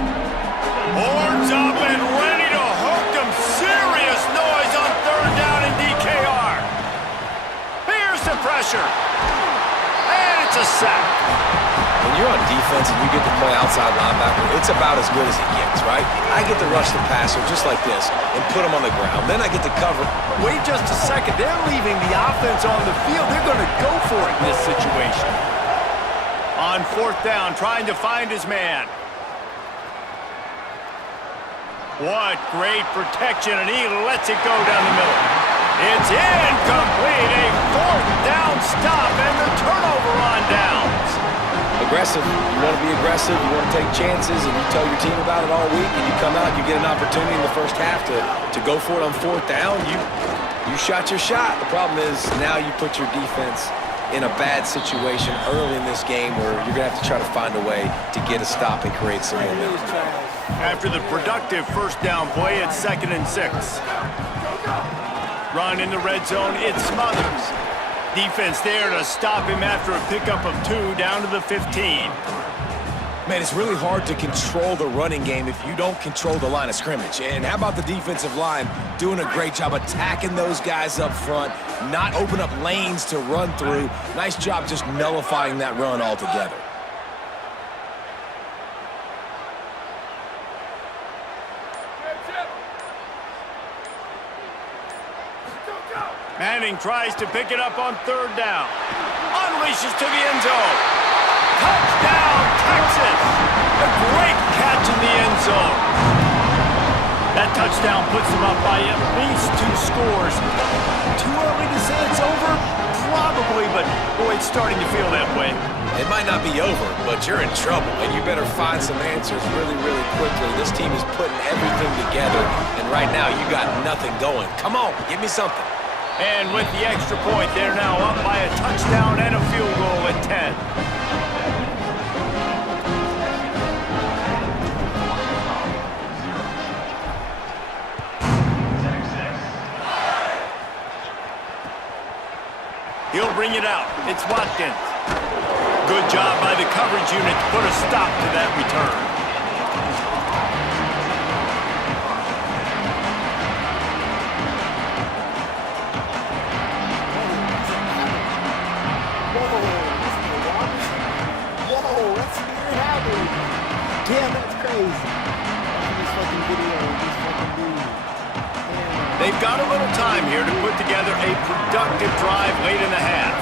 Horns up and ready to hook them. Serious noise on third down in DKR. Here's the pressure. And it's a sack. When you're on defense and you get to play outside linebacker, it's about as good as it gets, right? I get to rush the passer just like this and put him on the ground. Then I get to cover. Wait just a second. They're leaving the offense on the field. They're going to go for it in this situation. On fourth down, trying to find his man. What great protection, and he lets it go down the middle. It's incomplete. A fourth down stop and the turnover on downs. Aggressive. You want to be aggressive. You want to take chances, and you tell your team about it all week, and you come out, you get an opportunity in the first half to go for it on fourth down. You shot your shot. The problem is now you put your defense in a bad situation early in this game where you're going to have to try to find a way to get a stop and create some momentum. After the productive first down play, it's 2nd and 6. Run in the red zone, it's Smothers. Defense there to stop him after a pickup of 2 down to the 15. Man, it's really hard to control the running game if you don't control the line of scrimmage. And how about the defensive line doing a great job attacking those guys up front, not open up lanes to run through. Nice job just nullifying that run altogether. Manning tries to pick it up on third down. Unleashes to the end zone. Touchdown, Texas! A great catch in the end zone. That touchdown puts them up by at least 2 scores. Too early to say it's over? Probably, but boy, it's starting to feel that way. It might not be over, but you're in trouble, and you better find some answers really, really quickly. This team is putting everything together, and right now you got nothing going. Come on, give me something. And with the extra point, they're now up by a touchdown and a field goal at 10. He'll bring it out. It's Watkins. Good job by the coverage unit to put a stop to that return. Damn, that's crazy. This fucking video, this fucking dude. They've got a little time here to put together a productive drive late in the half.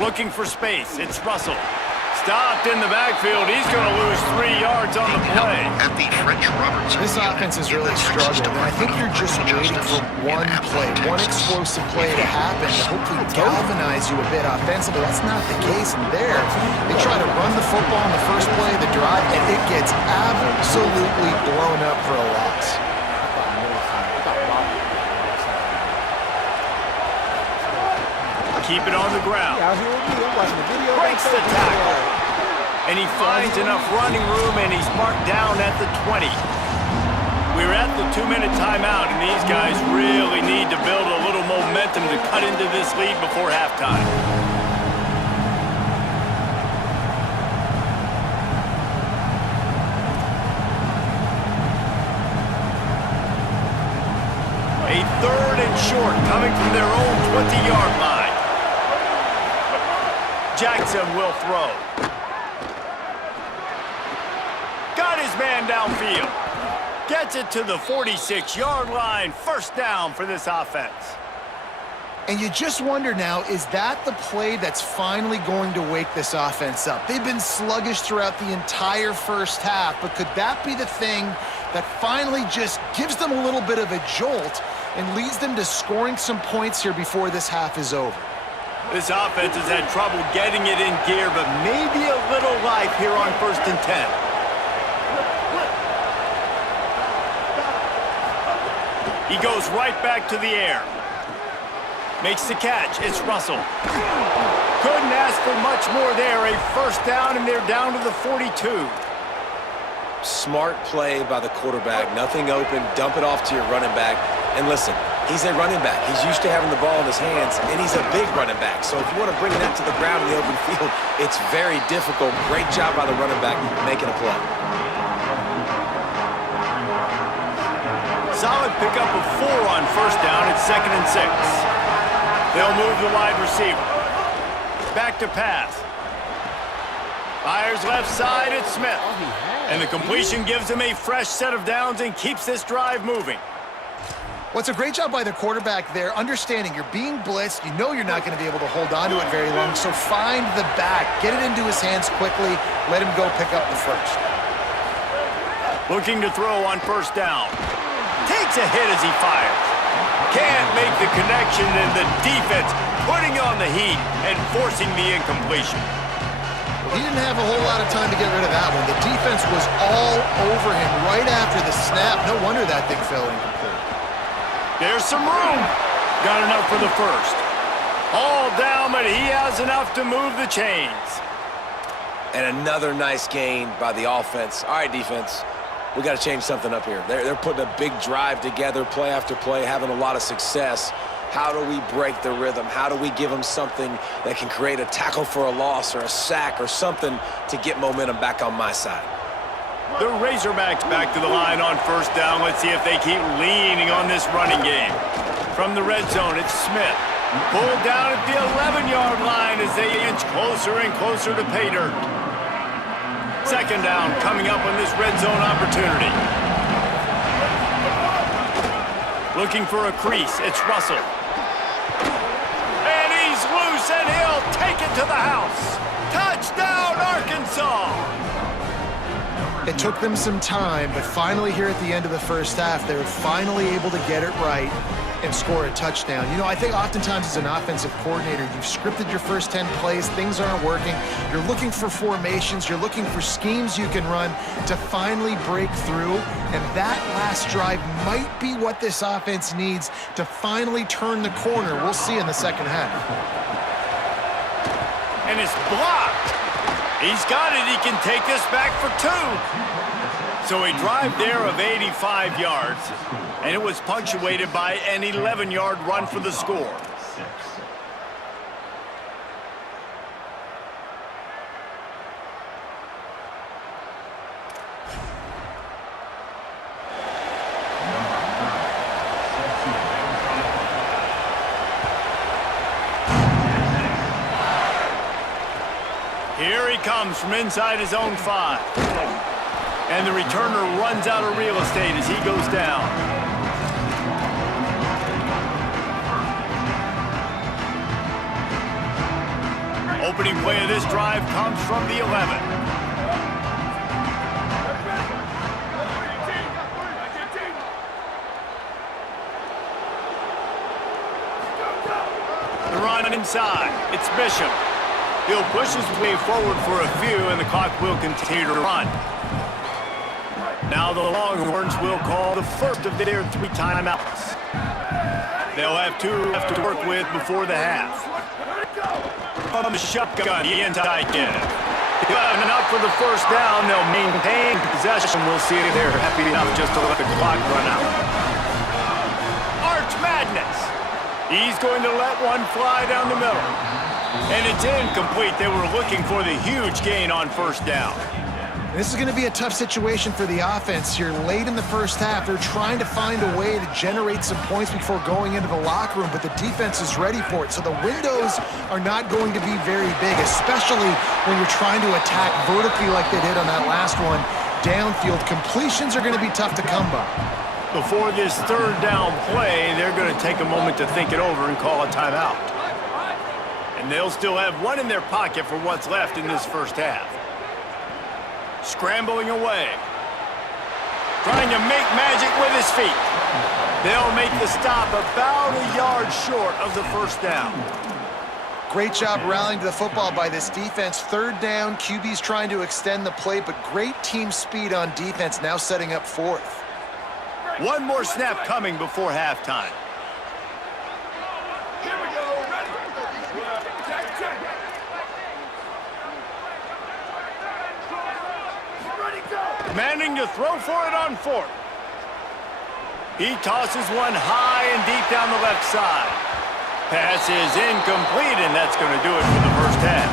Looking for space. It's Russell. stopped in the backfield. He's going to lose 3 yards on the play. At the French Robertson This offense has really struggled, and I think you're just waiting for one play, one explosive play to happen to hopefully galvanize you a bit offensively. That's not the case in there. They try to run the football in the first play of the drive, and it gets absolutely blown up for a loss. Keep it on the ground. Out here with me, I'm watching the video. Breaks the tackle. And he finds enough running room, and he's marked down at the 20. We're at the 2-minute timeout, and these guys really need to build a little momentum to cut into this lead before halftime. A 3rd and short coming from their own 20-yard line. Jackson will throw. Got his man downfield. Gets it to the 46-yard line. First down for this offense. And you just wonder now, is that the play that's finally going to wake this offense up? They've been sluggish throughout the entire first half, but could that be the thing that finally just gives them a little bit of a jolt and leads them to scoring some points here before this half is over? This offense has had trouble getting it in gear, but maybe a little life here on 1st and 10. He goes right back to the air. Makes the catch. It's Russell. Couldn't ask for much more there. A first down, and they're down to the 42. Smart play by the quarterback. Nothing open. Dump it off to your running back. And listen, he's a running back. He's used to having the ball in his hands, and he's a big running back. So if you want to bring that to the ground in the open field, it's very difficult. Great job by the running back making a play. Solid pickup of 4 on first down. It's 2nd and 6. They'll move the wide receiver. Back to pass. Fires left side, it's Smith. And the completion gives him a fresh set of downs and keeps this drive moving. Well, it's a great job by the quarterback there, understanding you're being blitzed. You know you're not going to be able to hold on to it very long, so find the back. Get it into his hands quickly. Let him go pick up the first. Looking to throw on first down. Takes a hit as he fires. Can't make the connection, and the defense putting on the heat and forcing the incompletion. He didn't have a whole lot of time to get rid of that one. The defense was all over him right after the snap. No wonder that thing fell incomplete. There's some room. Got enough for the first. All down, but he has enough to move the chains. And another nice gain by the offense. All right, defense. We got to change something up here. They're putting a big drive together, play after play, having a lot of success. How do we break the rhythm? How do we give them something that can create a tackle for a loss or a sack or something to get momentum back on my side? The Razorbacks back to the line on first down. Let's see if they keep leaning on this running game. From the red zone, it's Smith. Pulled down at the 11-yard line as they inch closer and closer to pay dirt. Second down coming up on this red zone opportunity. Looking for a crease. It's Russell. And he's loose, and he'll take it to the house. Touchdown, Arkansas! It took them some time, but finally here at the end of the first half, they were finally able to get it right and score a touchdown. You know, I think oftentimes as an offensive coordinator, you've scripted your first 10 plays, things aren't working. You're looking for formations, you're looking for schemes you can run to finally break through, and that last drive might be what this offense needs to finally turn the corner. We'll see in the second half. And it's blocked. He's got it. He can take this back for 2. So a drive there of 85 yards, and it was punctuated by an 11-yard run for the score. Here he comes from inside his own 5. And the returner runs out of real estate as he goes down. opening play of this drive comes from the 11. The run inside. It's Bishop. He'll push his way forward for a few, and the clock will continue to run. Now the Longhorns will call the first of their 3 timeouts. They'll have 2 left to work with before the half. From the shotgun, the inside give. He'll have enough for the first down. They'll maintain possession. We'll see if they're happy enough just to let the clock run out. Arch Madness. He's going to let one fly down the middle. And it's incomplete. They were looking for the huge gain on first down. This is going to be a tough situation for the offense here. Late in the first half, they're trying to find a way to generate some points before going into the locker room, but the defense is ready for it. So the windows are not going to be very big, especially when you're trying to attack vertically like they did on that last one. Downfield completions are going to be tough to come by. Before this third down play, they're going to take a moment to think it over and call a timeout. And they'll still have one in their pocket for what's left in this first half. Scrambling away. Trying to make magic with his feet. They'll make the stop about a yard short of the first down. Great job rallying to the football by this defense. Third down, QB's trying to extend the play, but great team speed on defense, now setting up fourth. One more snap coming before halftime. Manning to throw for it on 4th. He tosses one high and deep down the left side. Pass is incomplete, and that's going to do it for the first half.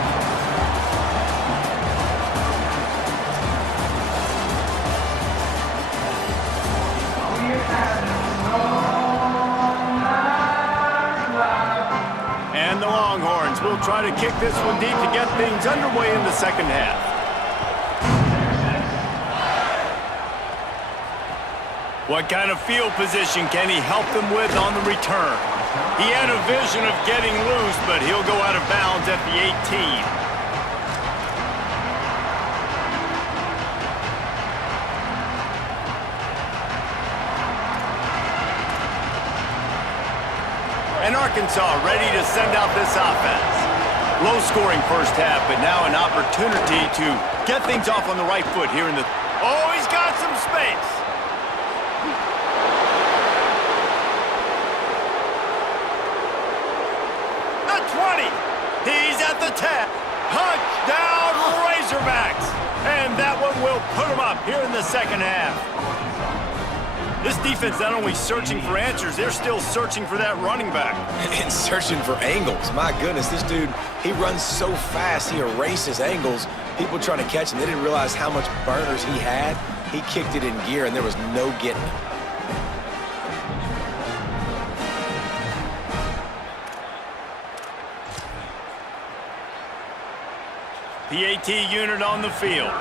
And the Longhorns will try to kick this one deep to get things underway in the second half. What kind of field position can he help them with on the return? He had a vision of getting loose, but he'll go out of bounds at the 18. And Arkansas ready to send out this offense. Low-scoring first half, but now an opportunity to get things off on the right foot here in the... Oh, he's got some space. He's at the 10. Touchdown, Razorbacks. And that one will put them up here in the second half. This defense not only searching for answers, they're still searching for that running back. And searching for angles. My goodness, this dude, he runs so fast, he erases angles. People trying to catch him, they didn't realize how much burners he had. He kicked it in gear, and there was no getting him. PAT unit on the field.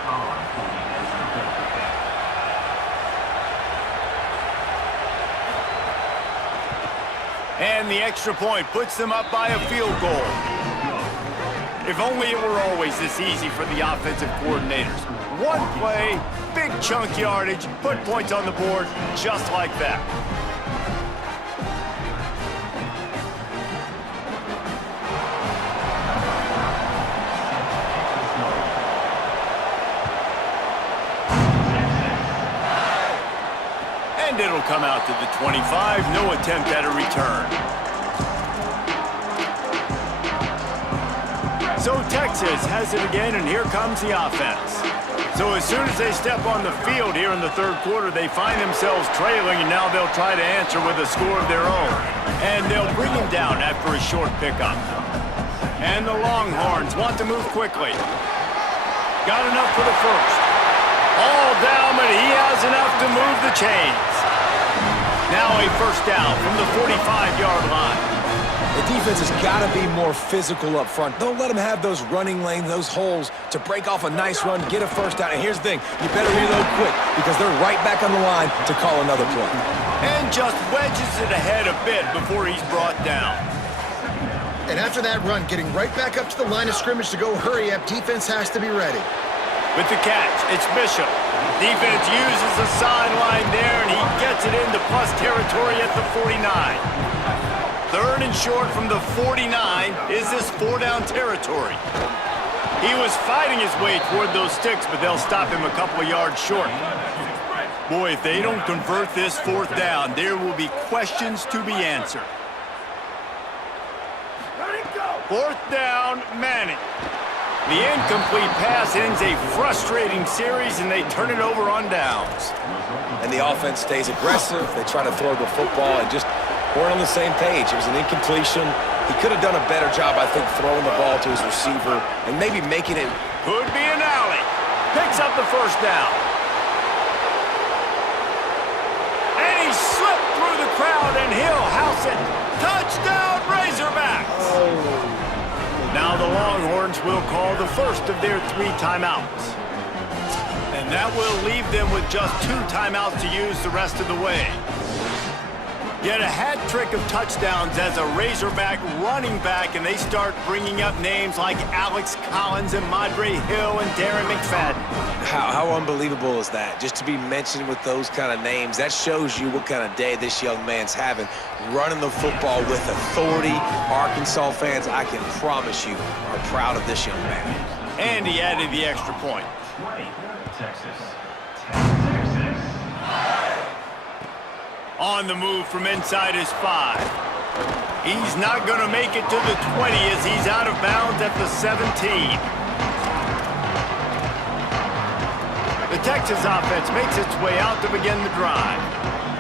And the extra point puts them up by a field goal. If only it were always this easy for the offensive coordinators. One play, big chunk yardage, put points on the board just like that. And it'll come out to the 25, no attempt at a return. So Texas has it again, and here comes the offense. So as soon as they step on the field here in the third quarter, they find themselves trailing, and now they'll try to answer with a score of their own. And they'll bring him down after a short pickup. And the Longhorns want to move quickly. Got enough for the first. All down, but he has enough to move the chains. Now a first down from the 45-yard line. The defense has got to be more physical up front. Don't let them have those running lanes, those holes to break off a nice run, get a first down. And here's the thing, you better reload quick because they're right back on the line to call another play. And just wedges it ahead a bit before he's brought down. And after that run, getting right back up to the line of scrimmage to go hurry up, defense has to be ready. With the catch, it's Bishop. Defense uses the sideline there, and he gets it into plus territory at the 49. Third and short from the 49 is this 4-down territory. He was fighting his way toward those sticks, but they'll stop him a couple of yards short. Boy, if they don't convert this 4th down, there will be questions to be answered. 4th down, Manning. The incomplete pass ends a frustrating series, and they turn it over on downs. And the offense stays aggressive. They try to throw the football and just weren't on the same page. It was an incompletion. He could have done a better job, I think, throwing the ball to his receiver and maybe making it. Could be an alley. Picks up the 1st down. And he slipped through the crowd, and he'll house it. Touchdown, Razorbacks! Oh. Now the Longhorns will call the first of their 3 timeouts. And that will leave them with just 2 timeouts to use the rest of the way. Get a hat trick of touchdowns as a Razorback running back, and they start bringing up names like Alex Collins and Madre Hill and Darren McFadden. How unbelievable is that? Just to be mentioned with those kind of names, that shows you what kind of day this young man's having. Running the football with authority. Arkansas fans, I can promise you, are proud of this young man. And he added the extra point. 20, Texas. 10-6. On the move from inside his 5. He's not going to make it to the 20 as he's out of bounds at the 17. The Texas offense makes its way out to begin the drive.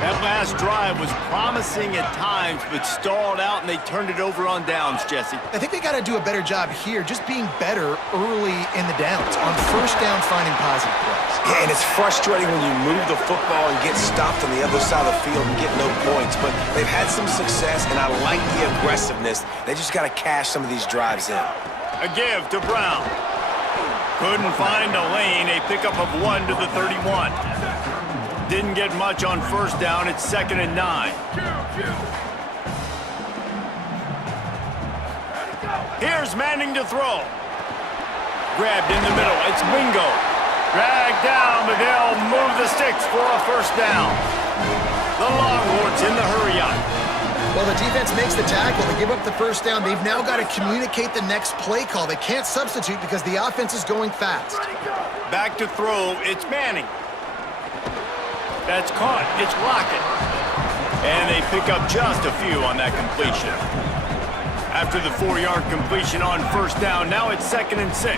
That last drive was promising at times, but stalled out, and they turned it over on downs, Jesse. I think they got to do a better job here, just being better early in the downs. On 1st down, finding positive plays. Yeah, and it's frustrating when you move the football and get stopped on the other side of the field and get no points. But they've had some success, and I like the aggressiveness. They just got to cash some of these drives in. A give to Brown. Couldn't find a lane. A pickup of 1 to the 31. Didn't get much on 1st down. It's 2nd and 9. Here's Manning to throw. Grabbed in the middle. It's Wingo. Dragged down, but they'll move the sticks for a 1st down. The Longhorns in the hurry-up. Well, the defense makes the tackle. They give up the 1st down. They've now got to communicate the next play call. They can't substitute because the offense is going fast. Back to throw. It's Manning. That's caught. It's Lockett. And they pick up just a few on that completion. After the 4-yard completion on 1st down, now it's 2nd and 6.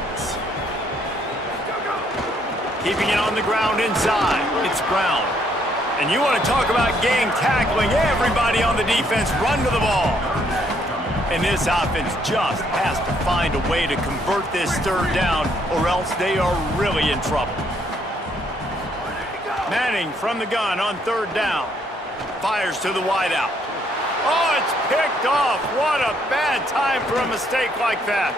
Keeping it on the ground inside. It's Brown. And you want to talk about gang tackling. Everybody on the defense run to the ball. And this offense just has to find a way to convert this 3rd down, or else they are really in trouble. Manning from the gun on 3rd down. Fires to the wideout. Oh, it's picked off. What a bad time for a mistake like that.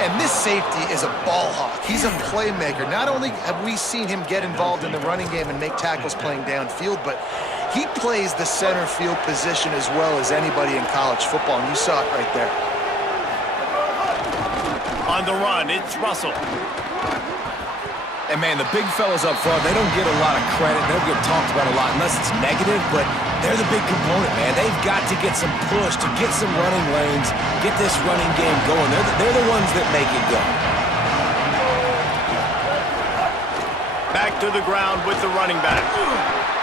And this safety is a ball hawk. He's a playmaker. Not only have we seen him get involved in the running game and make tackles playing downfield, but he plays the center field position as well as anybody in college football, and you saw it right there. On the run, it's Russell. And, man, the big fellas up front, they don't get a lot of credit. They don't get talked about a lot unless it's negative, but they're the big component, man. They've got to get some push, to get some running lanes, get this running game going. They're the ones that make it go. Back to the ground with the running back.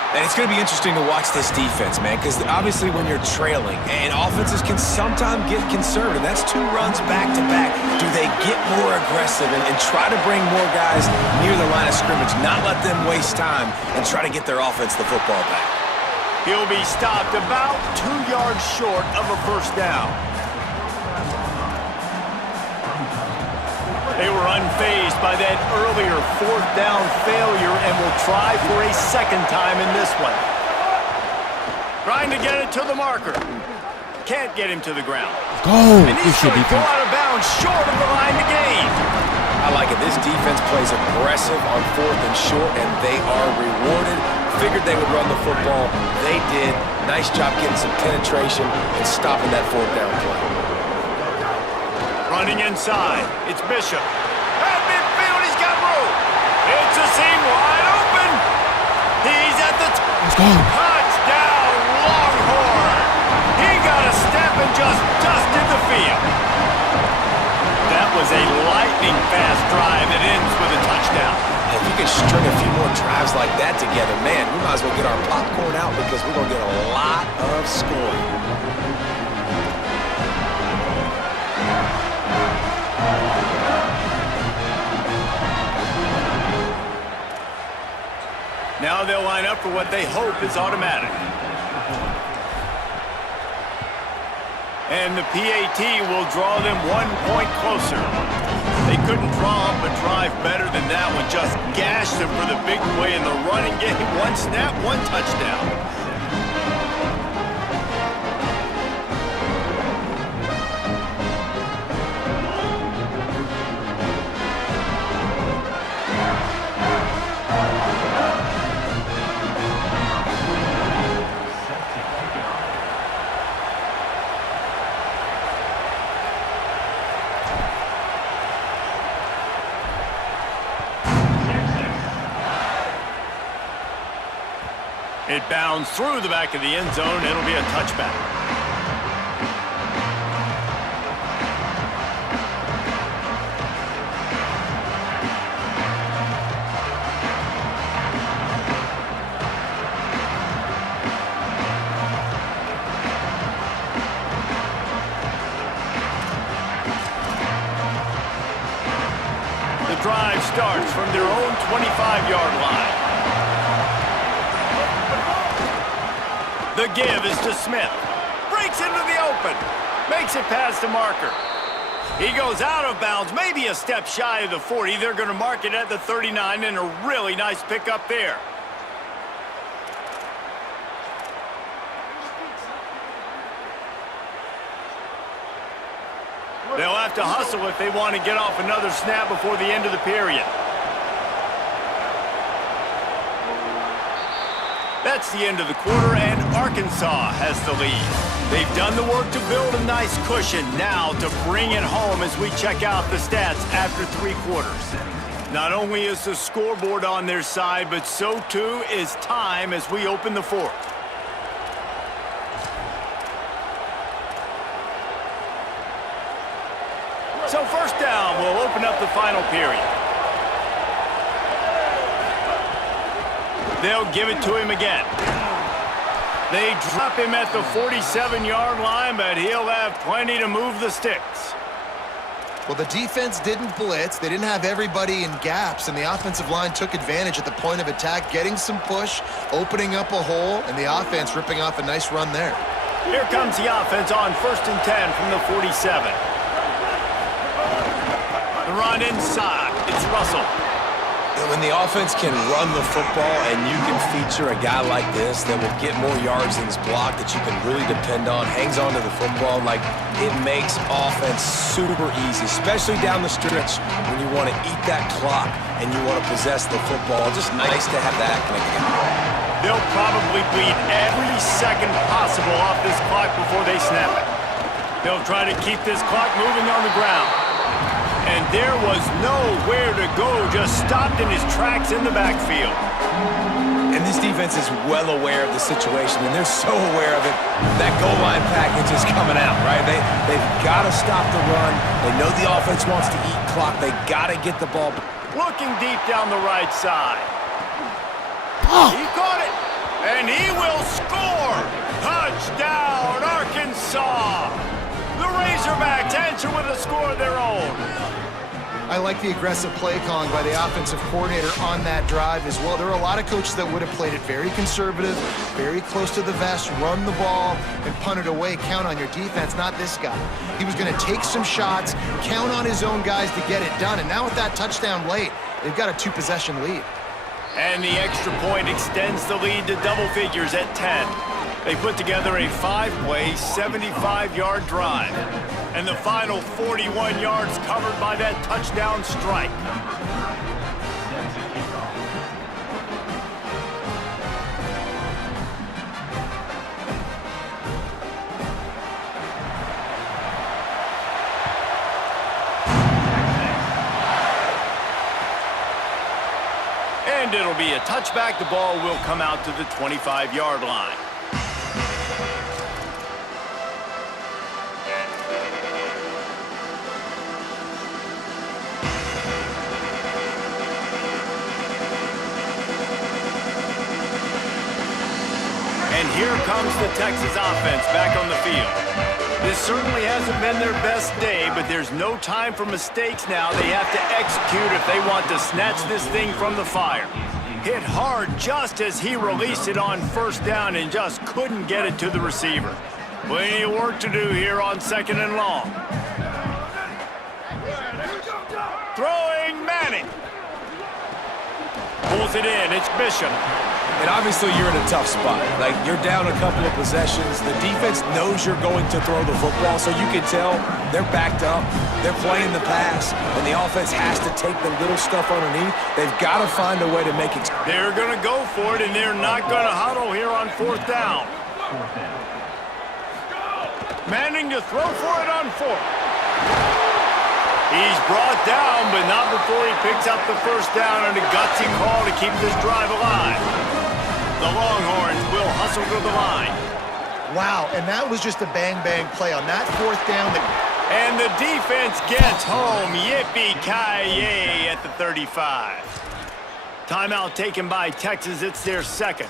And it's going to be interesting to watch this defense, man, because obviously when you're trailing, and offenses can sometimes get conservative. That's 2 runs back-to-back. Do they get more aggressive and try to bring more guys near the line of scrimmage, not let them waste time, and try to get their offense the football back? He'll be stopped about 2 yards short of a 1st down. They were unfazed by that earlier 4th down failure and will try for a 2nd time in this one. Trying to get it to the marker. Can't get him to the ground. Go! And he's going to go out of bounds short of the line to gain. I like it. This defense plays aggressive on 4th and short, and they are rewarded. Figured they would run the football. They did. Nice job getting some penetration and stopping that 4th down play. Running inside. It's Bishop. At midfield, he's got room. It's a seam wide open. He's at the touchdown, Longhorn. He got a step and just dusted the field. That was a lightning-fast drive that ends with a touchdown. If you can string a few more drives like that together, man, we might as well get our popcorn out because we're going to get a lot of scoring. Now they'll line up for what they hope is automatic. And the PAT will draw them 1 point closer. They couldn't draw up a drive better than that one. Just gashed them for the big play in the running game. 1 snap, 1 touchdown. It bounds through the back of the end zone. It'll be a touchback. The drive starts from their own 25-yard line. The give is to Smith. Breaks into the open. Makes it past the marker. He goes out of bounds, maybe a step shy of the 40. They're going to mark it at the 39, and a really nice pickup there. They'll have to hustle if they want to get off another snap before the end of the period. That's the end of the quarter, and Arkansas has the lead. They've done the work to build a nice cushion. Now to bring it home as we check out the stats after 3 quarters. Not only is the scoreboard on their side, but so too is time as we open the 4th. So 1st down will open up the final period. They'll give it to him again. They drop him at the 47-yard line, but he'll have plenty to move the sticks. Well, the defense didn't blitz. They didn't have everybody in gaps, and the offensive line took advantage at the point of attack, getting some push, opening up a hole, and the offense ripping off a nice run there. Here comes the offense on 1st and 10 from the 47. The run inside. It's Russell. When the offense can run the football and you can feature a guy like this that will get more yards than his block that you can really depend on, hangs onto the football, like it makes offense super easy, especially down the stretch when you want to eat that clock and you want to possess the football. Just nice to have that kind of game. They'll probably bleed every second possible off this clock before they snap it. They'll try to keep this clock moving on the ground. And there was nowhere to go, just stopped in his tracks in the backfield. And this defense is well aware of the situation, and they're so aware of it. That goal line package is coming out, right? They've got to stop the run. They know the offense wants to eat clock. They got to get the ball. Looking deep down the right side. He caught it, and he will score. Touchdown, Arkansas. The Razorbacks answer with a score of their own. I like the aggressive play calling by the offensive coordinator on that drive as well. There are a lot of coaches that would have played it very conservative, very close to the vest, run the ball, and punt it away. Count on your defense, not this guy. He was going to take some shots, count on his own guys to get it done. And now with that touchdown late, they've got a 2-possession lead. And the extra point extends the lead to double figures at 10. They put together a 5-play, 75-yard drive. And the final 41 yards covered by that touchdown strike. Set to kick off. And it'll be a touchback. The ball will come out to the 25-yard line. And here comes the Texas offense back on the field. This certainly hasn't been their best day, but there's no time for mistakes now. They have to execute if they want to snatch this thing from the fire. Hit hard just as he released it on first down and just couldn't get it to the receiver. Plenty of work to do here on 2nd and long. Throwing Manning. Pulls it in. It's Bishop. And obviously you're in a tough spot. Like, you're down a couple of possessions. The defense knows you're going to throw the football, so you can tell they're backed up. They're playing the pass, and the offense has to take the little stuff underneath. They've got to find a way to make it. They're going to go for it, and they're not going to huddle here on 4th down. Manning to throw for it on 4th. He's brought down, but not before he picks up the first down and a gutsy call to keep this drive alive. The Longhorns will hustle to the line. Wow, and that was just a bang-bang play on that 4th down. And the defense gets home. Yippee-ki-yay at the 35. Timeout taken by Texas. It's their second.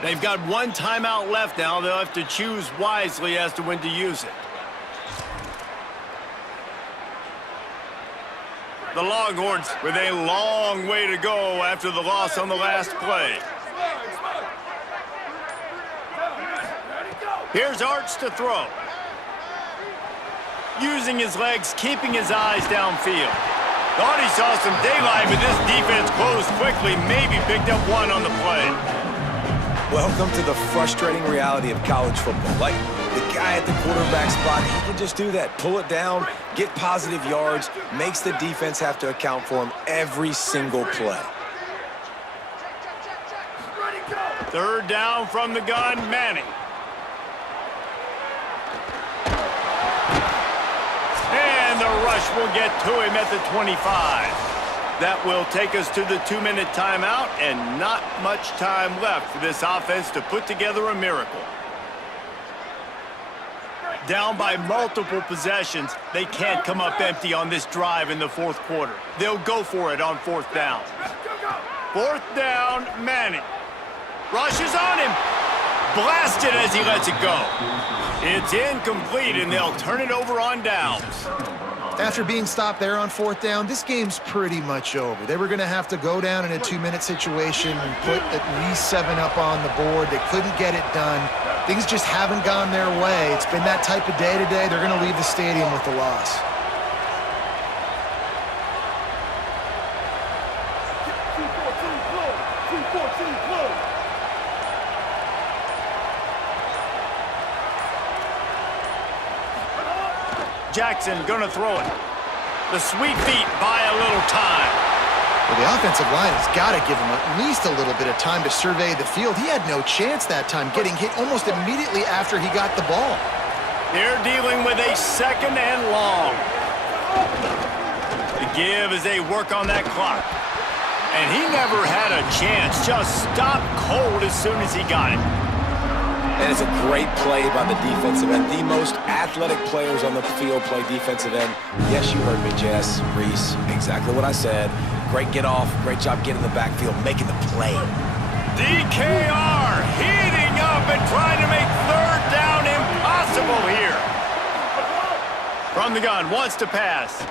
They've got one timeout left now. They'll have to choose wisely as to when to use it. The Longhorns with a long way to go after the loss on the last play. Here's Arch to throw. Using his legs, keeping his eyes downfield. Thought he saw some daylight, but this defense closed quickly, maybe picked up one on the play. Welcome to the frustrating reality of college football. Like, the guy at the quarterback spot, he can just do that. Pull it down, get positive yards, makes the defense have to account for him every single play. 3rd down from the gun, Manning. And the rush will get to him at the 25. That will take us to the 2-minute timeout, and not much time left for this offense to put together a miracle. Down by multiple possessions, they can't come up empty on this drive in the 4th quarter. They'll go for it on 4th down. 4th down, Manning. Rushes on him. Blasted as he lets it go. It's incomplete, and they'll turn it over on downs. After being stopped there on 4th down, this game's pretty much over. They were going to have to go down in a 2-minute situation and put at least 7 up on the board. They couldn't get it done. Things just haven't gone their way. It's been that type of day today. They're going to leave the stadium with the loss. Jackson gonna throw it. The sweet feet buy a little time. Well, the offensive line has got to give him at least a little bit of time to survey the field. He had no chance that time, getting hit almost immediately after he got the ball. They're dealing with a 2nd and long. The give as they work on that clock. And he never had a chance, just stopped cold as soon as he got it. And it's a great play by the defensive end. The most athletic players on the field play defensive end. Yes, you heard me, Jess, Reese. Exactly what I said. Great get off. Great job getting in the backfield, making the play. DKR heating up and trying to make 3rd down impossible here. From the gun, wants to pass.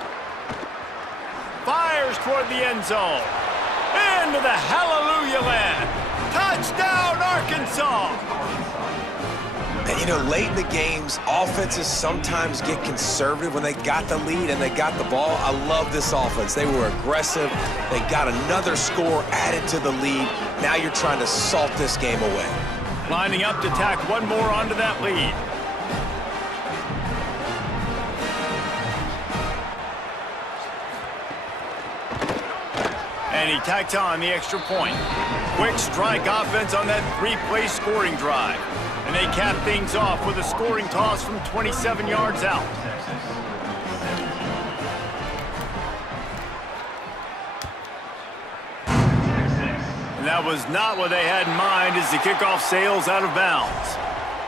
Fires toward the end zone. Into the hallelujah land. Touchdown, Arkansas. And, you know, late in the games, offenses sometimes get conservative when they got the lead and they got the ball. I love this offense. They were aggressive. They got another score added to the lead. Now you're trying to salt this game away. Lining up to tack one more onto that lead. And he tacked on the extra point. Quick strike offense on that three-play scoring drive. And they cap things off with a scoring toss from 27 yards out. And that was not what they had in mind as the kickoff sails out of bounds.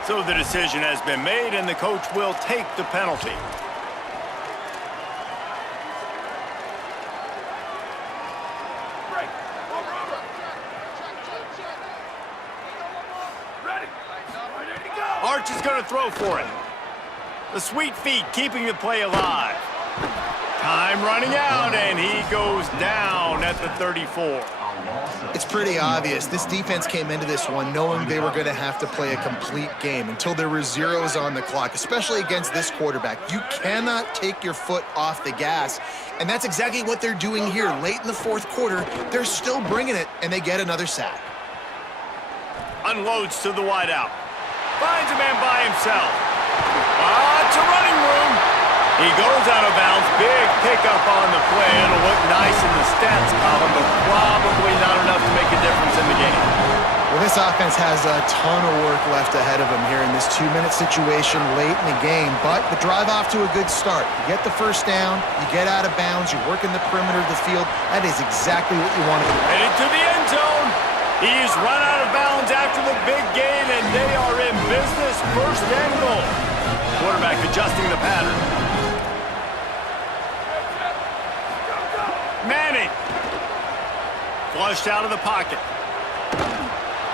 So the decision has been made, and the coach will take the penalty. Arch is going to throw for it. The sweet feet keeping the play alive. Time running out, and he goes down at the 34. It's pretty obvious. This defense came into this one knowing they were going to have to play a complete game until there were zeros on the clock, especially against this quarterback. You cannot take your foot off the gas, and that's exactly what they're doing here. Late in the fourth quarter, they're still bringing it, and they get another sack. Unloads to the wideout. Finds a man by himself. It's a running room. He goes out of bounds. Big pickup on the play. It'll look nice in the stats column, but probably not enough to make a difference in the game. Well, this offense has a ton of work left ahead of them here in this 2-minute situation late in the game, but the drive off to a good start. You get the first down, you get out of bounds, you work in the perimeter of the field. That is exactly what you want to do. Headed to the end zone. He's run out of bounds after the big gain, and they are in business. First and goal. Quarterback adjusting the pattern. Manning. Flushed out of the pocket.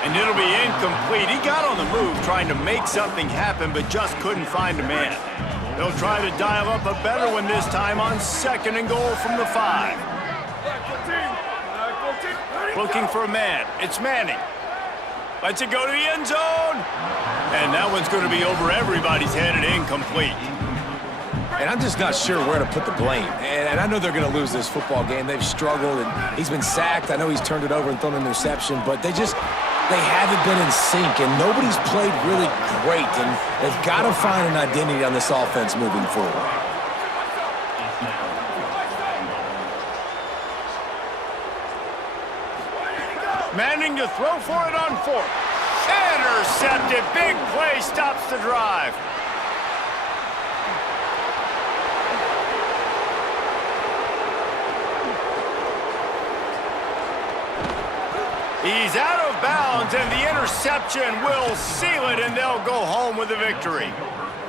And it'll be incomplete. He got on the move trying to make something happen, but just couldn't find a man. They'll try to dial up a better one this time on second and goal from the 5. Looking for a man. It's Manning. Lets it go to the end zone. And that one's going to be over everybody's head and incomplete. And I'm just not sure where to put the blame. And I know they're going to lose this football game. They've struggled, and he's been sacked. I know he's turned it over and thrown an interception, but they haven't been in sync, and nobody's played really great. And they've got to find an identity on this offense moving forward. Manning to throw for it on 4th. Intercepted. Big play stops the drive. He's out of bounds, and the interception will seal it, and they'll go home with a victory.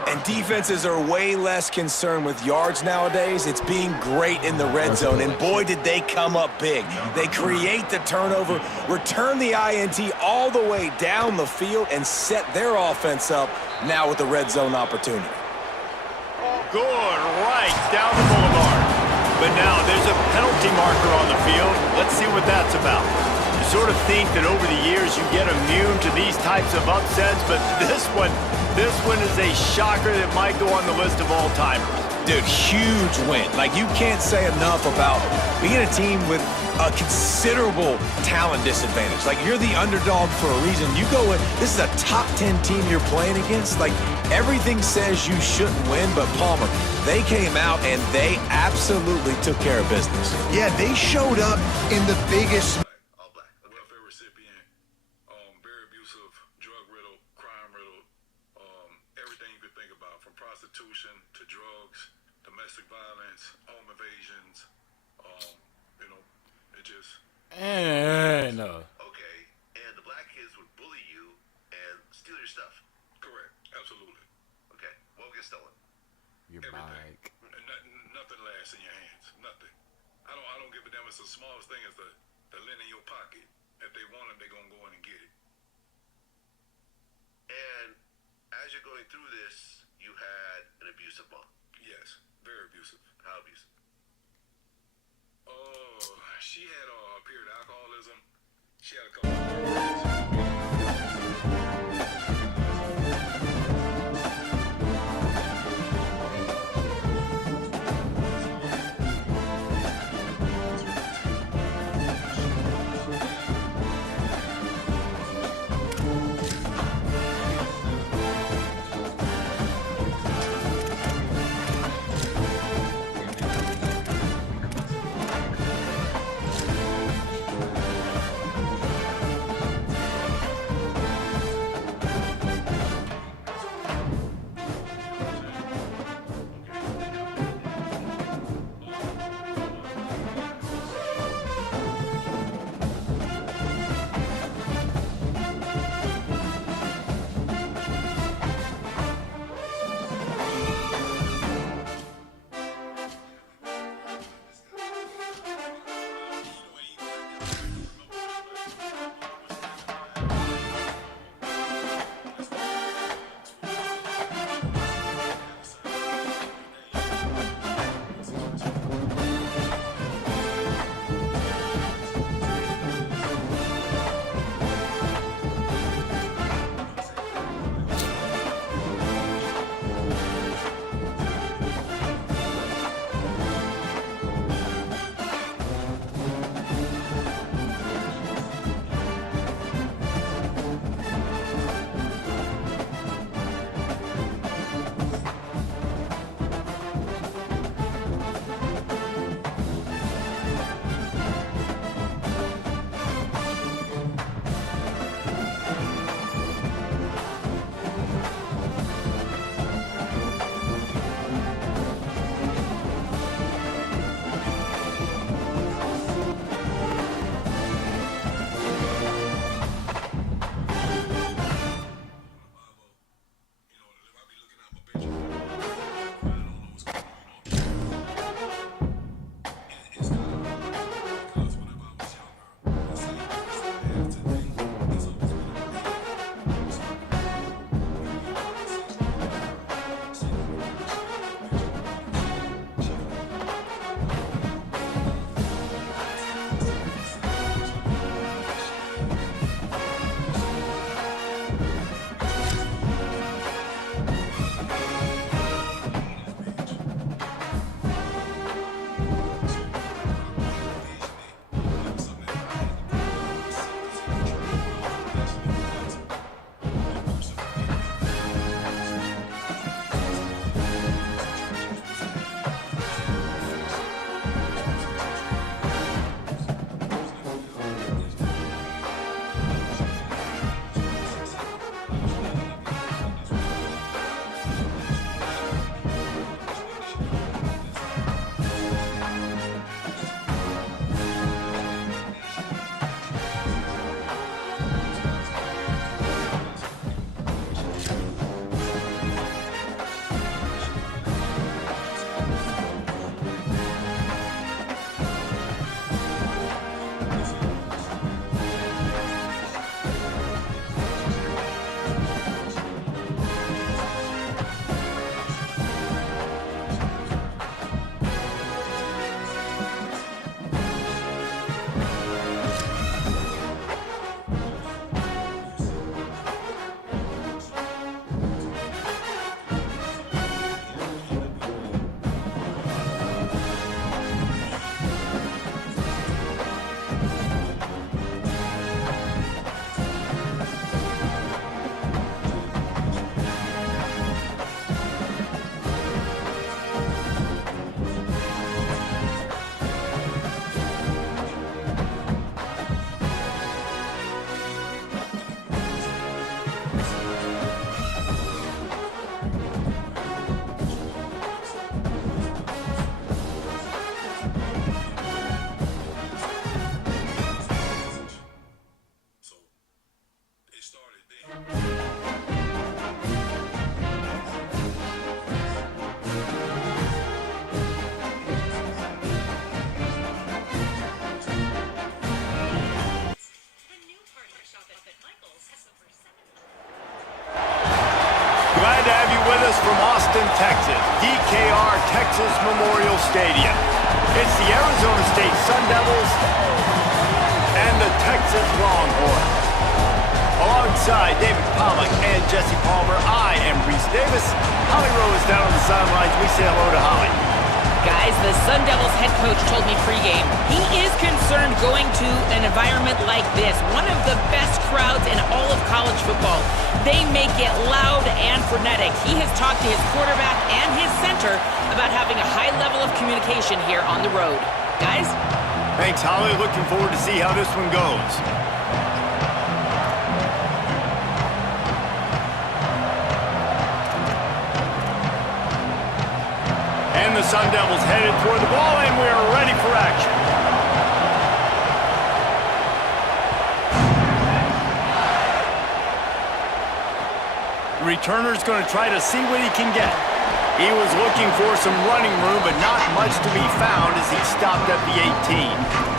And defenses are way less concerned with yards nowadays. It's being great in the red zone, and boy, did they come up big. They create the turnover, return the INT all the way down the field, and set their offense up now with the red zone opportunity. Good right down the boulevard. But now there's a penalty marker on the field. Let's see what that's about. You sort of think that over the years you get immune to these types of upsets, but this one is a shocker that might go on the list of all-timers. Dude, huge win. Like, you can't say enough about being a team with a considerable talent disadvantage. Like, you're the underdog for a reason. You go in, this is a top 10 team you're playing against. Like, everything says you shouldn't win, but Palmer, they came out and they absolutely took care of business. Yeah, they showed up in the biggest... prostitution to drugs, domestic violence, home invasions, it just... No. Okay, and the black kids would bully you and steal your stuff. Correct, absolutely. Okay, what will get stolen? Your Everything. mic. Nothing lasts in your hands, nothing. I don't give a damn. It's the smallest thing is the lint in your pocket. If they want it, they're going to go in and get it. And as you're going through this, you had an abusive mom. Yes, very abusive. How abusive? Oh, she had a period of alcoholism. She had a couple of... Glad to have you with us from Austin, Texas, DKR Texas Memorial Stadium. It's the Arizona State Sun Devils and the Texas Longhorns. Alongside David Pollock and Jesse Palmer, I am Reese Davis. Holly Rowe is down on the sidelines. We say hello to Holly. Guys, the Sun Devils head coach told me pregame he is concerned going to an environment like this, one of the best crowds in all of college football. They make it loud and frenetic. He has talked to his quarterback and his center about having a high level of communication here on the road. Guys? Thanks, Holly. Looking forward to see how this one goes. And the Sun Devils headed toward the ball, and we are ready for action. The returner's going to try to see what he can get. He was looking for some running room, but not much to be found as he stopped at the 18.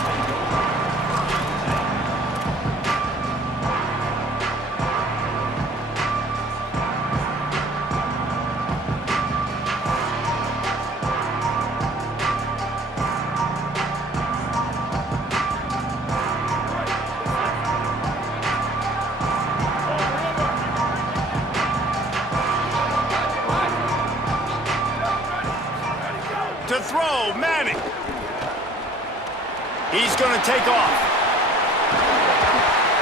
To throw, Manning. He's going to take off.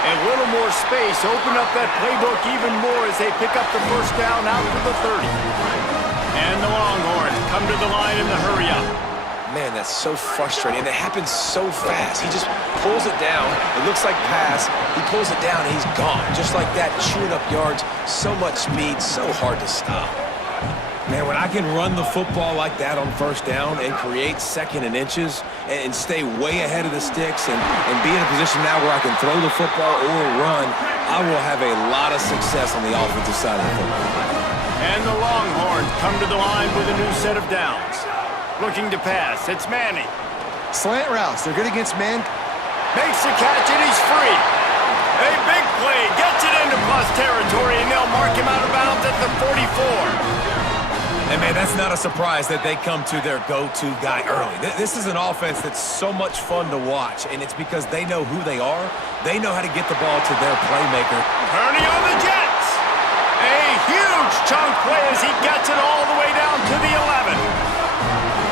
A little more space, open up that playbook even more as they pick up the first down out to the 30. And the Longhorns come to the line in the hurry up. Man, that's so frustrating. It happens so fast. He just pulls it down. It looks like pass. He pulls it down, and he's gone. Just like that, chewing up yards. So much speed, so hard to stop. Man, when I can run the football like that on first down and create second and inches and stay way ahead of the sticks and be in a position now where I can throw the football or run, I will have a lot of success on the offensive side of the football. And the Longhorns come to the line with a new set of downs. Looking to pass, it's Manning. Slant routes, they're good against man. Makes the catch and he's free. A big play, gets it into plus territory, and they'll mark him out of bounds at the 44. And, man, that's not a surprise that they come to their go-to guy early. This is an offense that's so much fun to watch, and it's because they know who they are. They know how to get the ball to their playmaker. Turning on the Jets. A huge chunk play as he gets it all the way down to the 11.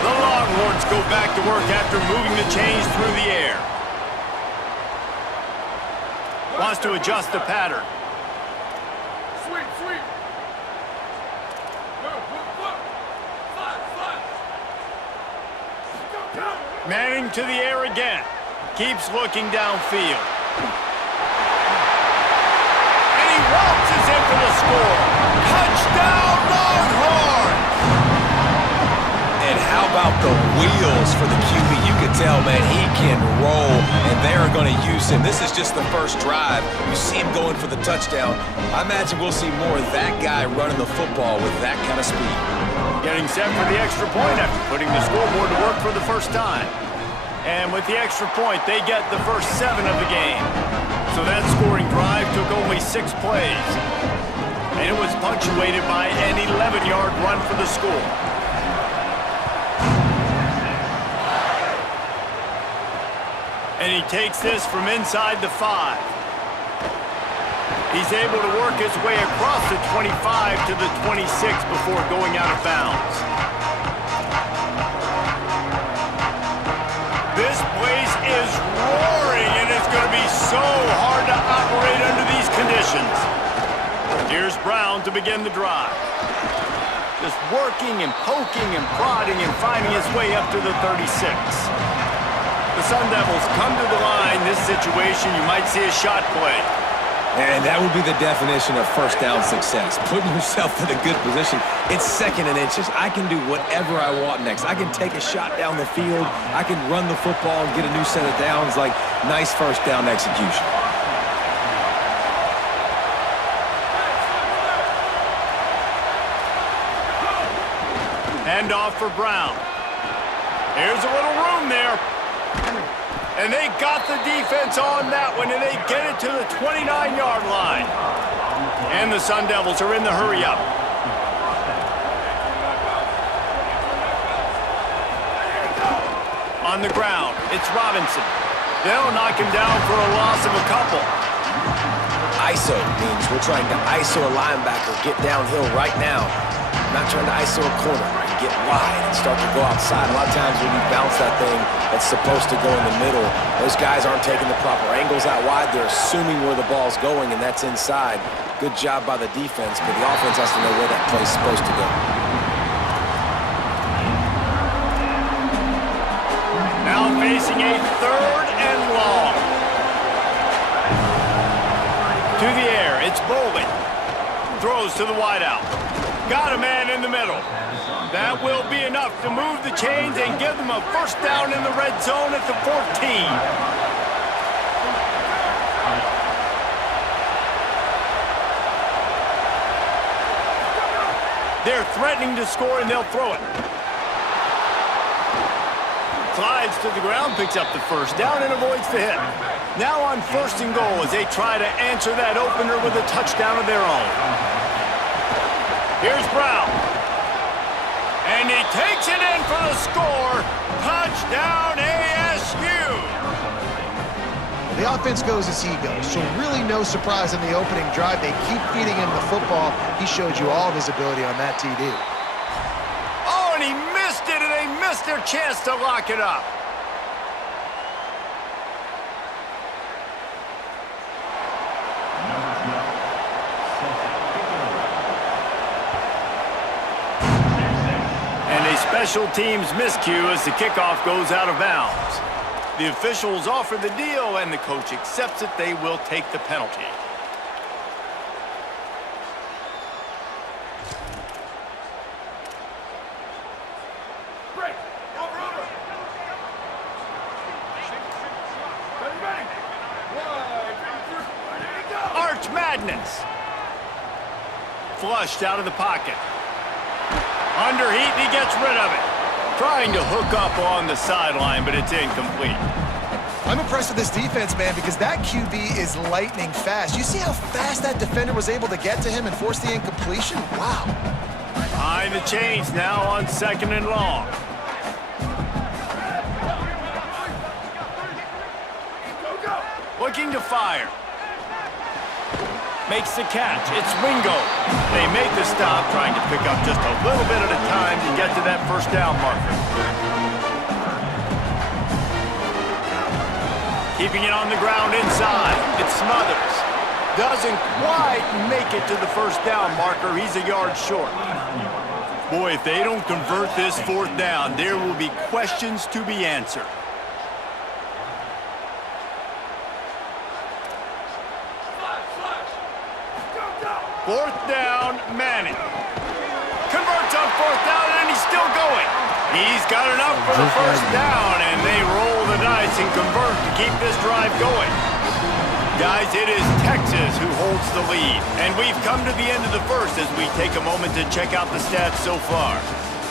The Longhorns go back to work after moving the chains through the air. Wants to adjust the pattern. Sweep, sweep. Manning to the air again. Keeps looking downfield. And he waltzes in for the score. Touchdown, Longhorns! And how about the wheels for the QB? You can tell, man, he can roll, and they're going to use him. This is just the first drive. You see him going for the touchdown. I imagine we'll see more of that guy running the football with that kind of speed. Getting set for the extra point after putting the scoreboard to work for the first time. And with the extra point, they get the first 7 of the game. So that scoring drive took only 6 plays. And it was punctuated by an 11-yard run for the score. And he takes this from inside the 5. He's able to work his way across the 25 to the 26 before going out of bounds. This place is roaring, and it's going to be so hard to operate under these conditions. Here's Brown to begin the drive. Just working and poking and prodding and finding his way up to the 36. The Sun Devils come to the line. This situation, you might see a shot play. And that would be the definition of first down success. Putting yourself in a good position. It's 2nd and inches. I can do whatever I want next. I can take a shot down the field. I can run the football and get a new set of downs. Like, nice first down execution. Hand off for Brown. Here's a little room there. And they got the defense on that one, and they get it to the 29-yard line. And the Sun Devils are in the hurry-up. On the ground, it's Robinson. They'll knock him down for a loss of a couple. ISO means we're trying to ISO a linebacker, get downhill right now. Not trying to ISO a corner, right? Get wide and start to go outside. A lot of times when you bounce that thing that's supposed to go in the middle, those guys aren't taking the proper angles out wide. They're assuming where the ball's going, and that's inside. Good job by the defense, but the offense has to know where that play's supposed to go. Now facing a 3rd and long. To the air, it's Bolden. Throws to the wideout. Got a man in the middle. That will be enough to move the chains and give them a first down in the red zone at the 14. They're threatening to score, and they'll throw it. Slides to the ground, picks up the first down, and avoids the hit. Now on 1st and goal as they try to answer that opener with a touchdown of their own. Here's Brown. And he takes it in for the score. Touchdown, ASU! The offense goes as he goes, so really no surprise in the opening drive. They keep feeding him the football. He showed you all of his ability on that TD. Oh, and he missed it, and they missed their chance to lock it up. Special teams miscue as the kickoff goes out of bounds. The officials offer the deal, and the coach accepts it. They will take the penalty. Arch Madness. flushed out of the pocket. Under heat, and he gets rid of it. Trying to hook up on the sideline, but it's incomplete. I'm impressed with this defense, man, because that QB is lightning fast. You see how fast that defender was able to get to him and force the incompletion? Wow. Behind the chains now on 2nd and long. Looking to fire. Makes the catch. It's Wingo. They make the stop, trying to pick up just a little bit at a time to get to that first down marker. Keeping it on the ground inside. It's Smothers. Doesn't quite make it to the first down marker. He's a yard short. Boy, if they don't convert this 4th down, there will be questions to be answered. Fourth down, Manning. Converts on 4th down, and he's still going. He's got enough for the first down, and they roll the dice and convert to keep this drive going. Guys, it is Texas who holds the lead, and we've come to the end of the first as we take a moment to check out the stats so far.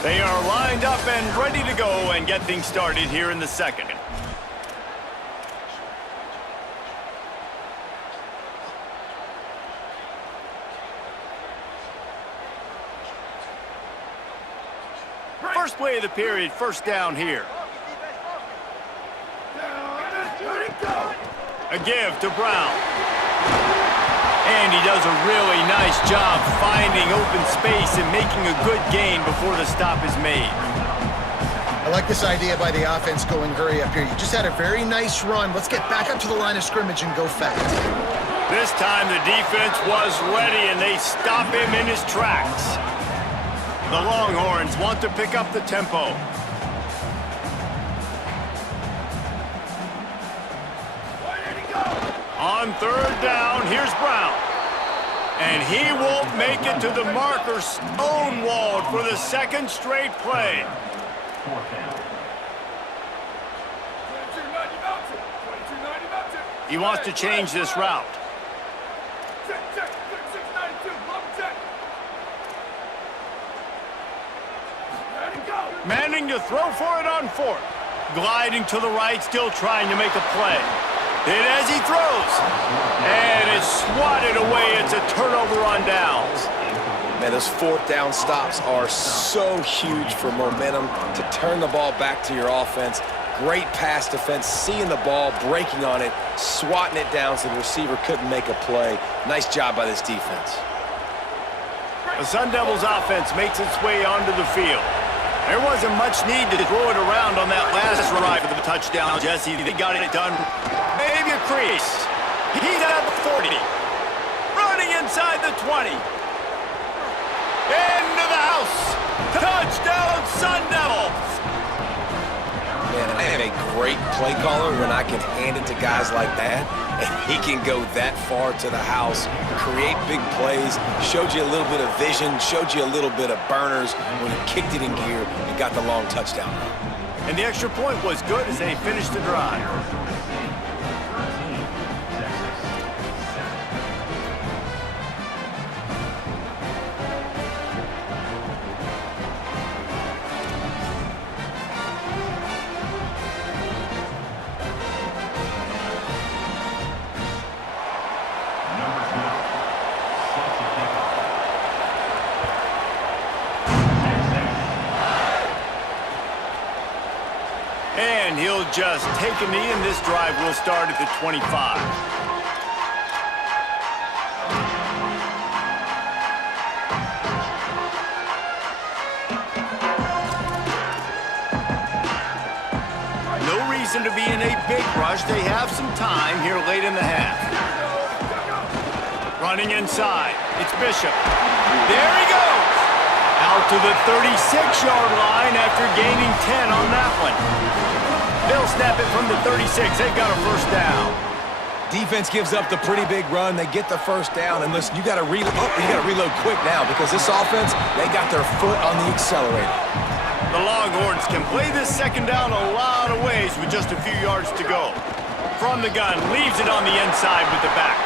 They are lined up and ready to go and get things started here in the second. First play of the period, first down here. A give to Brown. And he does a really nice job finding open space and making a good gain before the stop is made. I like this idea by the offense going hurry up here. You just had a very nice run. Let's get back up to the line of scrimmage and go fast. This time the defense was ready and they stop him in his tracks. The Longhorns want to pick up the tempo. On 3rd down, here's Brown. And he won't make it to the marker, stonewalled for the 2nd straight play. 4th down. He wants to change this route. Manning to throw for it on 4th. Gliding to the right, still trying to make a play. Hit as he throws. And it's swatted away. It's a turnover on downs. Man, those 4th down stops are so huge for momentum to turn the ball back to your offense. Great pass defense, seeing the ball, breaking on it, swatting it down so the receiver couldn't make a play. Nice job by this defense. The Sun Devils offense makes its way onto the field. There wasn't much need to throw it around on that last drive for the touchdown, Jesse. They got it done. Maybe a crease. He's at the 40. Running inside the 20. Into the house. Touchdown, Sun Devils. Man, I am a great play caller when I can hand it to guys like that. And he can go that far to the house, create big plays, showed you a little bit of vision, showed you a little bit of burners when he kicked it in gear and got the long touchdown. And the extra point was good as they finished the drive. And he'll just take a knee, and this drive will start at the 25. No reason to be in a big rush. They have some time here late in the half. Running inside. It's Bishop. There he goes. Out to the 36-yard line after gaining 10 on that one. They'll snap it from the 36. They've got a first down. Defense gives up the pretty big run. They get the first down. And listen, you got to reload quick now because this offense, they got their foot on the accelerator. The Longhorns can play this second down a lot of ways with just a few yards to go. From the gun, leaves it on the inside with the back.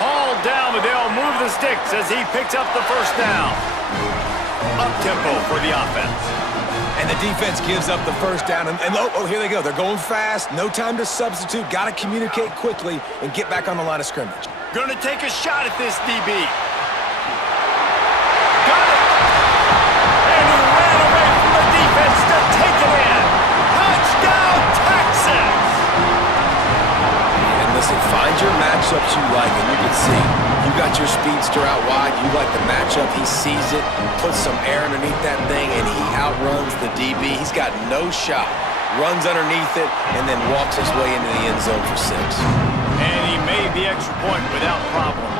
Hauled down, but they'll move the sticks as he picks up the first down. Up-tempo for the offense. And the defense gives up the first down. And oh, here they go. They're going fast. No time to substitute. Got to communicate quickly and get back on the line of scrimmage. Going to take a shot at this DB. Got it! And he ran away from the defense to take it in. Touchdown, Texas! And listen, find your matchups you like, and you can see you got your speedster out wide. You like the matchup. He sees it, puts some air underneath that thing, and he outruns the DB. He's got no shot. Runs underneath it, and then walks his way into the end zone for 6. And he made the extra point without problem.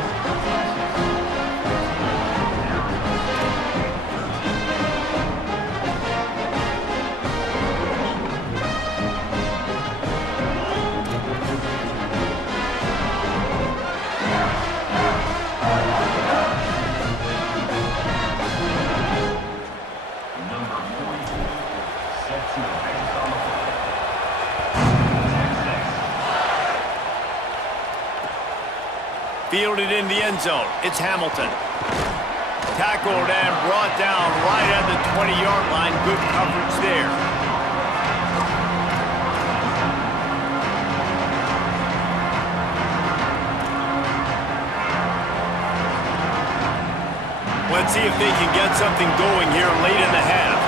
Number 42 set to advance on the play. Fielded in the end zone. It's Hamilton. Tackled and brought down right at the 20-yard line. Good coverage there. Let's see if they can get something going here late in the half.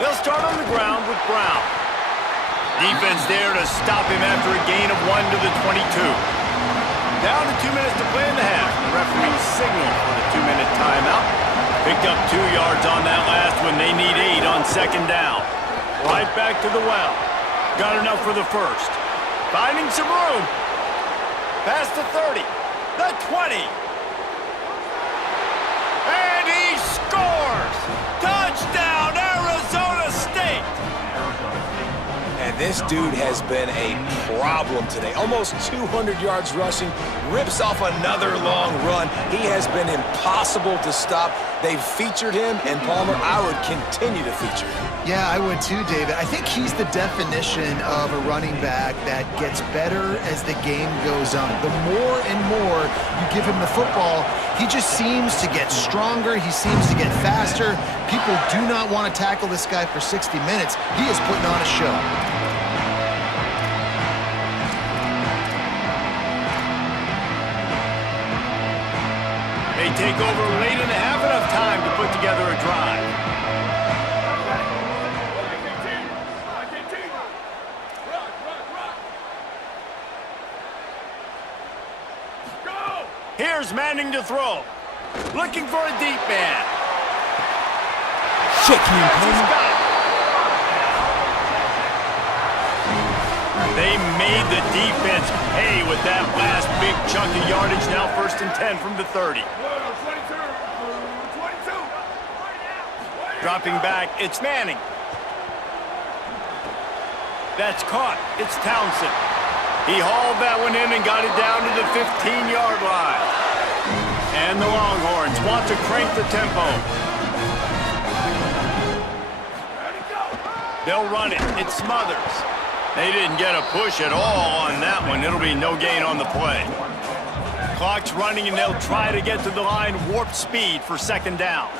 They'll start on the ground with Brown. Defense there to stop him after a gain of 1 to the 22. Down to 2 minutes to play in the half. The referee signaled for the 2-minute timeout. Picked up 2 yards on that last one. They need 8 on second down. Right back to the well. Got enough for the first. Finding some room. Past the 30. The 20. And he scores! Touchdown, Arizona State! And this dude has been a problem today. Almost 200 yards rushing, rips off another long run. He has been impossible to stop. They've featured him, and Palmer, I would continue to feature him. Yeah, I would too, David. I think he's the definition of a running back that gets better as the game goes on. The more and more you give him the football, he just seems to get stronger. He seems to get faster. People do not want to tackle this guy for 60 minutes. He is putting on a show. They take over late in the half, enough time to put together a drive. Here's Manning to throw. Looking for a deep man. Shaky and They made the defense pay with that last big chunk of yardage. Now 1st and 10 from the 30. Dropping back, it's Manning. That's caught. It's Townsend. He hauled that one in and got it down to the 15-yard line. And the Longhorns want to crank the tempo. They'll run it. It's Smothers. They didn't get a push at all on that one. It'll be no gain on the play. Clock's running, and they'll try to get to the line warp speed for second down.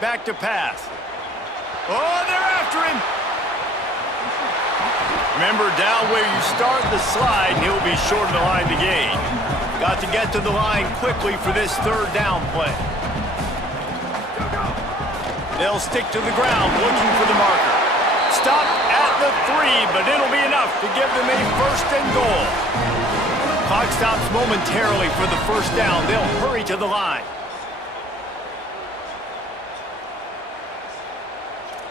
Back to pass. Oh, they're after him. Remember, down where you start the slide, he'll be short of the line to gain. Got to get to the line quickly for this 3rd down play. They'll stick to the ground, looking for the marker. Stopped at the 3, but it'll be enough to give them a 1st and goal. Clock stops momentarily for the 1st down. They'll hurry to the line.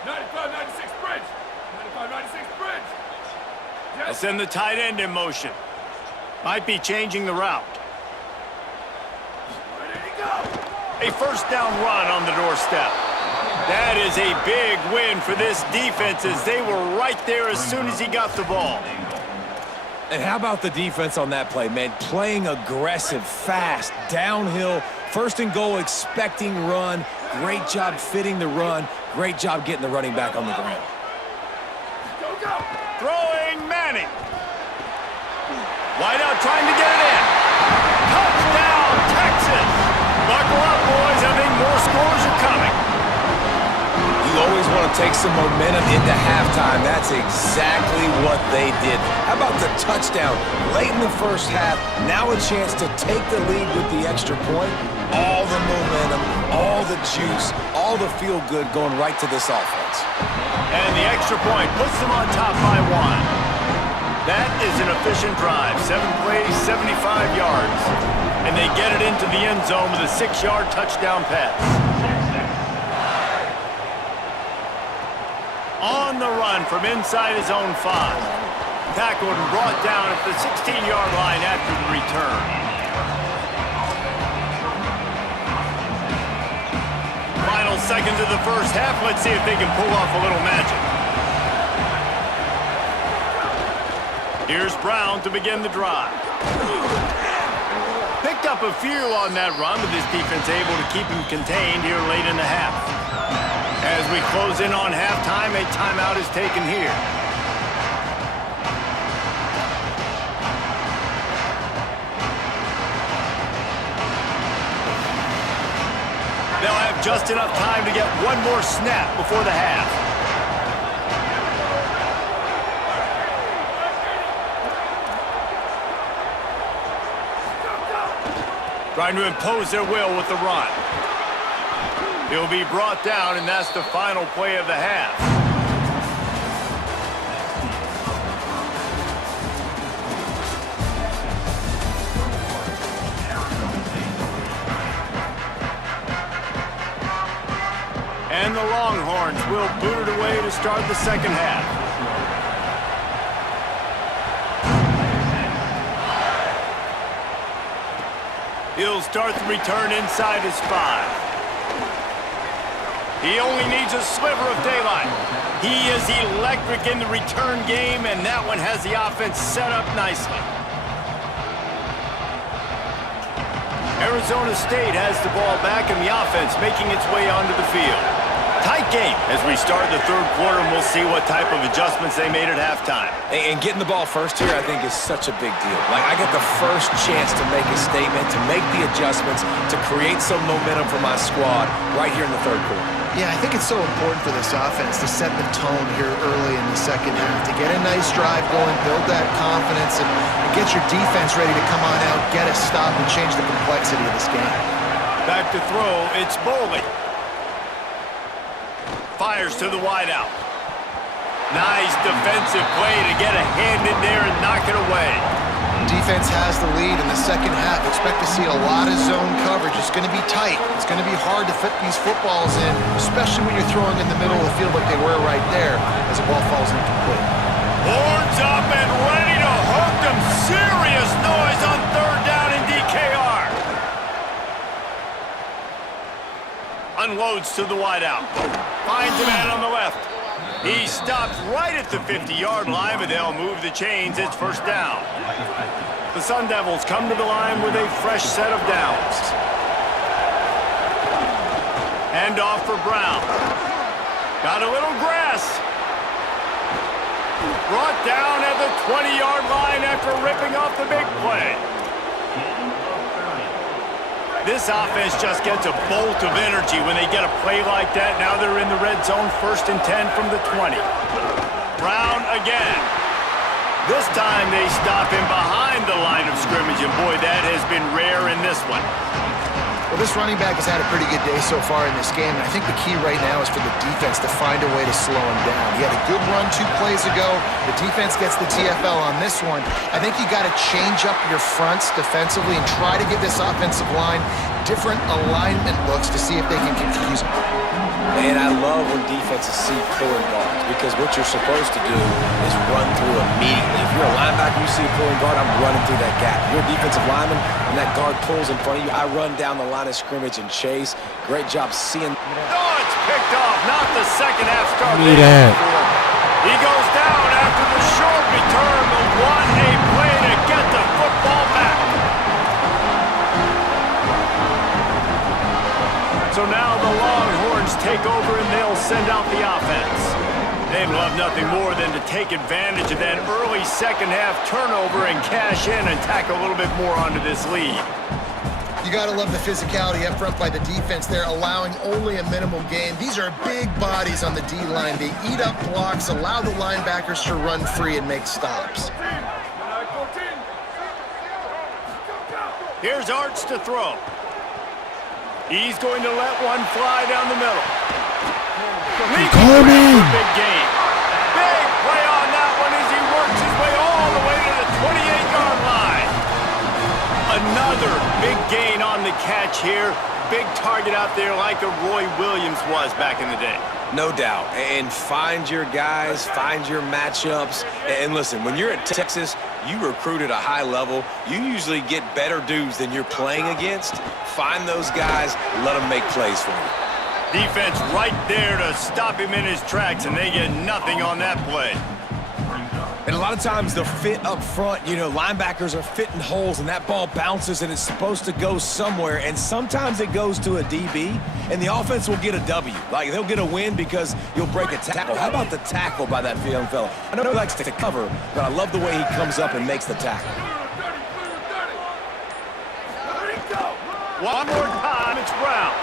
95-96 bridge. 95-96 bridge. They'll send the tight end in motion. Might be changing the route. A 1st down run on the doorstep. That is a big win for this defense as they were right there as soon as he got the ball. And how about the defense on that play, man? Playing aggressive, fast, downhill, 1st and goal, expecting run. Great job fitting the run. Great job getting the running back on the ground. Throwing Manning. spinning. Wideout trying to get it in. Touchdown, Texas! Buckle up, boys. I think more scores are coming. You always want to take some momentum into halftime. That's exactly what they did. How about the touchdown late in the first half? Now a chance to take the lead with the extra point. All the momentum, all the juice, all the feel-good going right to this offense. And the extra point puts them on top by 1. That is an efficient drive. 7 plays, 75 yards. And they get it into the end zone with a 6-yard touchdown pass. On the run from inside his own 5. Tackled and brought down at the 16-yard line after the return. Final seconds of the first half. Let's see if they can pull off a little magic. Here's Brown to begin the drive. Picked up a few on that run, but this defense able to keep him contained here late in the half. As we close in on halftime, a timeout is taken here. They'll have just enough time to get one more snap before the half. Trying to impose their will with the run. He'll be brought down, and that's the final play of the half. And the Longhorns will boot it away to start the second half. He'll start the return inside his 5. He only needs a sliver of daylight. He is electric in the return game, and that one has the offense set up nicely. Arizona State has the ball back, and the offense making its way onto the field. Tight game as we start the third quarter, and we'll see what type of adjustments they made at halftime. And getting the ball first here, I think, is such a big deal. Like, I get the first chance to make a statement, to make the adjustments, to create some momentum for my squad right here in the third quarter. Yeah, I think it's so important for this offense to set the tone here early in the second half, to get a nice drive going, build that confidence, and get your defense ready to come on out, get a stop, and change the complexity of this game. Back to throw, it's Boley. Fires to the wideout. Nice defensive play to get a hand in there and knock it away. Defense has the lead in the second half. Expect to see a lot of zone coverage. It's going to be tight. It's going to be hard to fit these footballs in, especially when you're throwing in the middle of the field like they were right there as the ball falls incomplete. Horns up and ready to hook them. Serious noise on third down in DKR. Unloads to the wideout. Finds a man on the left. He stops right at the 50-yard line, but they'll move the chains. It's first down. The Sun Devils come to the line with a fresh set of downs. Hand off for Brown. Got a little grass. Brought down at the 20-yard line after ripping off the big play. This offense just gets a bolt of energy when they get a play like that. Now they're in the red zone, 1st and 10 from the 20. Brown again. This time they stop him behind the line of scrimmage, and boy, that has been rare in this one. Well, this running back has had a pretty good day so far in this game, and I think the key right now is for the defense to find a way to slow him down. He had a good run 2 plays ago. The defense gets the TFL on this one. I think you got to change up your fronts defensively and try to give this offensive line different alignment looks to see if they can confuse him. And I love when defenses see pulling guards, because what you're supposed to do is run through immediately. If you're a linebacker, you see a pulling guard, I'm running through that gap. If you're a defensive lineman and that guard pulls in front of you, I run down the line of scrimmage and chase. Great job seeing. Oh, it's picked off. Not the second half start. He goes down after the short return, but what a play to get the football back. So now the Longhorns take over and they'll send out the offense. They'd love nothing more than to take advantage of that early second-half turnover and cash in and tack a little bit more onto this lead. You got to love the physicality up front by the defense there, allowing only a minimal gain. These are big bodies on the D-line. They eat up blocks, allow the linebackers to run free and make stops. Here's Arts to throw. He's going to let one fly down the middle. Coming! Big gain. Big play on that one as he works his way all the way to the 28-yard line. Another big gain on the catch here. Big target out there like a Roy Williams was back in the day. No doubt. And find your guys, find your matchups. And listen, when you're at Texas, you recruit at a high level. You usually get better dudes than you're playing against. Find those guys, let them make plays for you. Defense right there to stop him in his tracks, and they get nothing on that play. And a lot of times the fit up front, you know, linebackers are fitting holes and that ball bounces and it's supposed to go somewhere, and sometimes it goes to a DB and the offense will get a W. Like, they'll get a win because you'll break a tackle. How about the tackle by that young fella? I know he likes to cover, but I love the way he comes up and makes the tackle. One more time, it's Brown.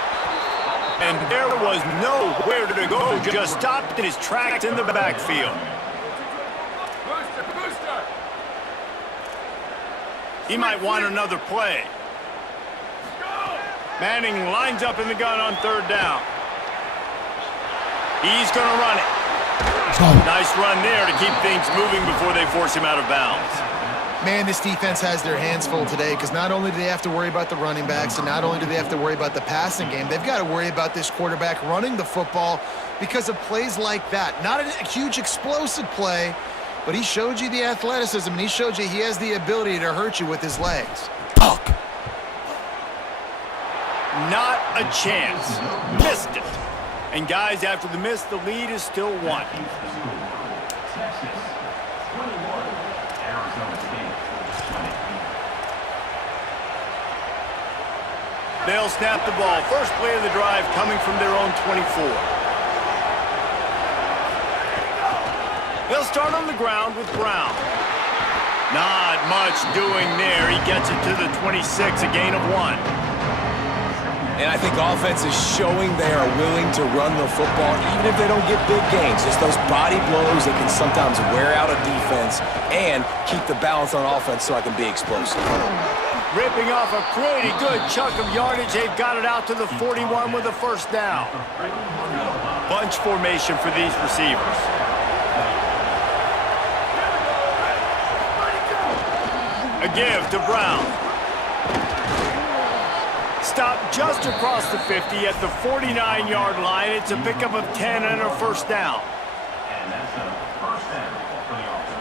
And there was nowhere to go, just stopped in his tracks in the backfield. He might want another play. Manning lines up in the gun on third down. He's going to run it. Nice run there to keep things moving before they force him out of bounds. Man, this defense has their hands full today because not only do they have to worry about the running backs and not only do they have to worry about the passing game, they've got to worry about this quarterback running the football because of plays like that. Not a huge explosive play, but he showed you the athleticism, and he showed you he has the ability to hurt you with his legs. Talk. Not a chance. Missed it. And guys, after the miss, the lead is still one. They'll snap the ball. First play of the drive coming from their own 24. They'll start on the ground with Brown. Not much doing there. He gets it to the 26, a gain of 1. And I think offense is showing they are willing to run the football even if they don't get big gains. Just those body blows that can sometimes wear out a defense and keep the balance on offense so I can be explosive. Ripping off a pretty good chunk of yardage. They've got it out to the 41 with a first down. Bunch formation for these receivers. A give to Brown. Stop just across the 50 at the 49-yard line. It's a pickup of 10 and a first down. And that's a first down for the offense.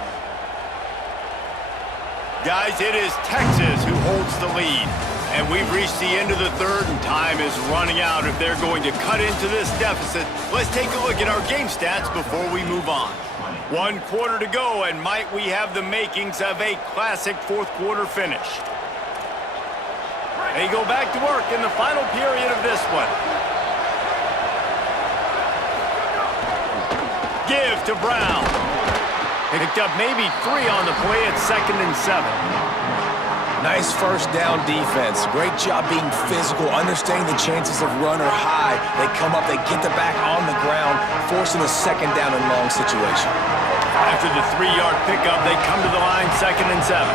Guys, it is Texas who holds the lead. And we've reached the end of the third, and time is running out if they're going to cut into this deficit. Let's take a look at our game stats before we move on. 1 quarter to go, and might we have the makings of a classic fourth-quarter finish. They go back to work in the final period of this one. Give to Brown. Picked up maybe 3 on the play at 2nd and 7. Nice first down defense. Great job being physical, understanding the chances of run are high. They come up, they get the back on the ground, forcing a second down and long situation. After the 3-yard pickup, they come to the line 2nd and 7.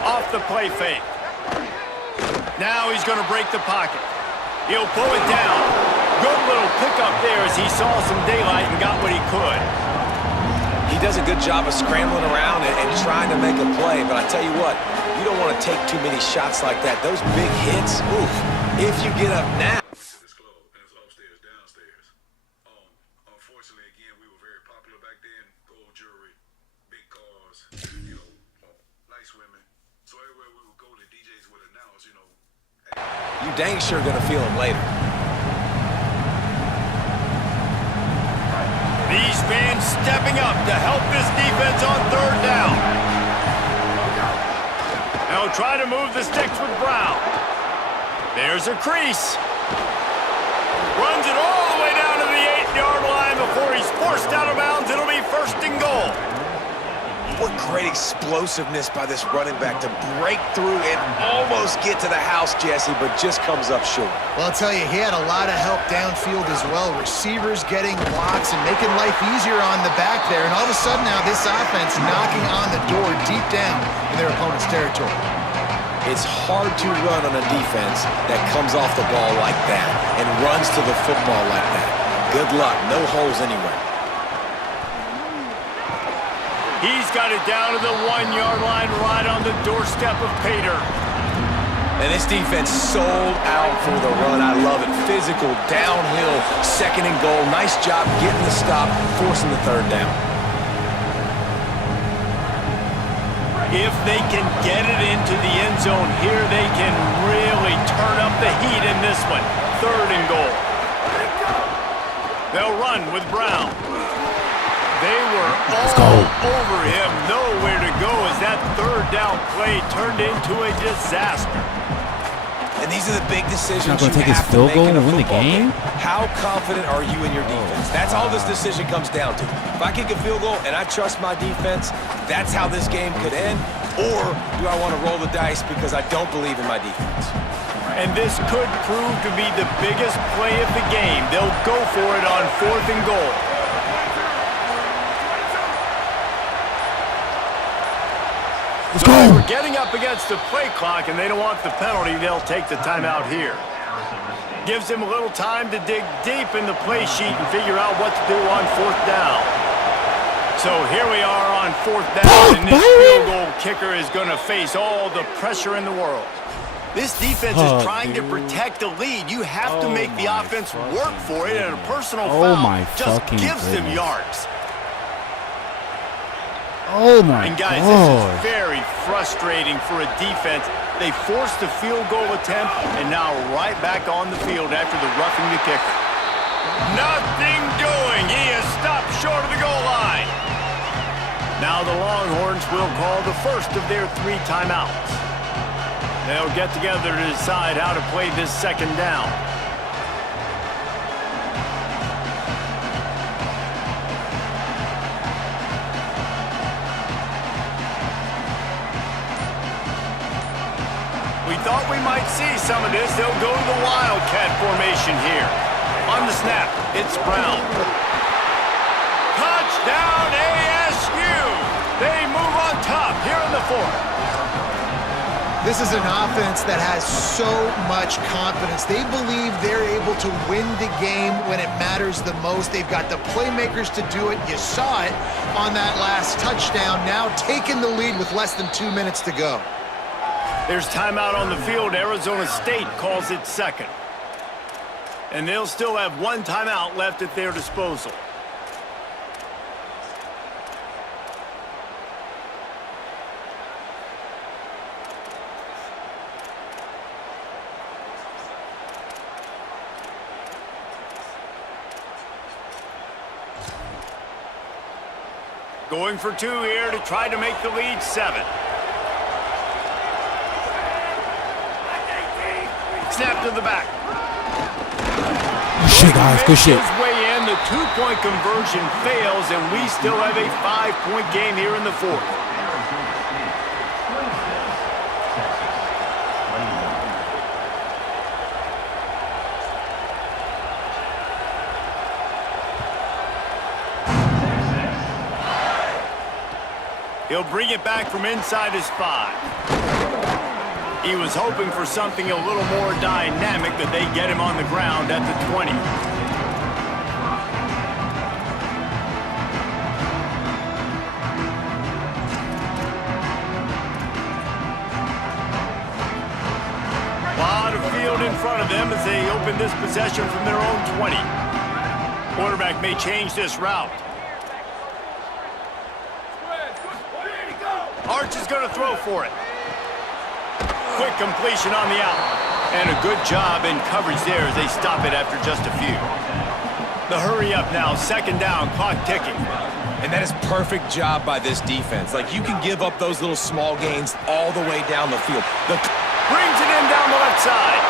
Off the play fake. Now he's going to break the pocket. He'll pull it down. Good little pickup there as he saw some daylight and got what he could. He does a good job of scrambling around and trying to make a play, but I tell you what, you don't want to take too many shots like that. Those big hits, oof, if you get up now. This club, and it's upstairs, downstairs. Unfortunately, again, we were very popular back then. Gold jewelry, big cars, you know, nice women. So everywhere we would go, the DJs would announce, you know, hey. You dang sure gonna feel him later. These fans stepping up to help this defense on third down. They'll try to move the sticks with Brown. There's a crease. Runs it all the way down to the 8-yard line. before he's forced out of bounds. It'll be 1st and goal. What great explosiveness by this running back to break through and almost get to the house, Jesse, but just comes up short. Well, I'll tell you, he had a lot of help downfield as well. Receivers getting blocks and making life easier on the back there. And all of a sudden now, this offense knocking on the door deep down in their opponent's territory. It's hard to run on a defense that comes off the ball like that and runs to the football like that. Good luck. No holes anywhere. He's got it down to the 1-yard line right on the doorstep of Pater. And this defense sold out for the run. I love it. Physical, downhill, 2nd and goal. Nice job getting the stop, forcing the 3rd down. If they can get it into the end zone here, they can really turn up the heat in this one. 3rd and goal. They'll run with Brown. They were all over him, nowhere to go as that 3rd down play turned into a disaster. And these are the big decisions He's not going to take his field goal and win the game? How confident are you in your defense? That's all this decision comes down to. If I kick a field goal and I trust my defense, that's how this game could end. Or do I want to roll the dice because I don't believe in my defense? And this could prove to be the biggest play of the game. They'll go for it on 4th and goal. Let's So go. we're getting up against the play clock, and they don't want the penalty. They'll take the timeout here. Gives him a little time to dig deep in the play sheet and figure out what to do on 4th down. So here we are on 4th down, and this field goal kicker is going to face all the pressure in the world. This defense is trying to protect the lead. You have to make the offense work for it, and a personal foul just gives them yards. Oh, my And guys, God. this is very frustrating for a defense. They forced a field goal attempt and now right back on the field after the roughing the kicker. Nothing doing. He is stopped short of the goal line. Now the Longhorns will call the first of their 3 timeouts. They'll get together to decide how to play this 2nd down. We thought we might see some of this. They'll go to the Wildcat formation here. On the snap, it's Brown. Touchdown ASU! They move on top here in the 4th. This is an offense that has so much confidence. They believe they're able to win the game when it matters the most. They've got the playmakers to do it. You saw it on that last touchdown. Now taking the lead with less than 2 minutes to go. There's timeout on the field. Arizona State calls it 2nd. And they'll still have 1 timeout left at their disposal. Going for 2 here to try to make the lead 7. Snap to the back. Good shit, guys. Good shit. His way in, the 2-point conversion fails, and we still have a 5-point game here in the 4th. He'll bring it back from inside his 5. He was hoping for something a little more dynamic, that they get him on the ground at the 20. A lot of field in front of them as they open this possession from their own 20. Quarterback may change this route. Arch is going to throw for it. Quick completion on the out. And a good job in coverage there as they stop it after just a few. The hurry up now, 2nd down, clock ticking. And that is perfect job by this defense. Like, you can give up those little small gains all the way down the field. Brings it in down the left side.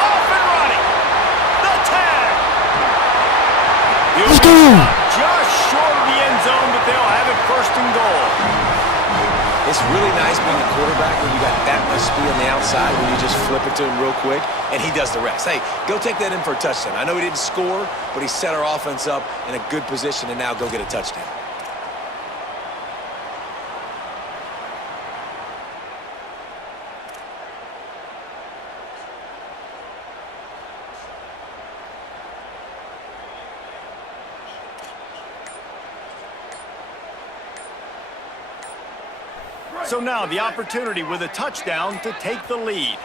Off and running. The tag. Let's go. it's really nice being a quarterback when you got that much speed on the outside where you just flip it to him real quick, and he does the rest. Hey, go take that in for a touchdown. I know he didn't score, but he set our offense up in a good position to now go get a touchdown. So now the opportunity with a touchdown to take the lead.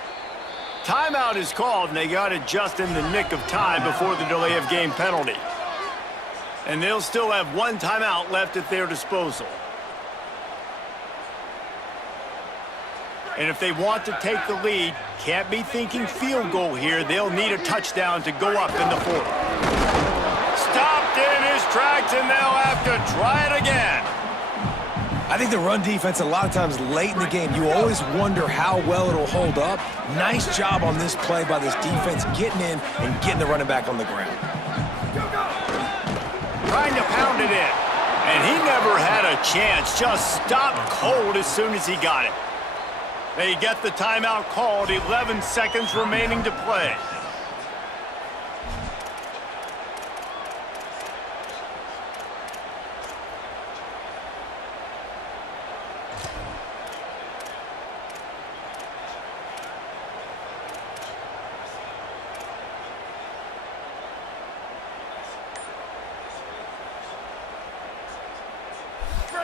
Timeout is called, and they got it just in the nick of time before the delay of game penalty. And they'll still have one timeout left at their disposal. And if they want to take the lead, can't be thinking field goal here. They'll need a touchdown to go up in the fourth. Stopped in his tracks, and they'll have to try it again. I think the run defense, a lot of times late in the game, you always wonder how well it'll hold up. Nice job on this play by this defense, getting in and getting the running back on the ground. Trying to pound it in. And he never had a chance. Just stopped cold as soon as he got it. They get the timeout called. 11 seconds remaining to play.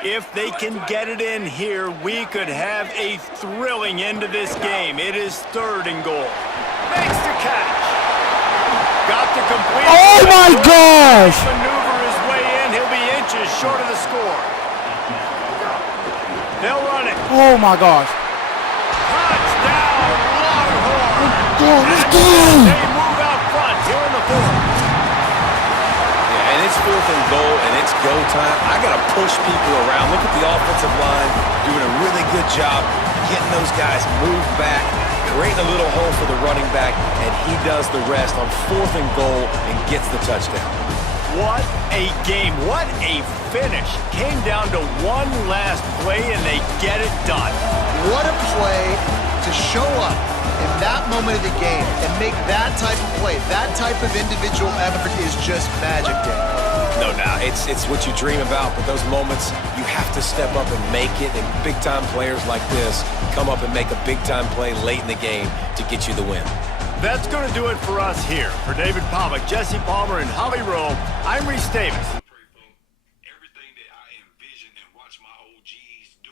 If they can get it in here, we could have a thrilling end to this game. It is 3rd and goal. Makes the catch. Got the complete. Oh my gosh! Maneuver his way in. He'll be inches short of the score. They'll run it. Oh my gosh! Touchdown, Longhorn. Let's go! They move out front here in the 4th. And it's 4th and goal, and it's go time. I got to push people around. Look at the offensive line doing a really good job getting those guys moved back, creating a little hole for the running back, and he does the rest on 4th and goal and gets the touchdown. What a game. What a finish. Came down to one last play, and they get it done. What a play to show up in that moment of the game and make that type of play. That type of individual effort is just magic, Dan. No doubt. It's what you dream about, but those moments, you have to step up and make it, and big-time players like this come up and make a big-time play late in the game to get you the win. That's going to do it for us here. For David Pollack, Jesse Palmer, and Holly Rowe, I'm Reese Davis. Everything that I envision and watch my OGs do.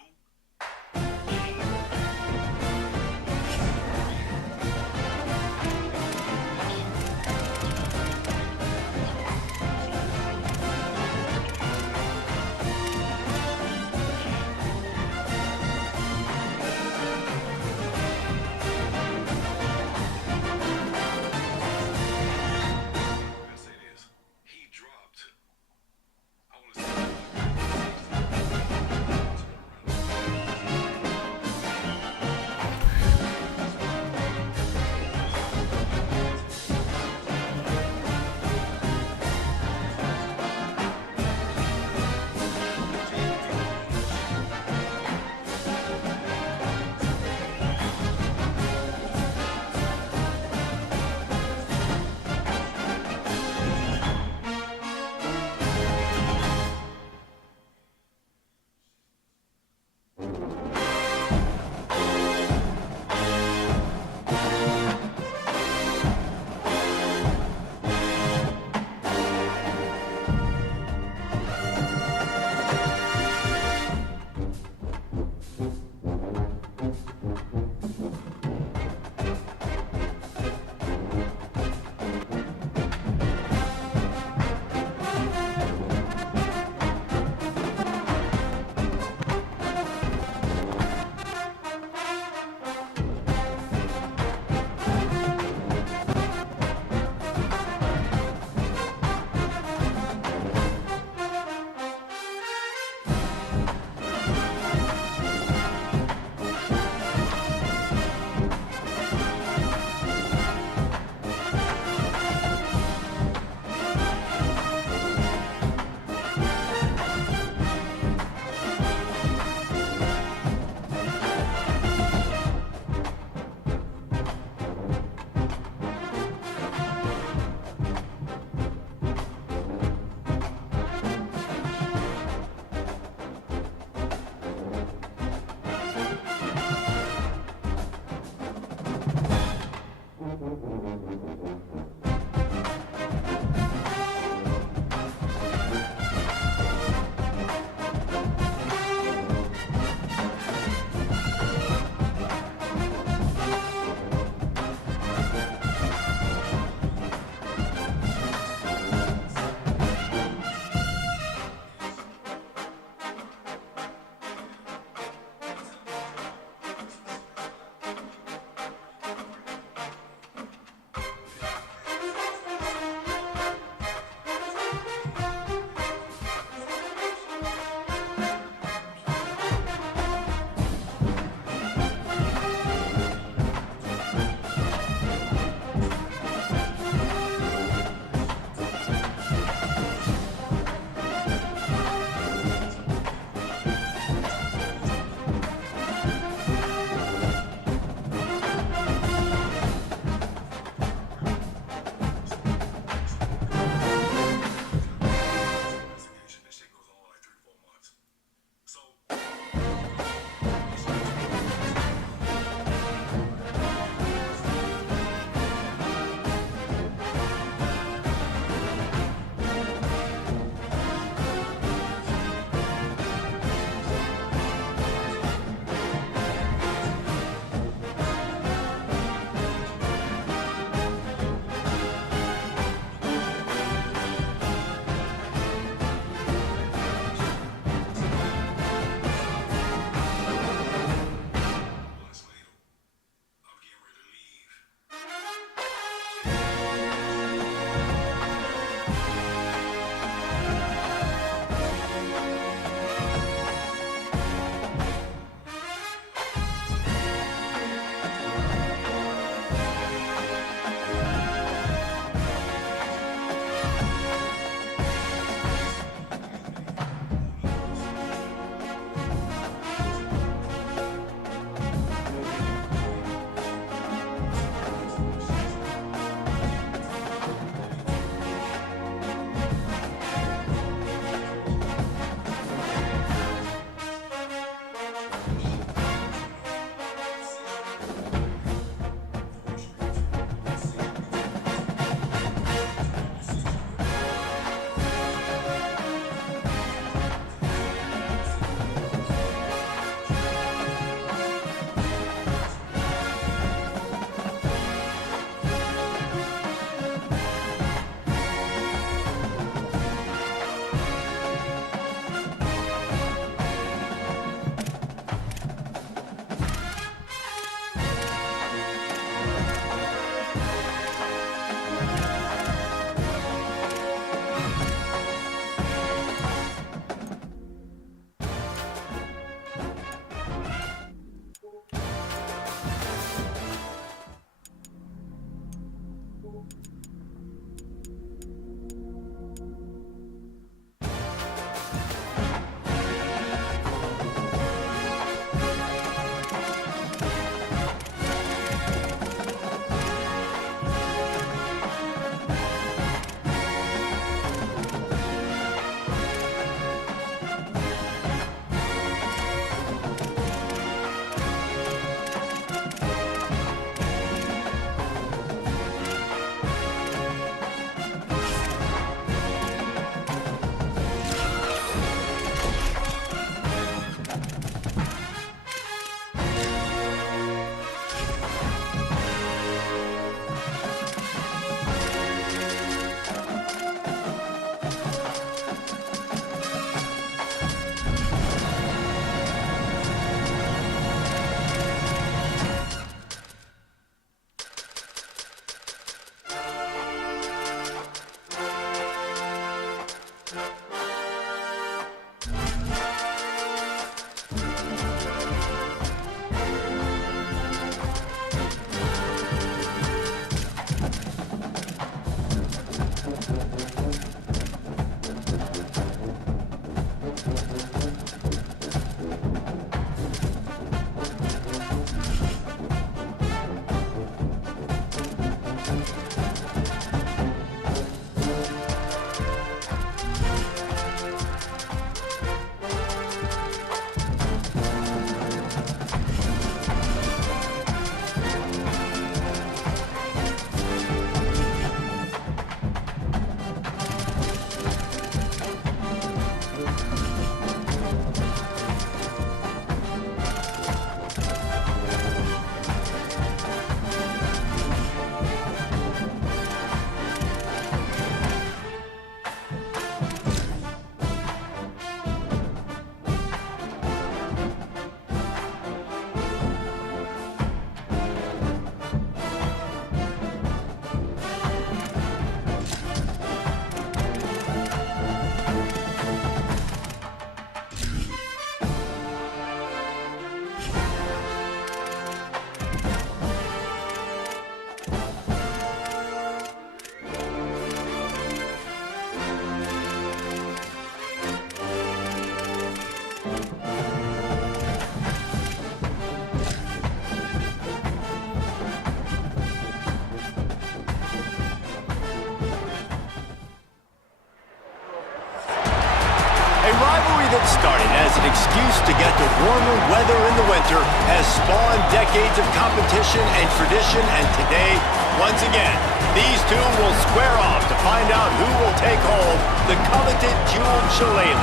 get started, as an excuse to get to warmer weather in the winter has spawned decades of competition and tradition, and today, once again, these two will square off to find out who will take home the coveted jeweled shillelagh.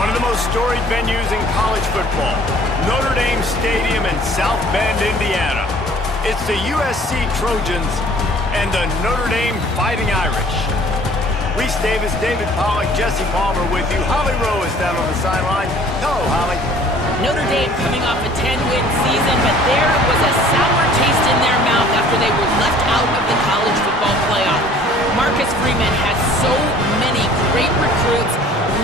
One of the most storied venues in college football, Notre Dame Stadium in South Bend, Indiana. It's the USC Trojans and the Notre Dame Fighting Irish. Reese Davis, David Pollack, Jesse Palmer with you. Holly Rowe is down on the sideline. Hello, Holly. Notre Dame coming off a 10-win season, but there was a sour taste in their mouth after they were left out of the college football playoff. Marcus Freeman has so many great recruits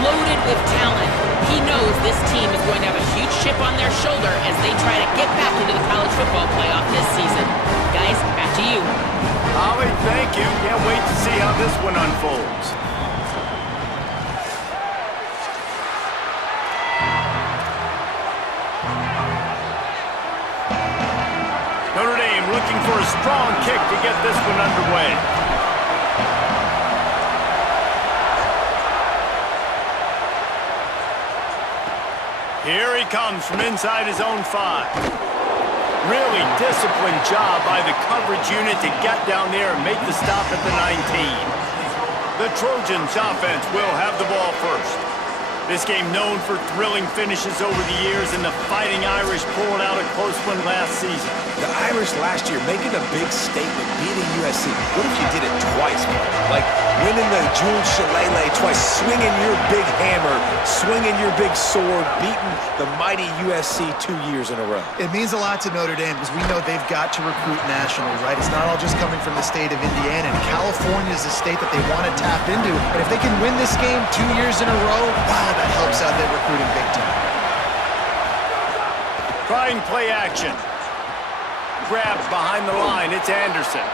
loaded with talent. He knows this team is going to have a huge chip on their shoulder as they try to get back into the college football playoff this season. Guys, back to you. Holly, thank you. Can't wait to see how this one unfolds. Notre Dame looking for a strong kick to get this one underway. Here he comes from inside his own 5. Really disciplined job by the coverage unit to get down there and make the stop at the 19. The Trojans offense will have the ball first. This game known for thrilling finishes over the years, and the Fighting Irish pulled out a close one last season. The Irish last year making a big statement, beating USC. What if you did it twice, man? Like winning the jeweled shillelagh twice, swinging your big hammer, swinging your big sword, beating the mighty USC 2 years in a row. It means a lot to Notre Dame because we know they've got to recruit nationally, right? It's not all just coming from the state of Indiana. And California is a state that they want to tap into. And if they can win this game 2 years in a row, wow, that helps out their recruiting big time. Trying play action. Grabs behind the line. It's Anderson.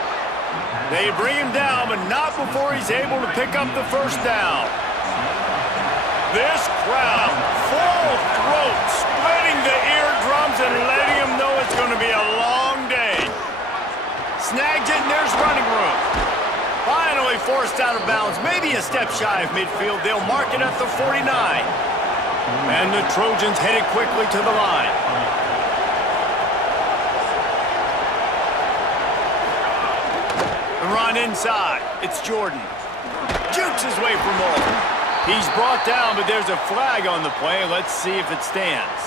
They bring him down, but not before he's able to pick up the first down. This crowd, full throat, splitting the eardrums and letting him know it's going to be a long day. Snags it, and there's running room. Finally forced out of bounds, maybe a step shy of midfield. They'll mark it at the 49. And the Trojans headed quickly to the line. The run inside. It's Jordan. Jukes his way for more. He's brought down, but there's a flag on the play. Let's see if it stands.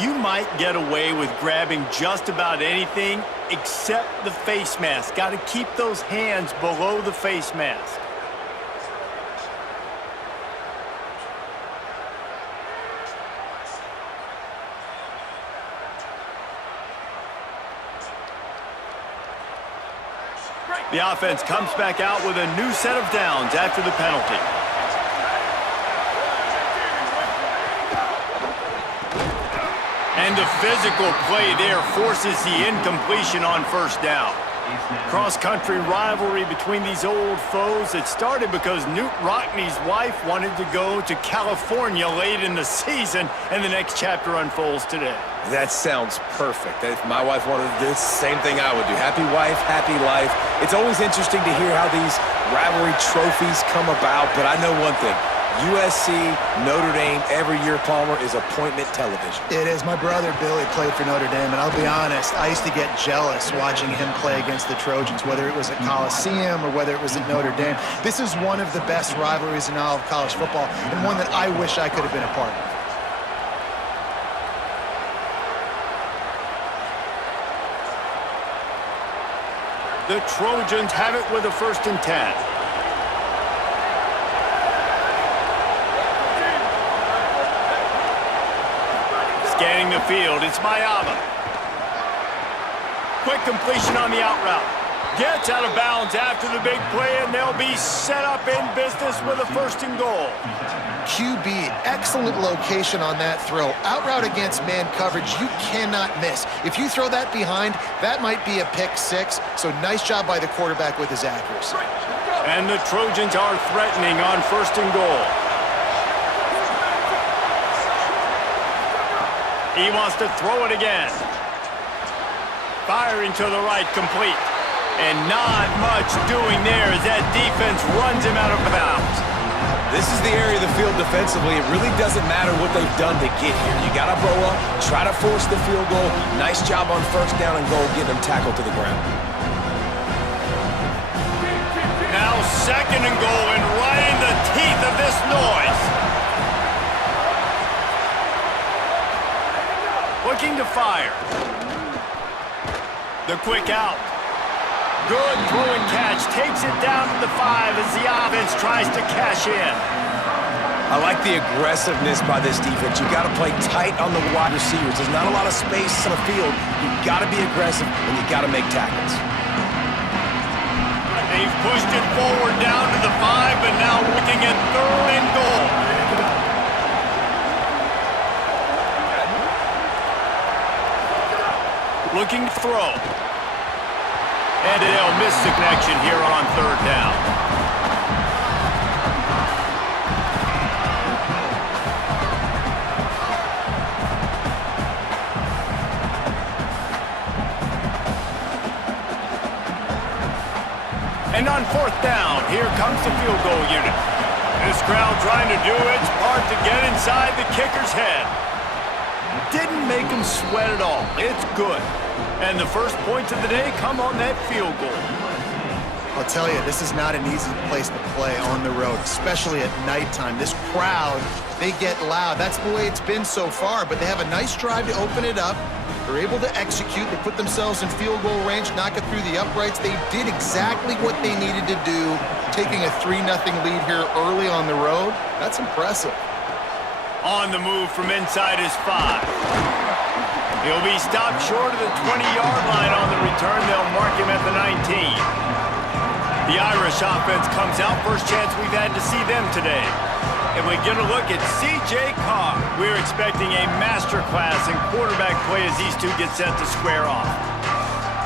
You might get away with grabbing just about anything except the face mask. Got to keep those hands below the face mask. The offense comes back out with a new set of downs after the penalty. And the physical play there forces the incompletion on first down. Cross-country rivalry between these old foes. It started because Newt Rockney's wife wanted to go to California late in the season, and the next chapter unfolds today. That sounds perfect. If my wife wanted to do the same thing I would do. Happy wife, happy life. It's always interesting to hear how these rivalry trophies come about, but I know one thing. USC, Notre Dame, every year, Palmer, is appointment television. It is. My brother Billy played for Notre Dame, and I'll be honest, I used to get jealous watching him play against the Trojans, whether it was at Coliseum or whether it was at Notre Dame. This is one of the best rivalries in all of college football, and one that I wish I could have been a part of. The Trojans have it with a 1st and 10. Scanning the field, it's Mayaba. Quick completion on the out route. Gets out of bounds after the big play, and they'll be set up in business with a 1st and goal. QB, excellent location on that throw. Out route against man coverage, you cannot miss. If you throw that behind, that might be a pick 6. So nice job by the quarterback with his accuracy. And the Trojans are threatening on 1st and goal. He wants to throw it again. Firing to the right, complete. And not much doing there as that defense runs him out of bounds. This is the area of the field defensively. It really doesn't matter what they've done to get here. You got to bow up, try to force the field goal. Nice job on first down and goal, getting them tackled to the ground. Now second and goal, and right in the teeth of this noise. Looking to fire. The quick out. Good throw and catch. Takes it down to the 5 as the offense tries to cash in. I like the aggressiveness by this defense. You got to play tight on the wide receivers. There's not a lot of space on the field. You got to be aggressive, and you got to make tackles. They've pushed it forward down to the 5, but now looking at third and goal. Looking to throw. And they'll miss the connection here on third down. And on fourth down, here comes the field goal unit. This crowd trying to do its part to get inside the kicker's head. Didn't make him sweat at all. It's good. And the first points of the day come on that field goal. I'll tell you, this is not an easy place to play on the road, especially at nighttime. This crowd, they get loud. That's the way it's been so far, but they have a nice drive to open it up. They're able to execute. They put themselves in field goal range, knock it through the uprights. They did exactly what they needed to do, taking a 3-0 lead here early on the road. That's impressive. On the move from inside his 5. He'll be stopped short of the 20-yard line on the return. They'll mark him at the 19. The Irish offense comes out. First chance we've had to see them today. And we get a look at C.J. Carr. We're expecting a masterclass in quarterback play as these two get set to square off.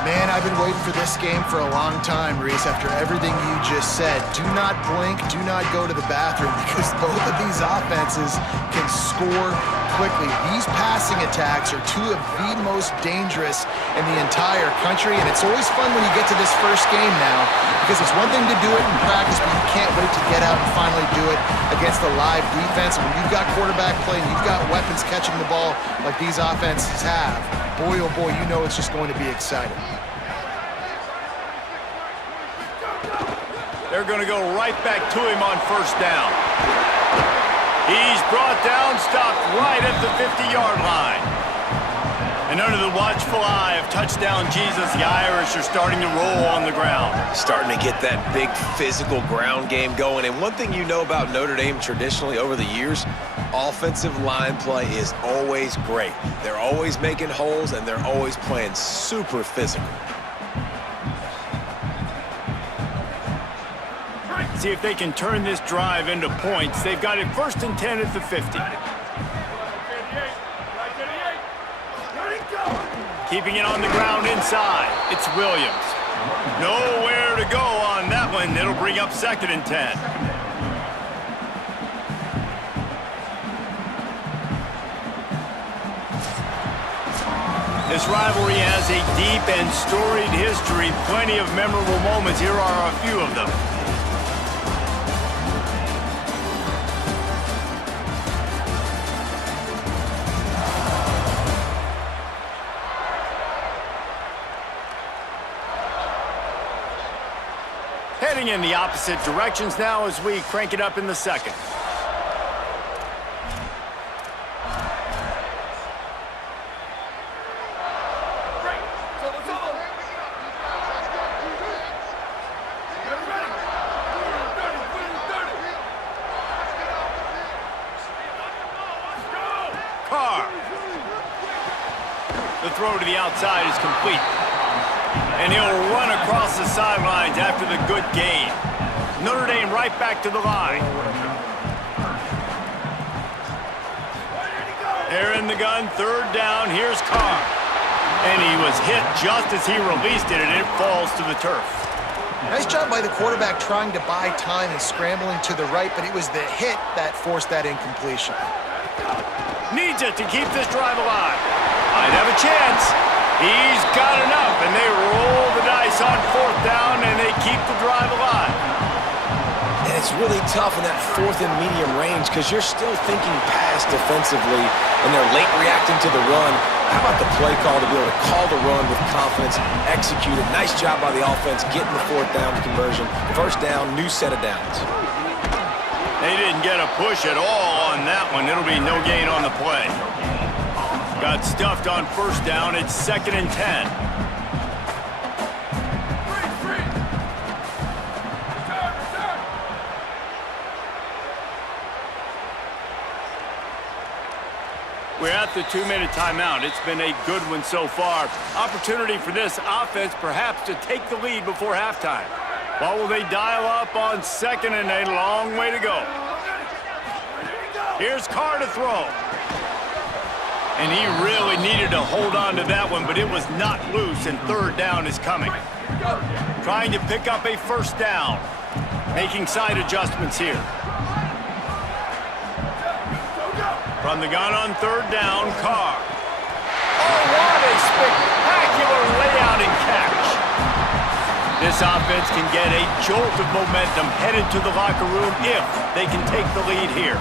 Man, I've been waiting for this game for a long time, Reese, after everything you just said. Do not blink, do not go to the bathroom, because both of these offenses can score quickly. These passing attacks are two of the most dangerous in the entire country, and it's always fun when you get to this first game now, because it's one thing to do it in practice, but you can't wait to get out and finally do it against a live defense. And when you've got quarterback play and you've got weapons catching the ball like these offenses have, boy, oh boy, you know it's just going to be exciting. They're going to go right back to him on first down. He's brought down, stopped right at the 50-yard line. And under the watchful eye of touchdown Jesus, the Irish are starting to roll on the ground. Starting to get that big physical ground game going. And one thing you know about Notre Dame traditionally over the years, offensive line play is always great. They're always making holes, and they're always playing super physical. See if they can turn this drive into points. They've got it 1st and 10 at the 50. Keeping it on the ground inside. It's Williams. Nowhere to go on that one. It'll bring up 2nd and 10. This rivalry has a deep and storied history. Plenty of memorable moments. Here are a few of them. Heading in the opposite directions now as we crank it up in the second. Carr. The throw to the outside is complete. And he'll run across the sidelines after the good gain. Notre Dame right back to the line. They're in the gun, 3rd down. Here's Carr. And he was hit just as he released it, and it falls to the turf. Nice job by the quarterback trying to buy time and scrambling to the right, but it was the hit that forced that incompletion. Needs it to keep this drive alive. Might have a chance. He's got enough, and they roll the dice on 4th down, and they keep the drive alive. And it's really tough in that 4th and medium range because you're still thinking pass defensively, and they're late reacting to the run. How about the play call to be able to call the run with confidence, execute it? Nice job by the offense getting the 4th down conversion. 1st down, new set of downs. They didn't get a push at all on that one. It'll be no gain on the play. Got stuffed on 1st down. It's 2nd and 10. We're at the 2-minute timeout. It's been a good one so far. Opportunity for this offense perhaps to take the lead before halftime. What will they dial up on 2nd and a long way to go? Here's Carr to throw. And he really needed to hold on to that one, but it was not loose, and 3rd down is coming. Trying to pick up a 1st down. Making side adjustments here. From the gun on 3rd down, Carr. Oh, what a spectacular layout and catch. This offense can get a jolt of momentum headed to the locker room if they can take the lead here.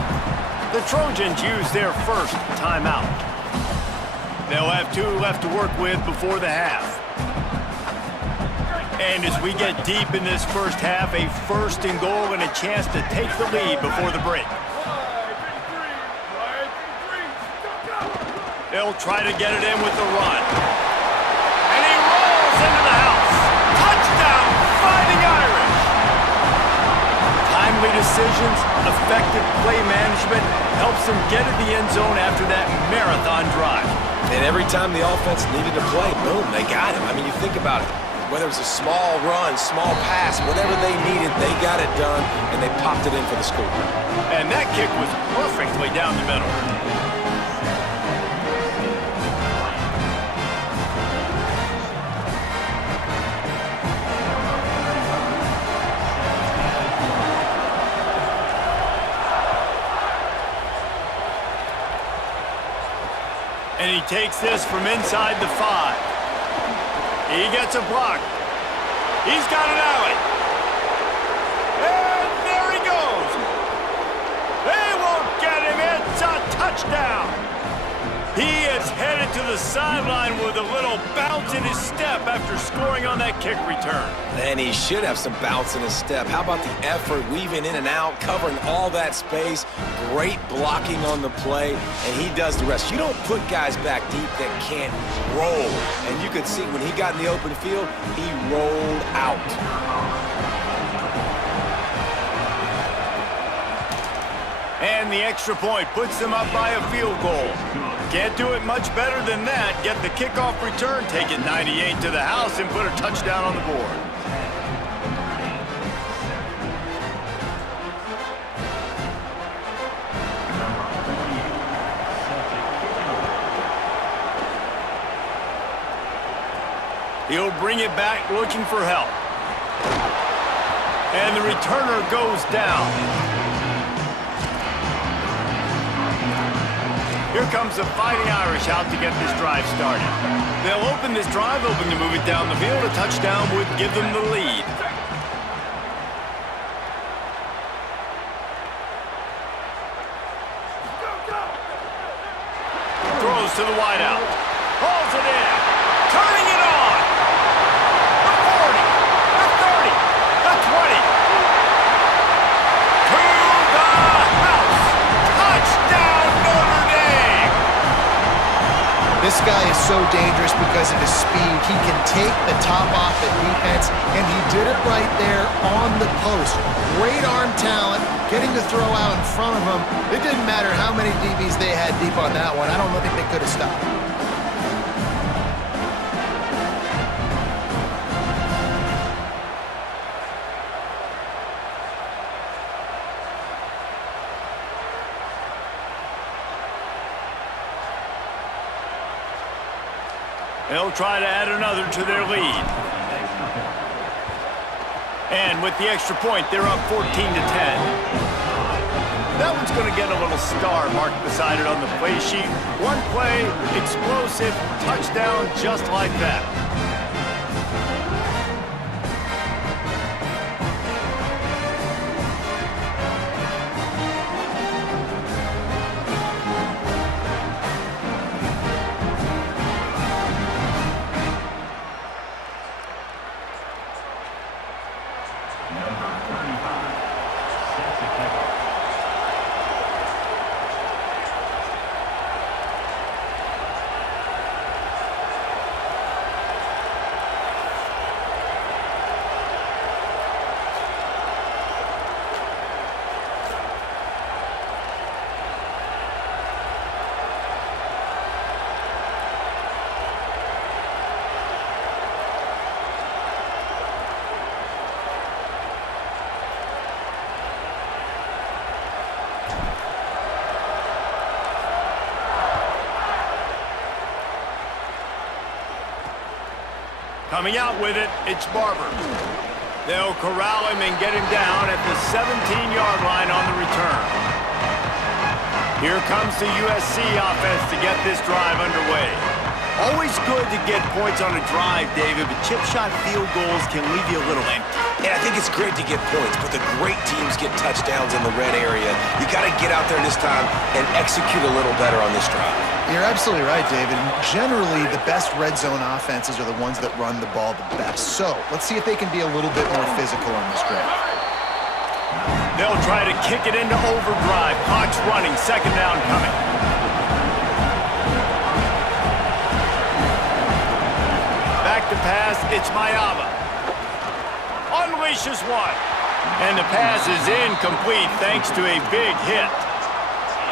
The Trojans use their 1st timeout. They'll have 2 left to work with before the half. And as we get deep in this 1st half, a 1st and goal and a chance to take the lead before the break. They'll try to get it in with the run. And he rolls into the house. Touchdown, Fighting Irish! Timely decisions, effective play management helps them get to the end zone after that marathon drive. And every time the offense needed to play, boom, they got him. I mean, you think about it. Whether it was a small run, small pass, whatever they needed, they got it done, and they popped it in for the score. And that kick was perfectly down the middle. And he takes this from inside the 5. He gets a block. He's got an alley. And there he goes. They won't get him. It's a touchdown. He is headed to the sideline with a little bounce in his step after scoring on that kick return. And he should have some bounce in his step. How about the effort, weaving in and out, covering all that space, great blocking on the play, and he does the rest. You don't put guys back deep that can't roll. And you could see when he got in the open field, he rolled out. And the extra point puts them up by a field goal. Can't do it much better than that. Get the kickoff return, take it 98 to the house, and put a touchdown on the board. He'll bring it back looking for help. And the returner goes down. Here comes the Fighting Irish out to get this drive started. They'll open this drive, hoping to move it down the field. A touchdown would give them the lead. Throws to the wideout. Hauls it in. Turning it on. The 40. The 30. The 20. To the house. Touchdown, Notre Dame. This guy is so dangerous because of his speed. He can take the top off the defense, and he did it right there on the post. Great arm talent, getting the throw out in front of him. It didn't matter how many DBs they had deep on that one. I don't think they could have stopped. They'll try to add another to their lead. And with the extra point, they're up 14-10. That one's going to get a little star marked beside it on the play sheet. One play, explosive, touchdown, just like that. Coming out with it, it's Barber. They'll corral him and get him down at the 17-yard line on the return. Here comes the USC offense to get this drive underway. Always good to get points on a drive, David, but chip shot field goals can leave you a little empty. Yeah, I think it's great to get points, but the great teams get touchdowns in the red area. You got to get out there this time and execute a little better on this drive. You're absolutely right, David. Generally, the best red zone offenses are the ones that run the ball the best. So, let's see if they can be a little bit more physical on this drive. They'll try to kick it into overdrive. Clock's running, second down coming. Back to pass, it's Mayava. Unleashes one. And the pass is incomplete thanks to a big hit.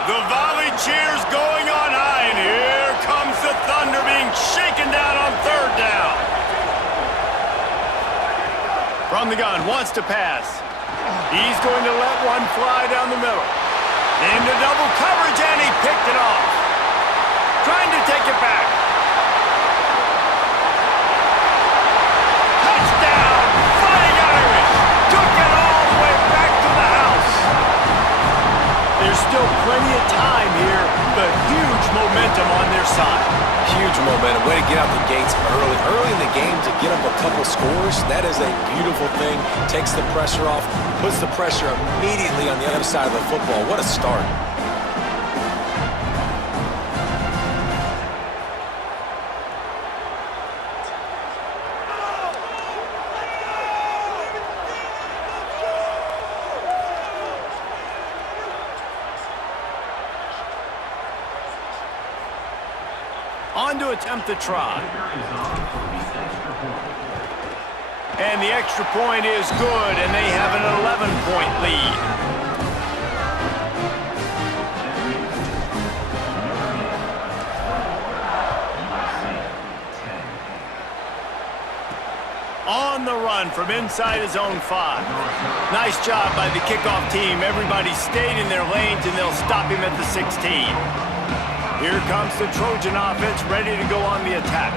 The Volley cheers going on high, and here comes the Thunder being shaken down on third down. From the gun, wants to pass. He's going to let one fly down the middle. Into double coverage, and he picked it off. Trying to take it back. Touchdown! Fighting Irish! Took it all the way back to the house. There's still plenty of time here, but huge momentum on their side. Huge momentum. Way to get out the gates early. Early in the game to get up a couple scores, that is a beautiful thing. Takes the pressure off, puts the pressure immediately on the other side of the football. What a start. On to attempt the try. And the extra point is good, and they have an 11-point lead. On the run from inside his own 5. Nice job by the kickoff team. Everybody stayed in their lanes, and they'll stop him at the 16. Here comes the Trojan offense ready to go on the attack.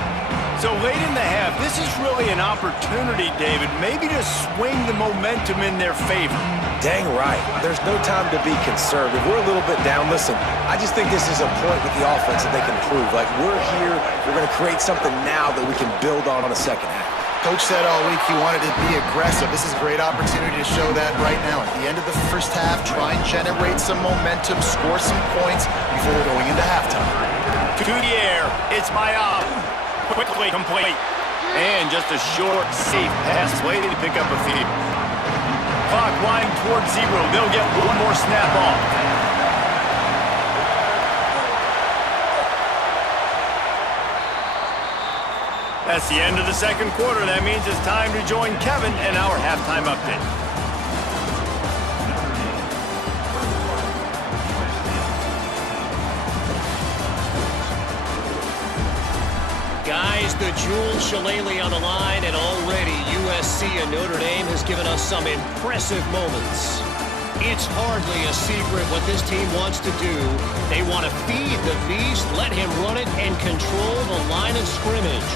So late in the half, this is really an opportunity, David, maybe to swing the momentum in their favor. Dang right. There's no time to be concerned. If we're a little bit down, listen, I just think this is a point with the offense that they can prove. Like, we're here, we're going to create something now that we can build on the second half. Coach said all week he wanted to be aggressive. This is a great opportunity to show that right now. At the end of the first half, try and generate some momentum, score some points before going into halftime. To the air, it's Mayab. Quickly complete. And just a short, safe pass waiting to pick up a feed. Clock winding towards 0. They'll get one more snap off. That's the end of the second quarter. That means it's time to join Kevin in our halftime update. Guys, the Jewel Shillelagh on the line, and already USC and Notre Dame has given us some impressive moments. It's hardly a secret what this team wants to do. They want to feed the beast, let him run it, and control the line of scrimmage.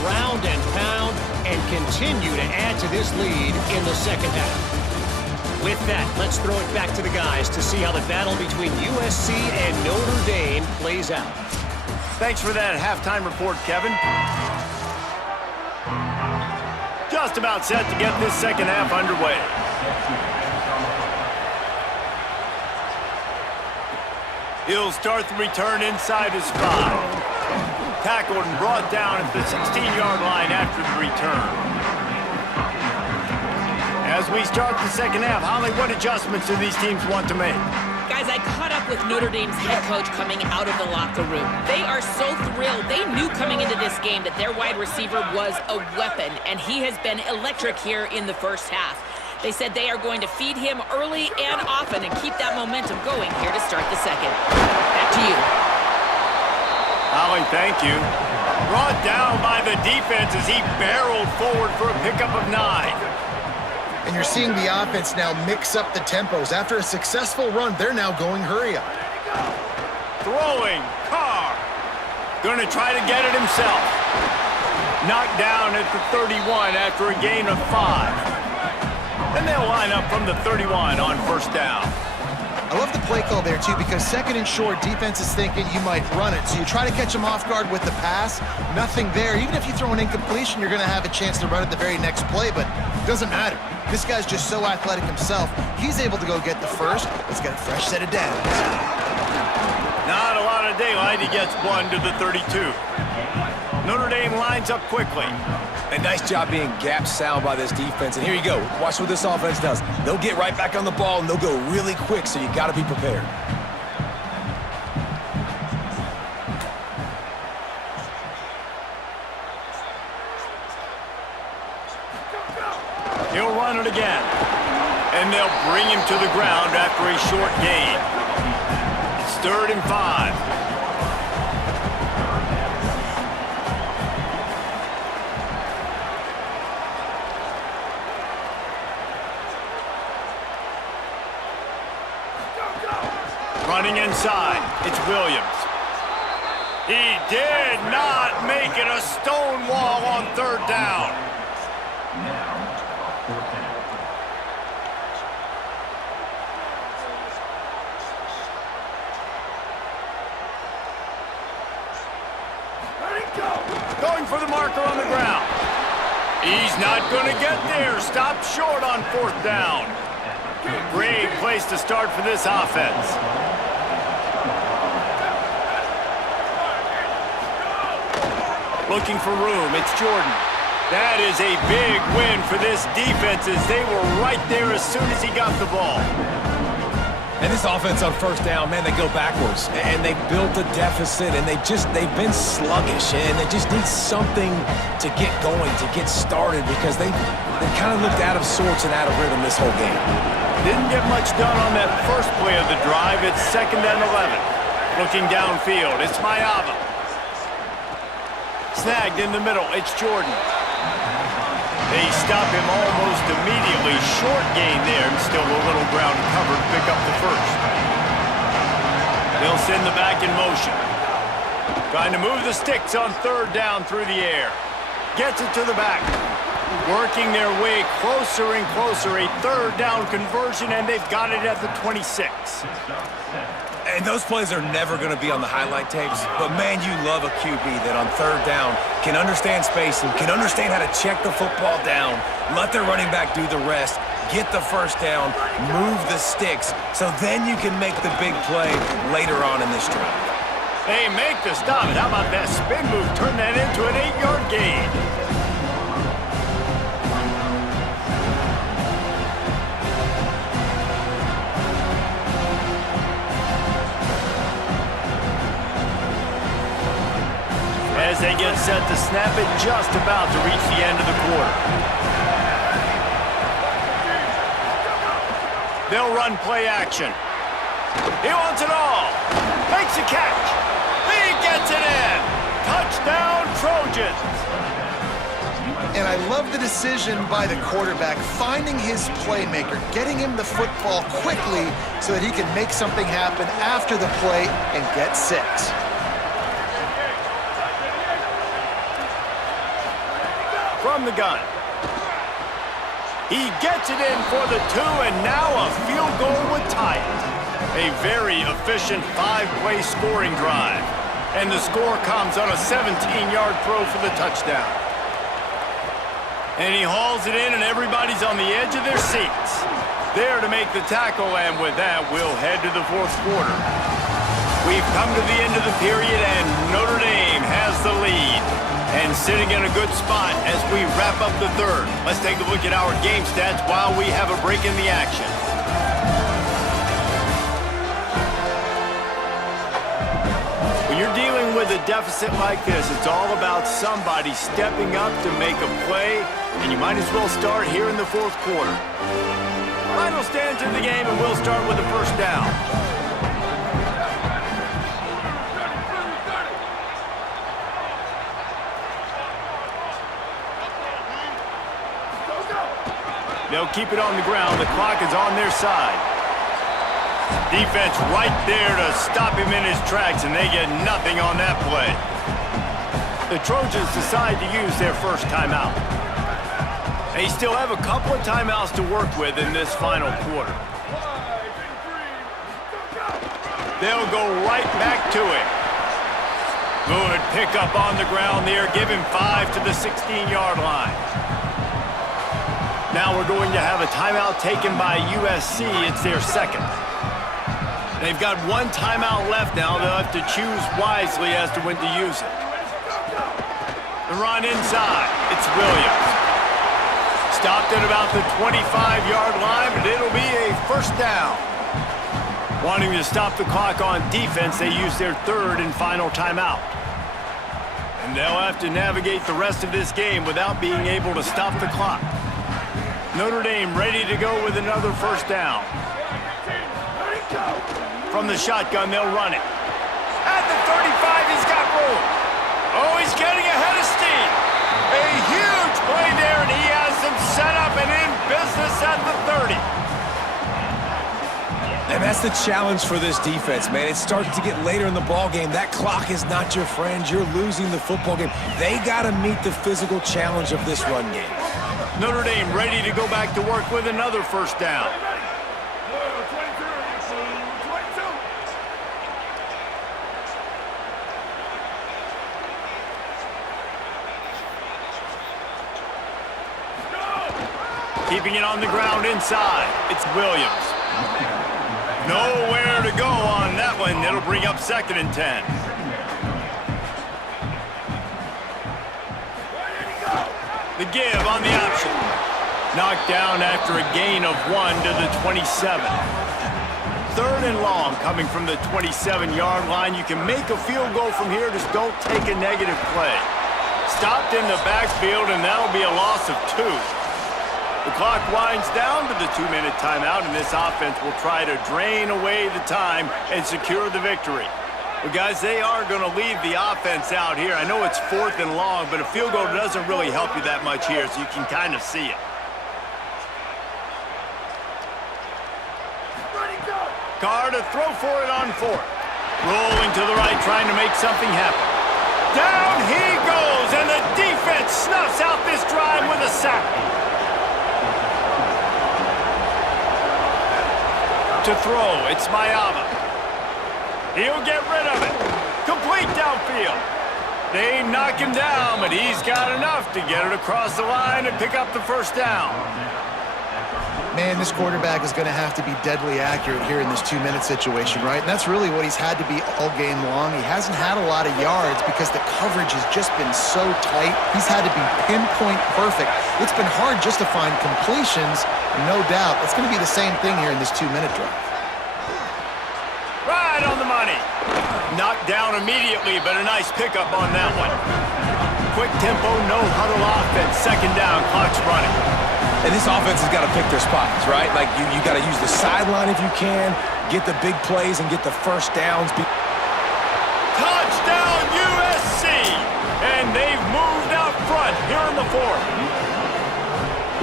Round and pound, and continue to add to this lead in the second half. With that, let's throw it back to the guys to see how the battle between USC and Notre Dame plays out. Thanks for that halftime report, Kevin. Just about set to get this second half underway. He'll start the return inside his 5. Tackled and brought down at the 16-yard line after the return. As we start the second half, Holly, what adjustments do these teams want to make? Guys, I caught up with Notre Dame's head coach coming out of the locker room. They are so thrilled. They knew coming into this game that their wide receiver was a weapon, and he has been electric here in the first half. They said they are going to feed him early and often and keep that momentum going here to start the second. Back to you. Holly, thank you. Brought down by the defense as he barreled forward for a pickup of 9. And you're seeing the offense now mix up the tempos. After a successful run, they're now going hurry up. Throwing, Carr. Going to try to get it himself. Knocked down at the 31 after a gain of 5. And they'll line up from the 31 on first down. I love the play call there, too, because second and short, defense is thinking you might run it. So you try to catch them off guard with the pass. Nothing there. Even if you throw an incompletion, you're going to have a chance to run it the very next play, but it doesn't matter. This guy's just so athletic himself. He's able to go get the first. He's got a fresh set of downs. Not a lot of daylight. He gets 1 to the 32. Notre Dame lines up quickly. A nice job being gap sound by this defense. And here you go. Watch what this offense does. They'll get right back on the ball, and they'll go really quick, so you got to be prepared. He'll run it again. And they'll bring him to the ground after a short gain. It's 3rd and 5. Running inside, it's Williams. He did not make it a stone wall on 3rd down. Going for the marker on the ground. He's not going to get there. Stopped short on 4th down. Great place to start for this offense. Looking for room, it's Jordan. That is a big win for this defense as they were right there as soon as he got the ball. And this offense on 1st down, man, they go backwards. And they built a deficit, and they've been sluggish, and they just need something to get going, to get started, because they kind of looked out of sorts and out of rhythm this whole game. Didn't get much done on that first play of the drive. It's 2nd and 11. Looking downfield, it's Mayava. Snagged in the middle, it's Jordan. They stop him almost immediately. Short gain there, and still a little ground covered. Pick up the first. They'll send the back in motion. Trying to move the sticks on 3rd down through the air. Gets it to the back. Working their way closer and closer. A 3rd down conversion, and they've got it at the 26. And those plays are never going to be on the highlight tapes, but man, you love a QB that on 3rd down can understand spacing, can understand how to check the football down, let their running back do the rest, get the first down, move the sticks, so then you can make the big play later on in this drive. They make the stop, and how about that spin move? Turn that into an 8-yard gain. As they get set to snap it, just about to reach the end of the quarter. They'll run play action. He wants it all. Makes a catch. He gets it in. Touchdown, Trojans. And I love the decision by the quarterback, finding his playmaker, getting him the football quickly so that he can make something happen after the play and get 6. From the gun. He gets it in for the 2, and now a field goal would tie it. A very efficient 5-play scoring drive. And the score comes on a 17-yard throw for the touchdown. And he hauls it in, and everybody's on the edge of their seats. There to make the tackle, and with that, we'll head to the fourth quarter. We've come to the end of the period, and Notre Dame has the lead. And sitting in a good spot as we wrap up the third. Let's take a look at our game stats while we have a break in the action. When you're dealing with a deficit like this, it's all about somebody stepping up to make a play, and you might as well start here in the fourth quarter. Final stands in the game, and we'll start with the first down. They'll keep it on the ground. The clock is on their side. Defense right there to stop him in his tracks, and they get nothing on that play. The Trojans decide to use their first timeout. They still have a couple of timeouts to work with in this final quarter. They'll go right back to it. Good pickup on the ground there. Give him 5 to the 16-yard line. Now we're going to have a timeout taken by USC. It's their second. They've got one timeout left now. They'll have to choose wisely as to when to use it. The run inside. It's Williams. Stopped at about the 25-yard line, but it'll be a first down. Wanting to stop the clock on defense, they use their third and final timeout. And they'll have to navigate the rest of this game without being able to stop the clock. Notre Dame ready to go with another first down. From the shotgun, they'll run it. At the 35, he's got room. Oh, he's getting ahead of steam. A huge play there, and he has them set up and in business at the 30. And that's the challenge for this defense, man. It starts to get later in the ball game. That clock is not your friend. You're losing the football game. They got to meet the physical challenge of this run game. Notre Dame ready to go back to work with another first down. Keeping it on the ground inside. It's Williams. Nowhere to go on that one. It'll bring up 2nd and 10. The give on the option. Knocked down after a gain of 1 to the 27. 3rd and long coming from the 27-yard line. You can make a field goal from here. Just don't take a negative play. Stopped in the backfield, and that'll be a loss of 2. The clock winds down to the 2-minute timeout, and this offense will try to drain away the time and secure the victory. But guys, they are going to leave the offense out here. I know it's 4th and long, but a field goal doesn't really help you that much here, so you can kind of see it. Carr to throw for it on 4th. Rolling to the right, trying to make something happen. Down he goes, and the defense snuffs out this drive with a sack. To throw, it's Mayava. He'll get rid of it. Complete downfield. They knock him down, but he's got enough to get it across the line and pick up the first down. Man, this quarterback is going to have to be deadly accurate here in this 2-minute situation, right? And that's really what he's had to be all game long. He hasn't had a lot of yards because the coverage has just been so tight. He's had to be pinpoint perfect. It's been hard just to find completions, no doubt. It's going to be the same thing here in this 2-minute drive. Right on the money. Knocked down immediately, but a nice pickup on that one. Quick tempo, no huddle offense. 2nd down, clock's running. And this offense has got to pick their spots, right? Like, you got to use the sideline if you can, get the big plays and get the first downs. Touchdown, USC! And they've moved out front here in the 4th.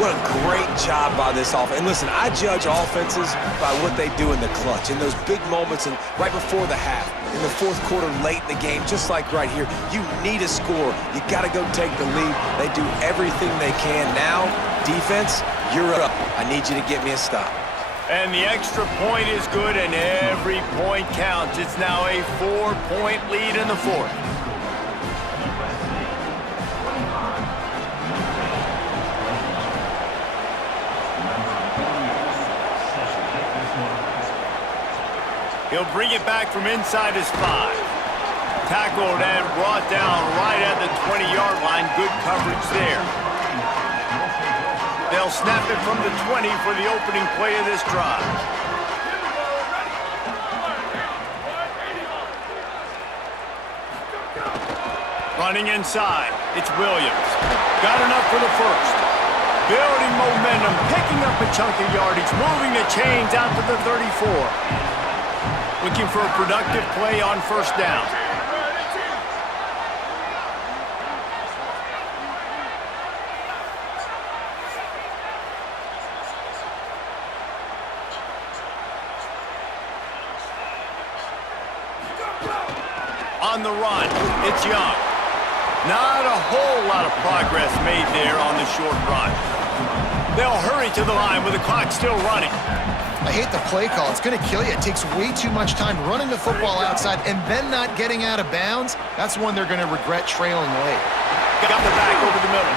What a great job by this offense. And listen, I judge offenses by what they do in the clutch, in those big moments and right before the half, in the 4th quarter, late in the game, just like right here. You need a score. You got to go take the lead. They do everything they can now. Defense, You're up. I need you to get me a stop. And the extra point is good, and every point counts. It's now a 4-point lead in the fourth. He'll bring it back from inside his 5. Tackled and brought down right at the 20-yard line. Good coverage there. They'll snap it from the 20 for the opening play of this drive. Running inside, it's Williams. Got enough for the first. Building momentum, picking up a chunk of yardage, moving the chains out to the 34. Looking for a productive play on first down. On the run, it's Young. Not a whole lot of progress made there on the short run. They'll hurry to the line with the clock still running. I hate the play call. It's going to kill you. It takes way too much time running the football outside and then not getting out of bounds. That's when they're going to regret trailing late. Got the back over the middle.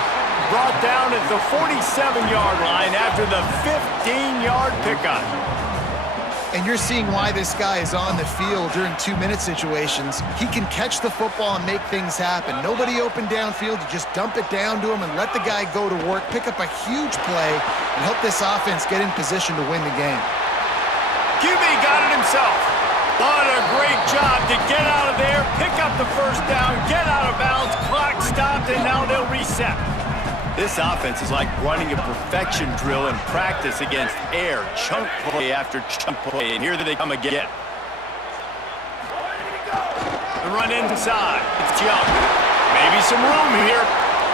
Brought down at the 47-yard line after the 15-yard pickup. And you're seeing why this guy is on the field during 2-minute situations. He can catch the football and make things happen. Nobody open downfield. You just dump it down to him and let the guy go to work, pick up a huge play, and help this offense get in position to win the game. QB got it himself. What a great job to get out of there, pick up the first down, get out of bounds, clock stopped, and now they'll reset. This offense is like running a perfection drill in practice against air, chunk play after chunk play, and here they come again. The run inside, it's Young. Maybe some room here.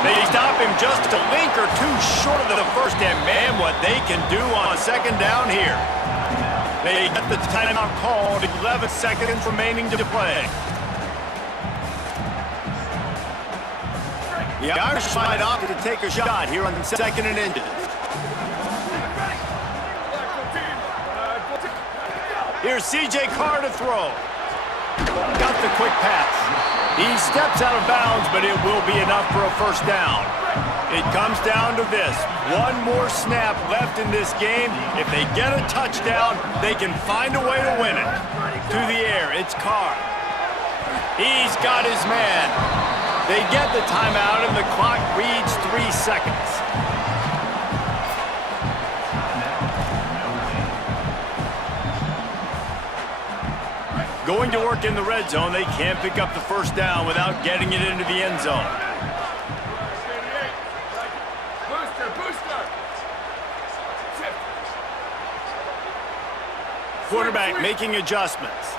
They stop him just a link or two short of the first, and man, what they can do on second down here. They get the timeout called, 11 seconds remaining to play. The Irish side opted to take a shot here on the second and inches. Here's C.J. Carr to throw. Got the quick pass. He steps out of bounds, but it will be enough for a first down. It comes down to this. One more snap left in this game. If they get a touchdown, they can find a way to win it. To the air, it's Carr. He's got his man. They get the timeout, and the clock reads 3 seconds. Going to work in the red zone, they can't pick up the first down without getting it into the end zone. Quarterback making adjustments.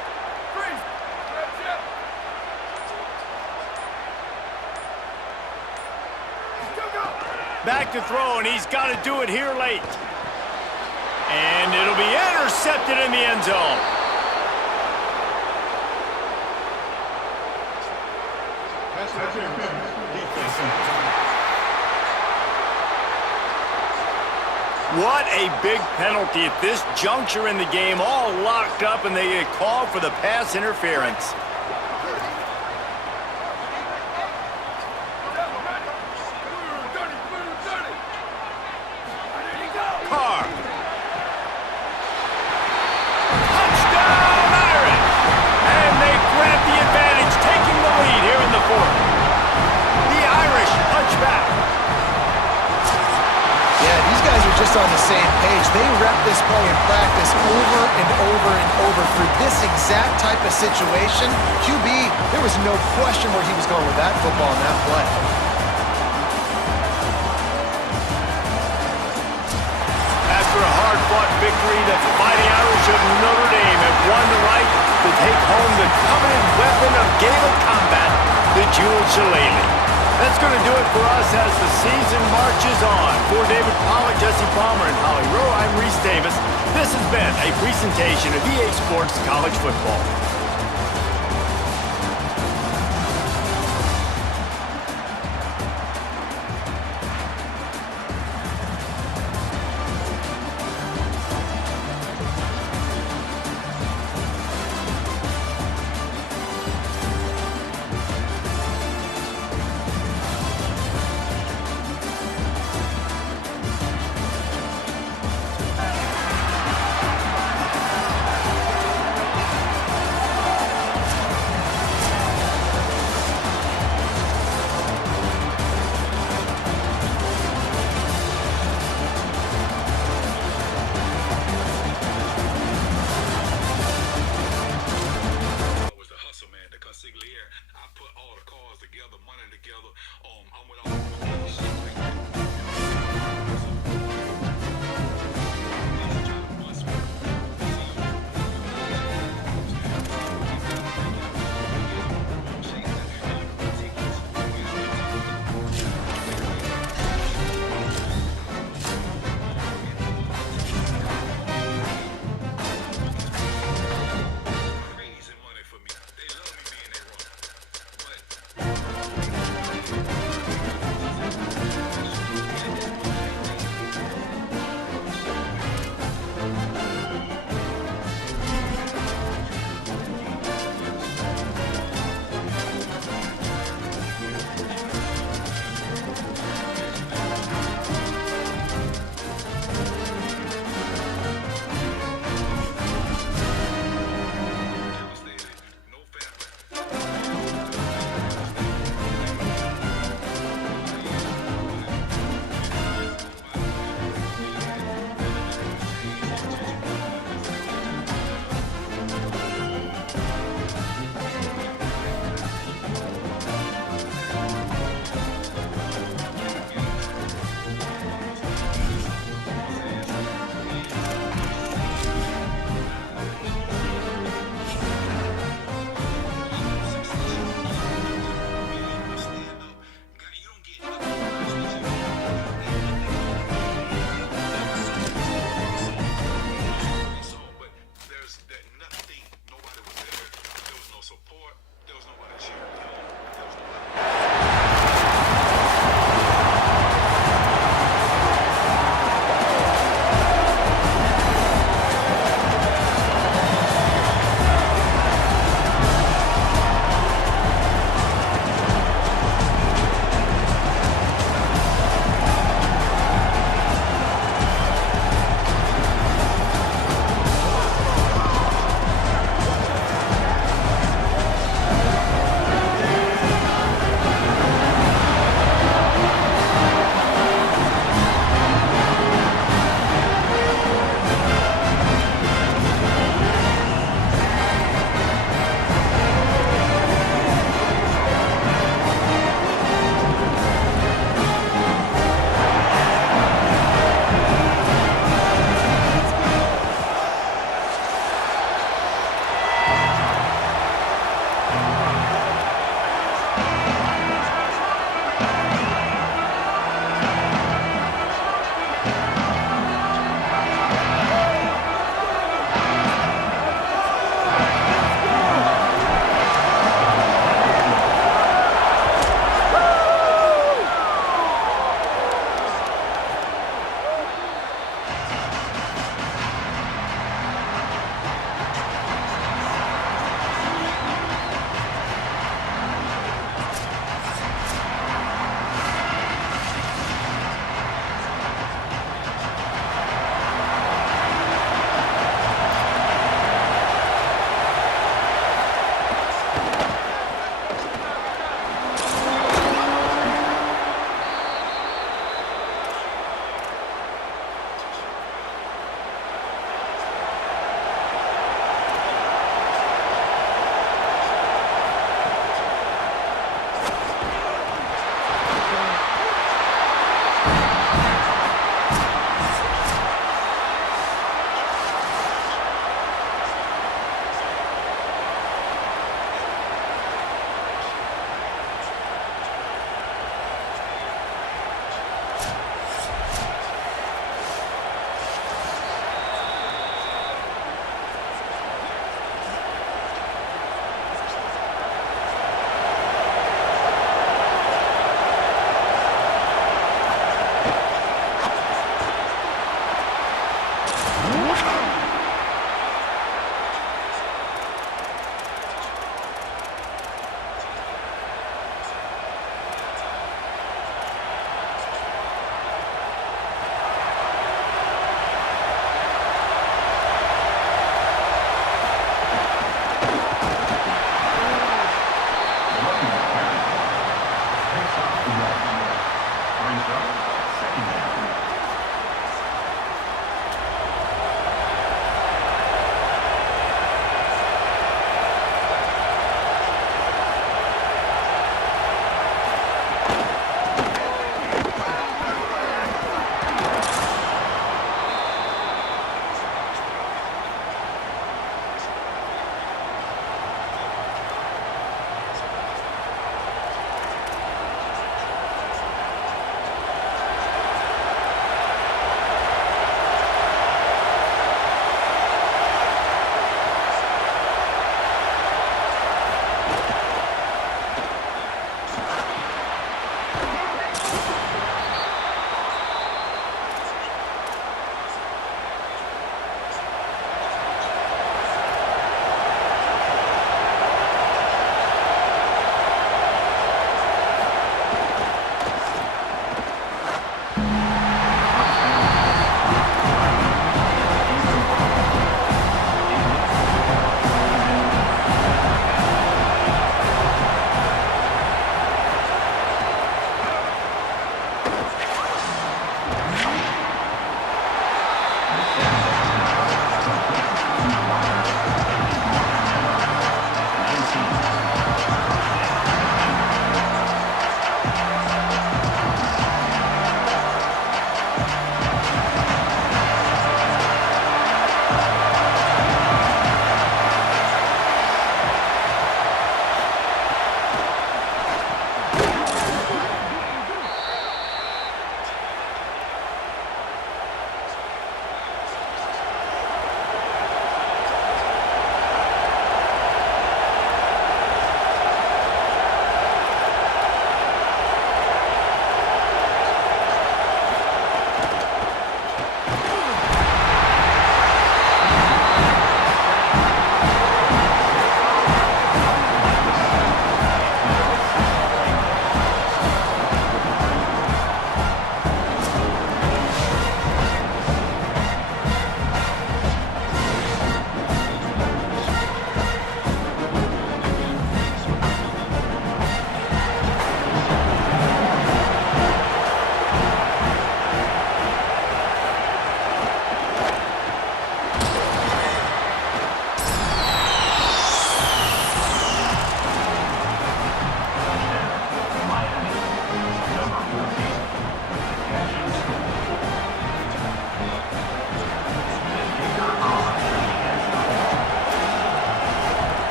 Back to throw, and he's got to do it here late. And it'll be intercepted in the end zone. What a big penalty at this juncture in the game, all locked up, and they get called for the pass interference. On the same page. They rep this play in practice over and over and over through this exact type of situation. QB, there was no question where he was going with that football in that play. After a hard-fought victory, the Fighting Irish of Notre Dame have won the right to take home the coveted weapon of Gaelic combat, the Jewel Shillelagh. That's going to do it for us as the season marches on. For David Pollack, Jesse Palmer, and Holly Rowe, I'm Reese Davis. This has been a presentation of EA Sports College Football.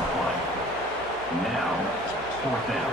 the play. Now, 4th down.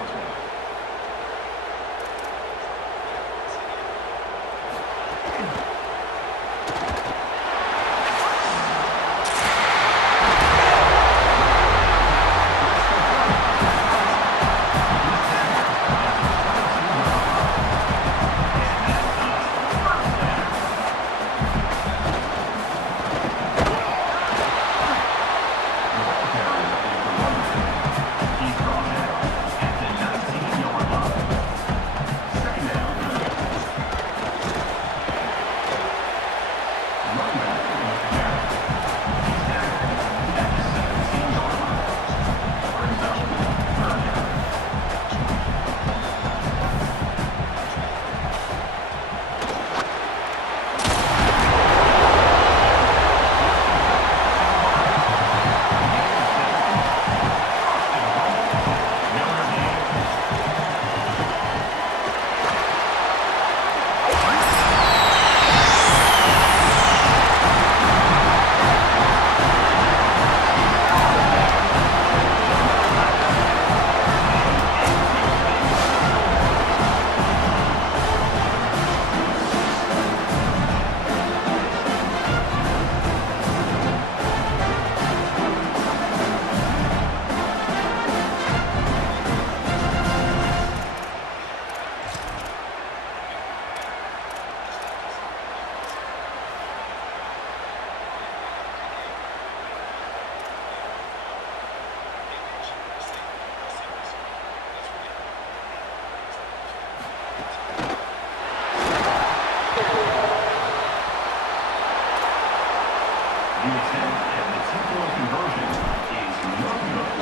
The attempt at the two-point conversion is no good.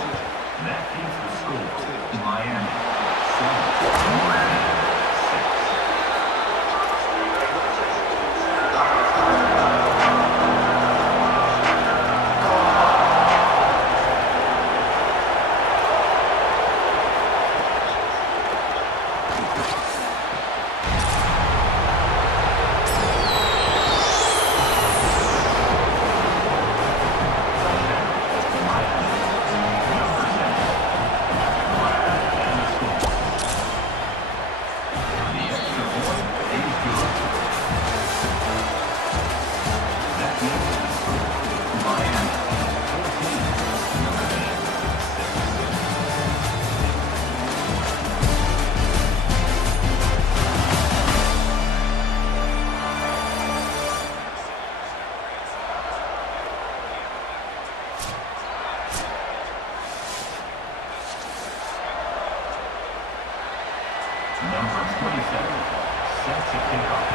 That keeps the score. Miami 7, 27, set to kick off.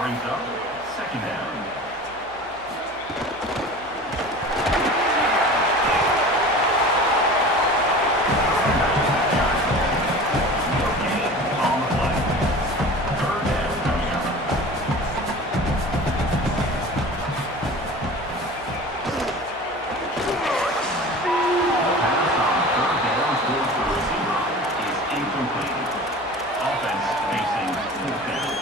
Brings up 2nd down. No gain on the play. 3rd down coming up. The pass on 3rd down towards the receiver is incomplete. Offense facing 4th down.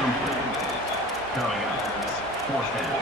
Complete. Coming up, fourth down.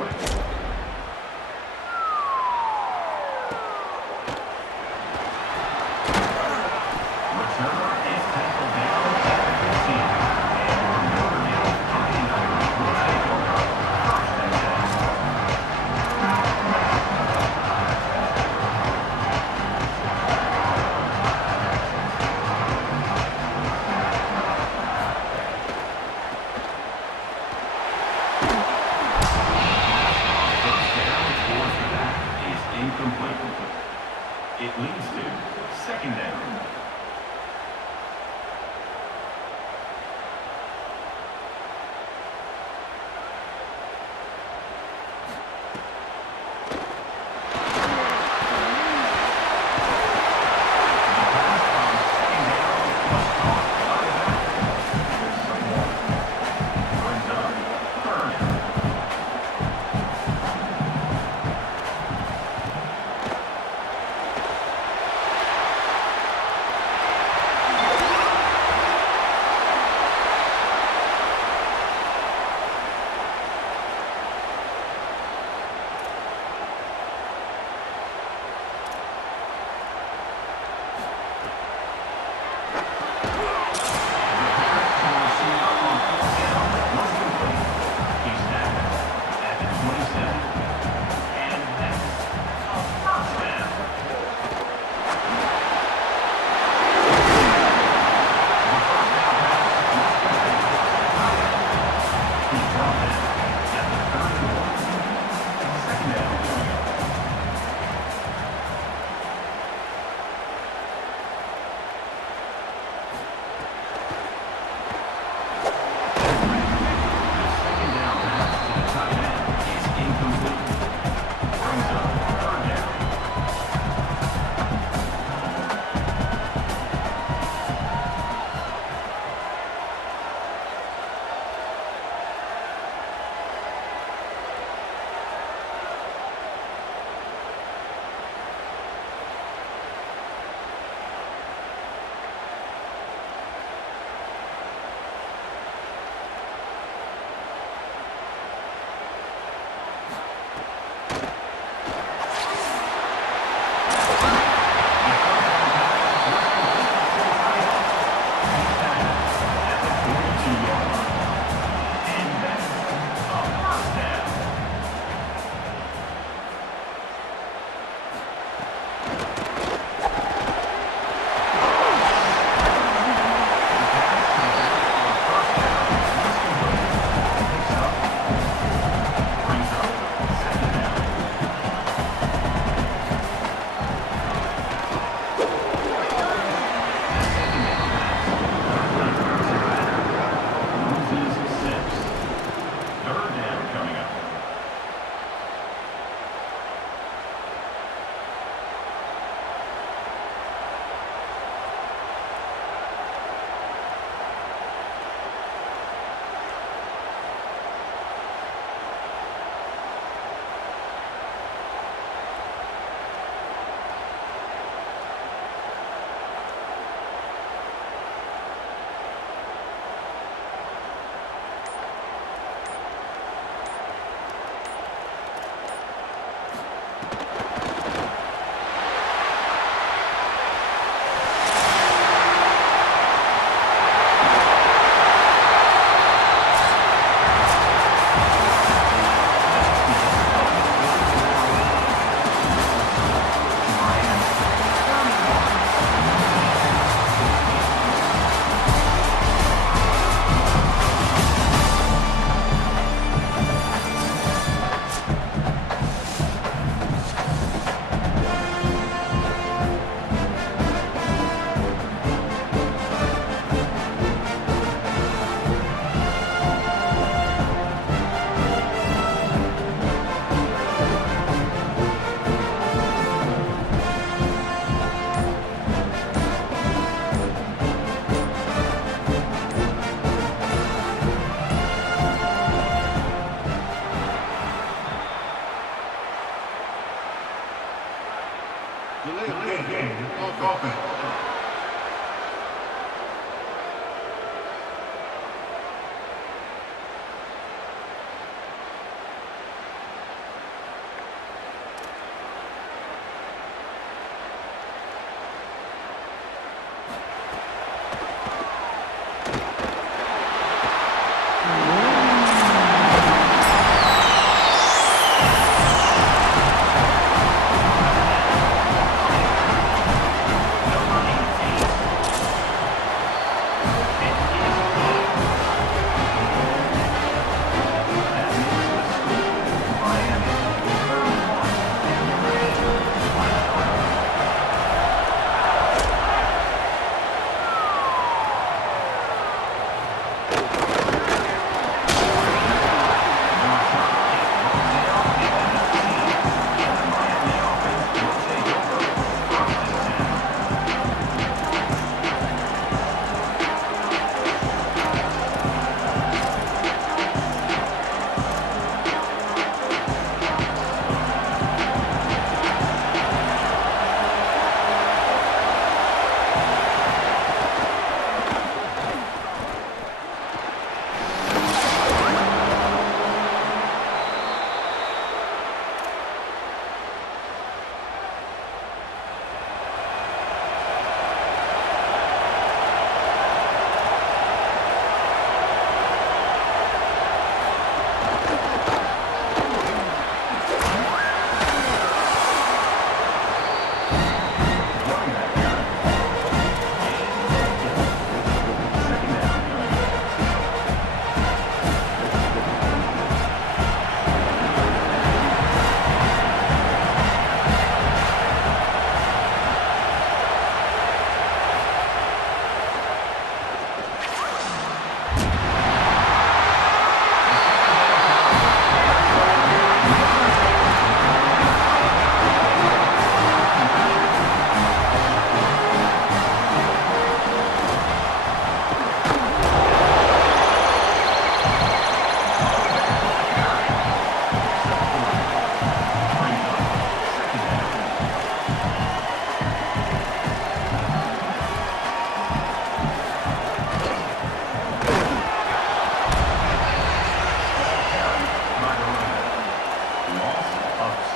underway. Returner is tackled down at the 15. And Notre Dame Fighting Irish will take over. 1st and 10. First down towards the back is incomplete. It leads to 2nd down.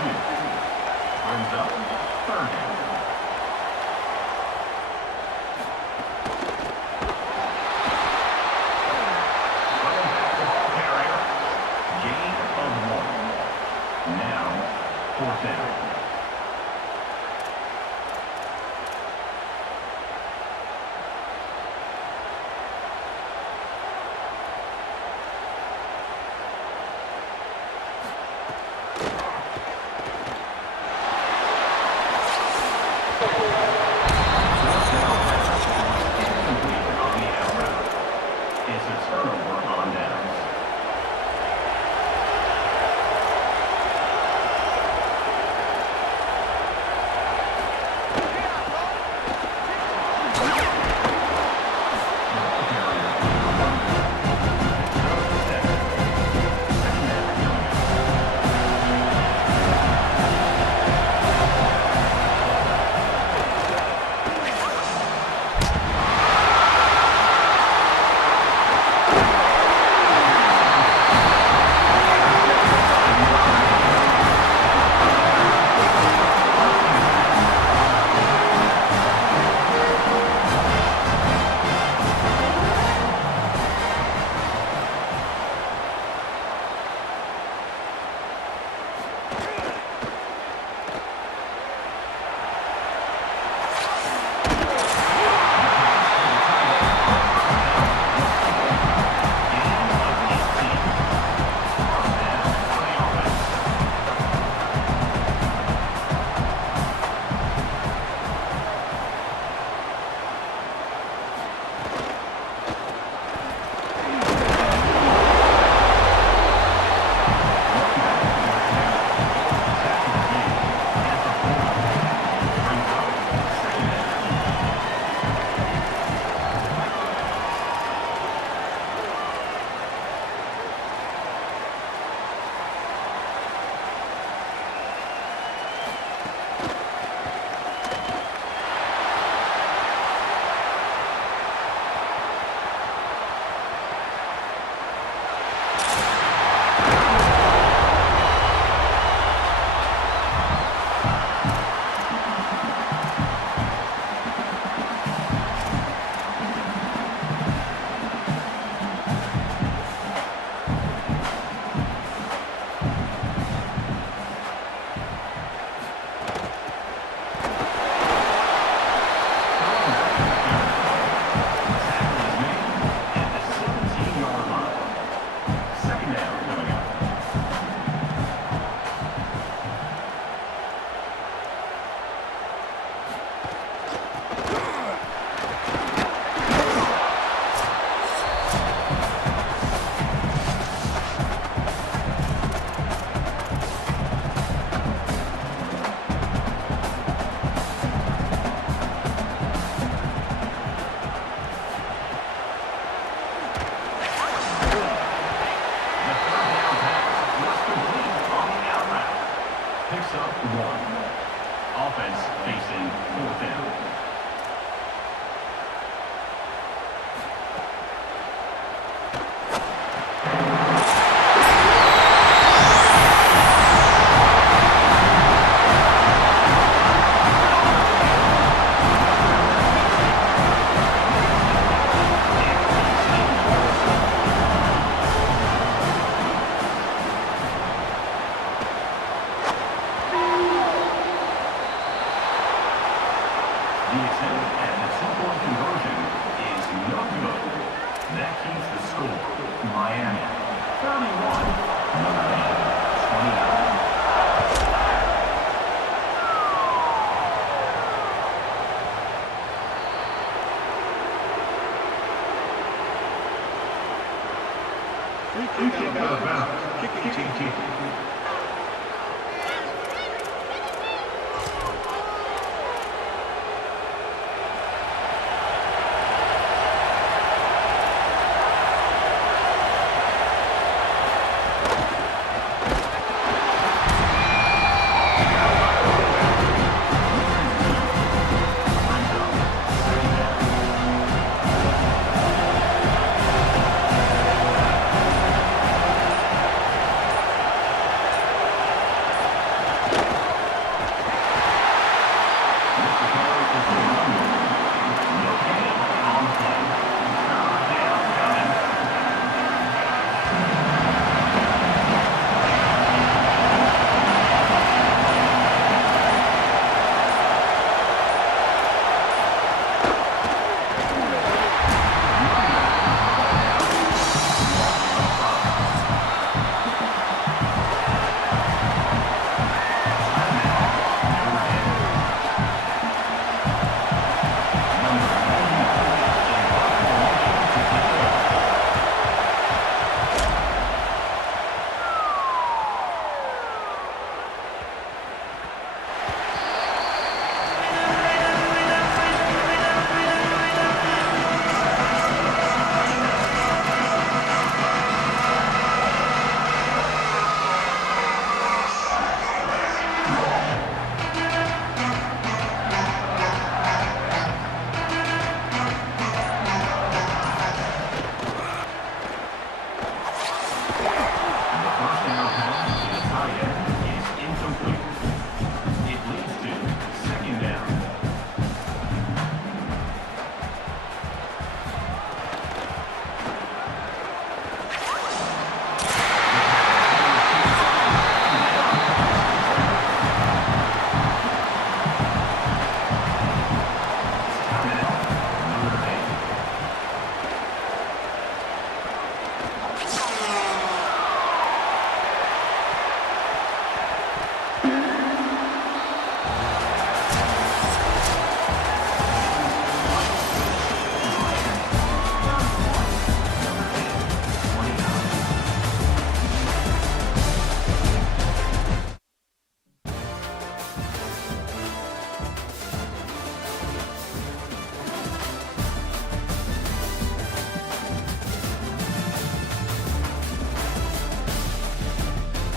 Brings up third down. Running back the ball carrier. Gain of 1. Now, fourth down. Picks up 1. Offense facing 4th down.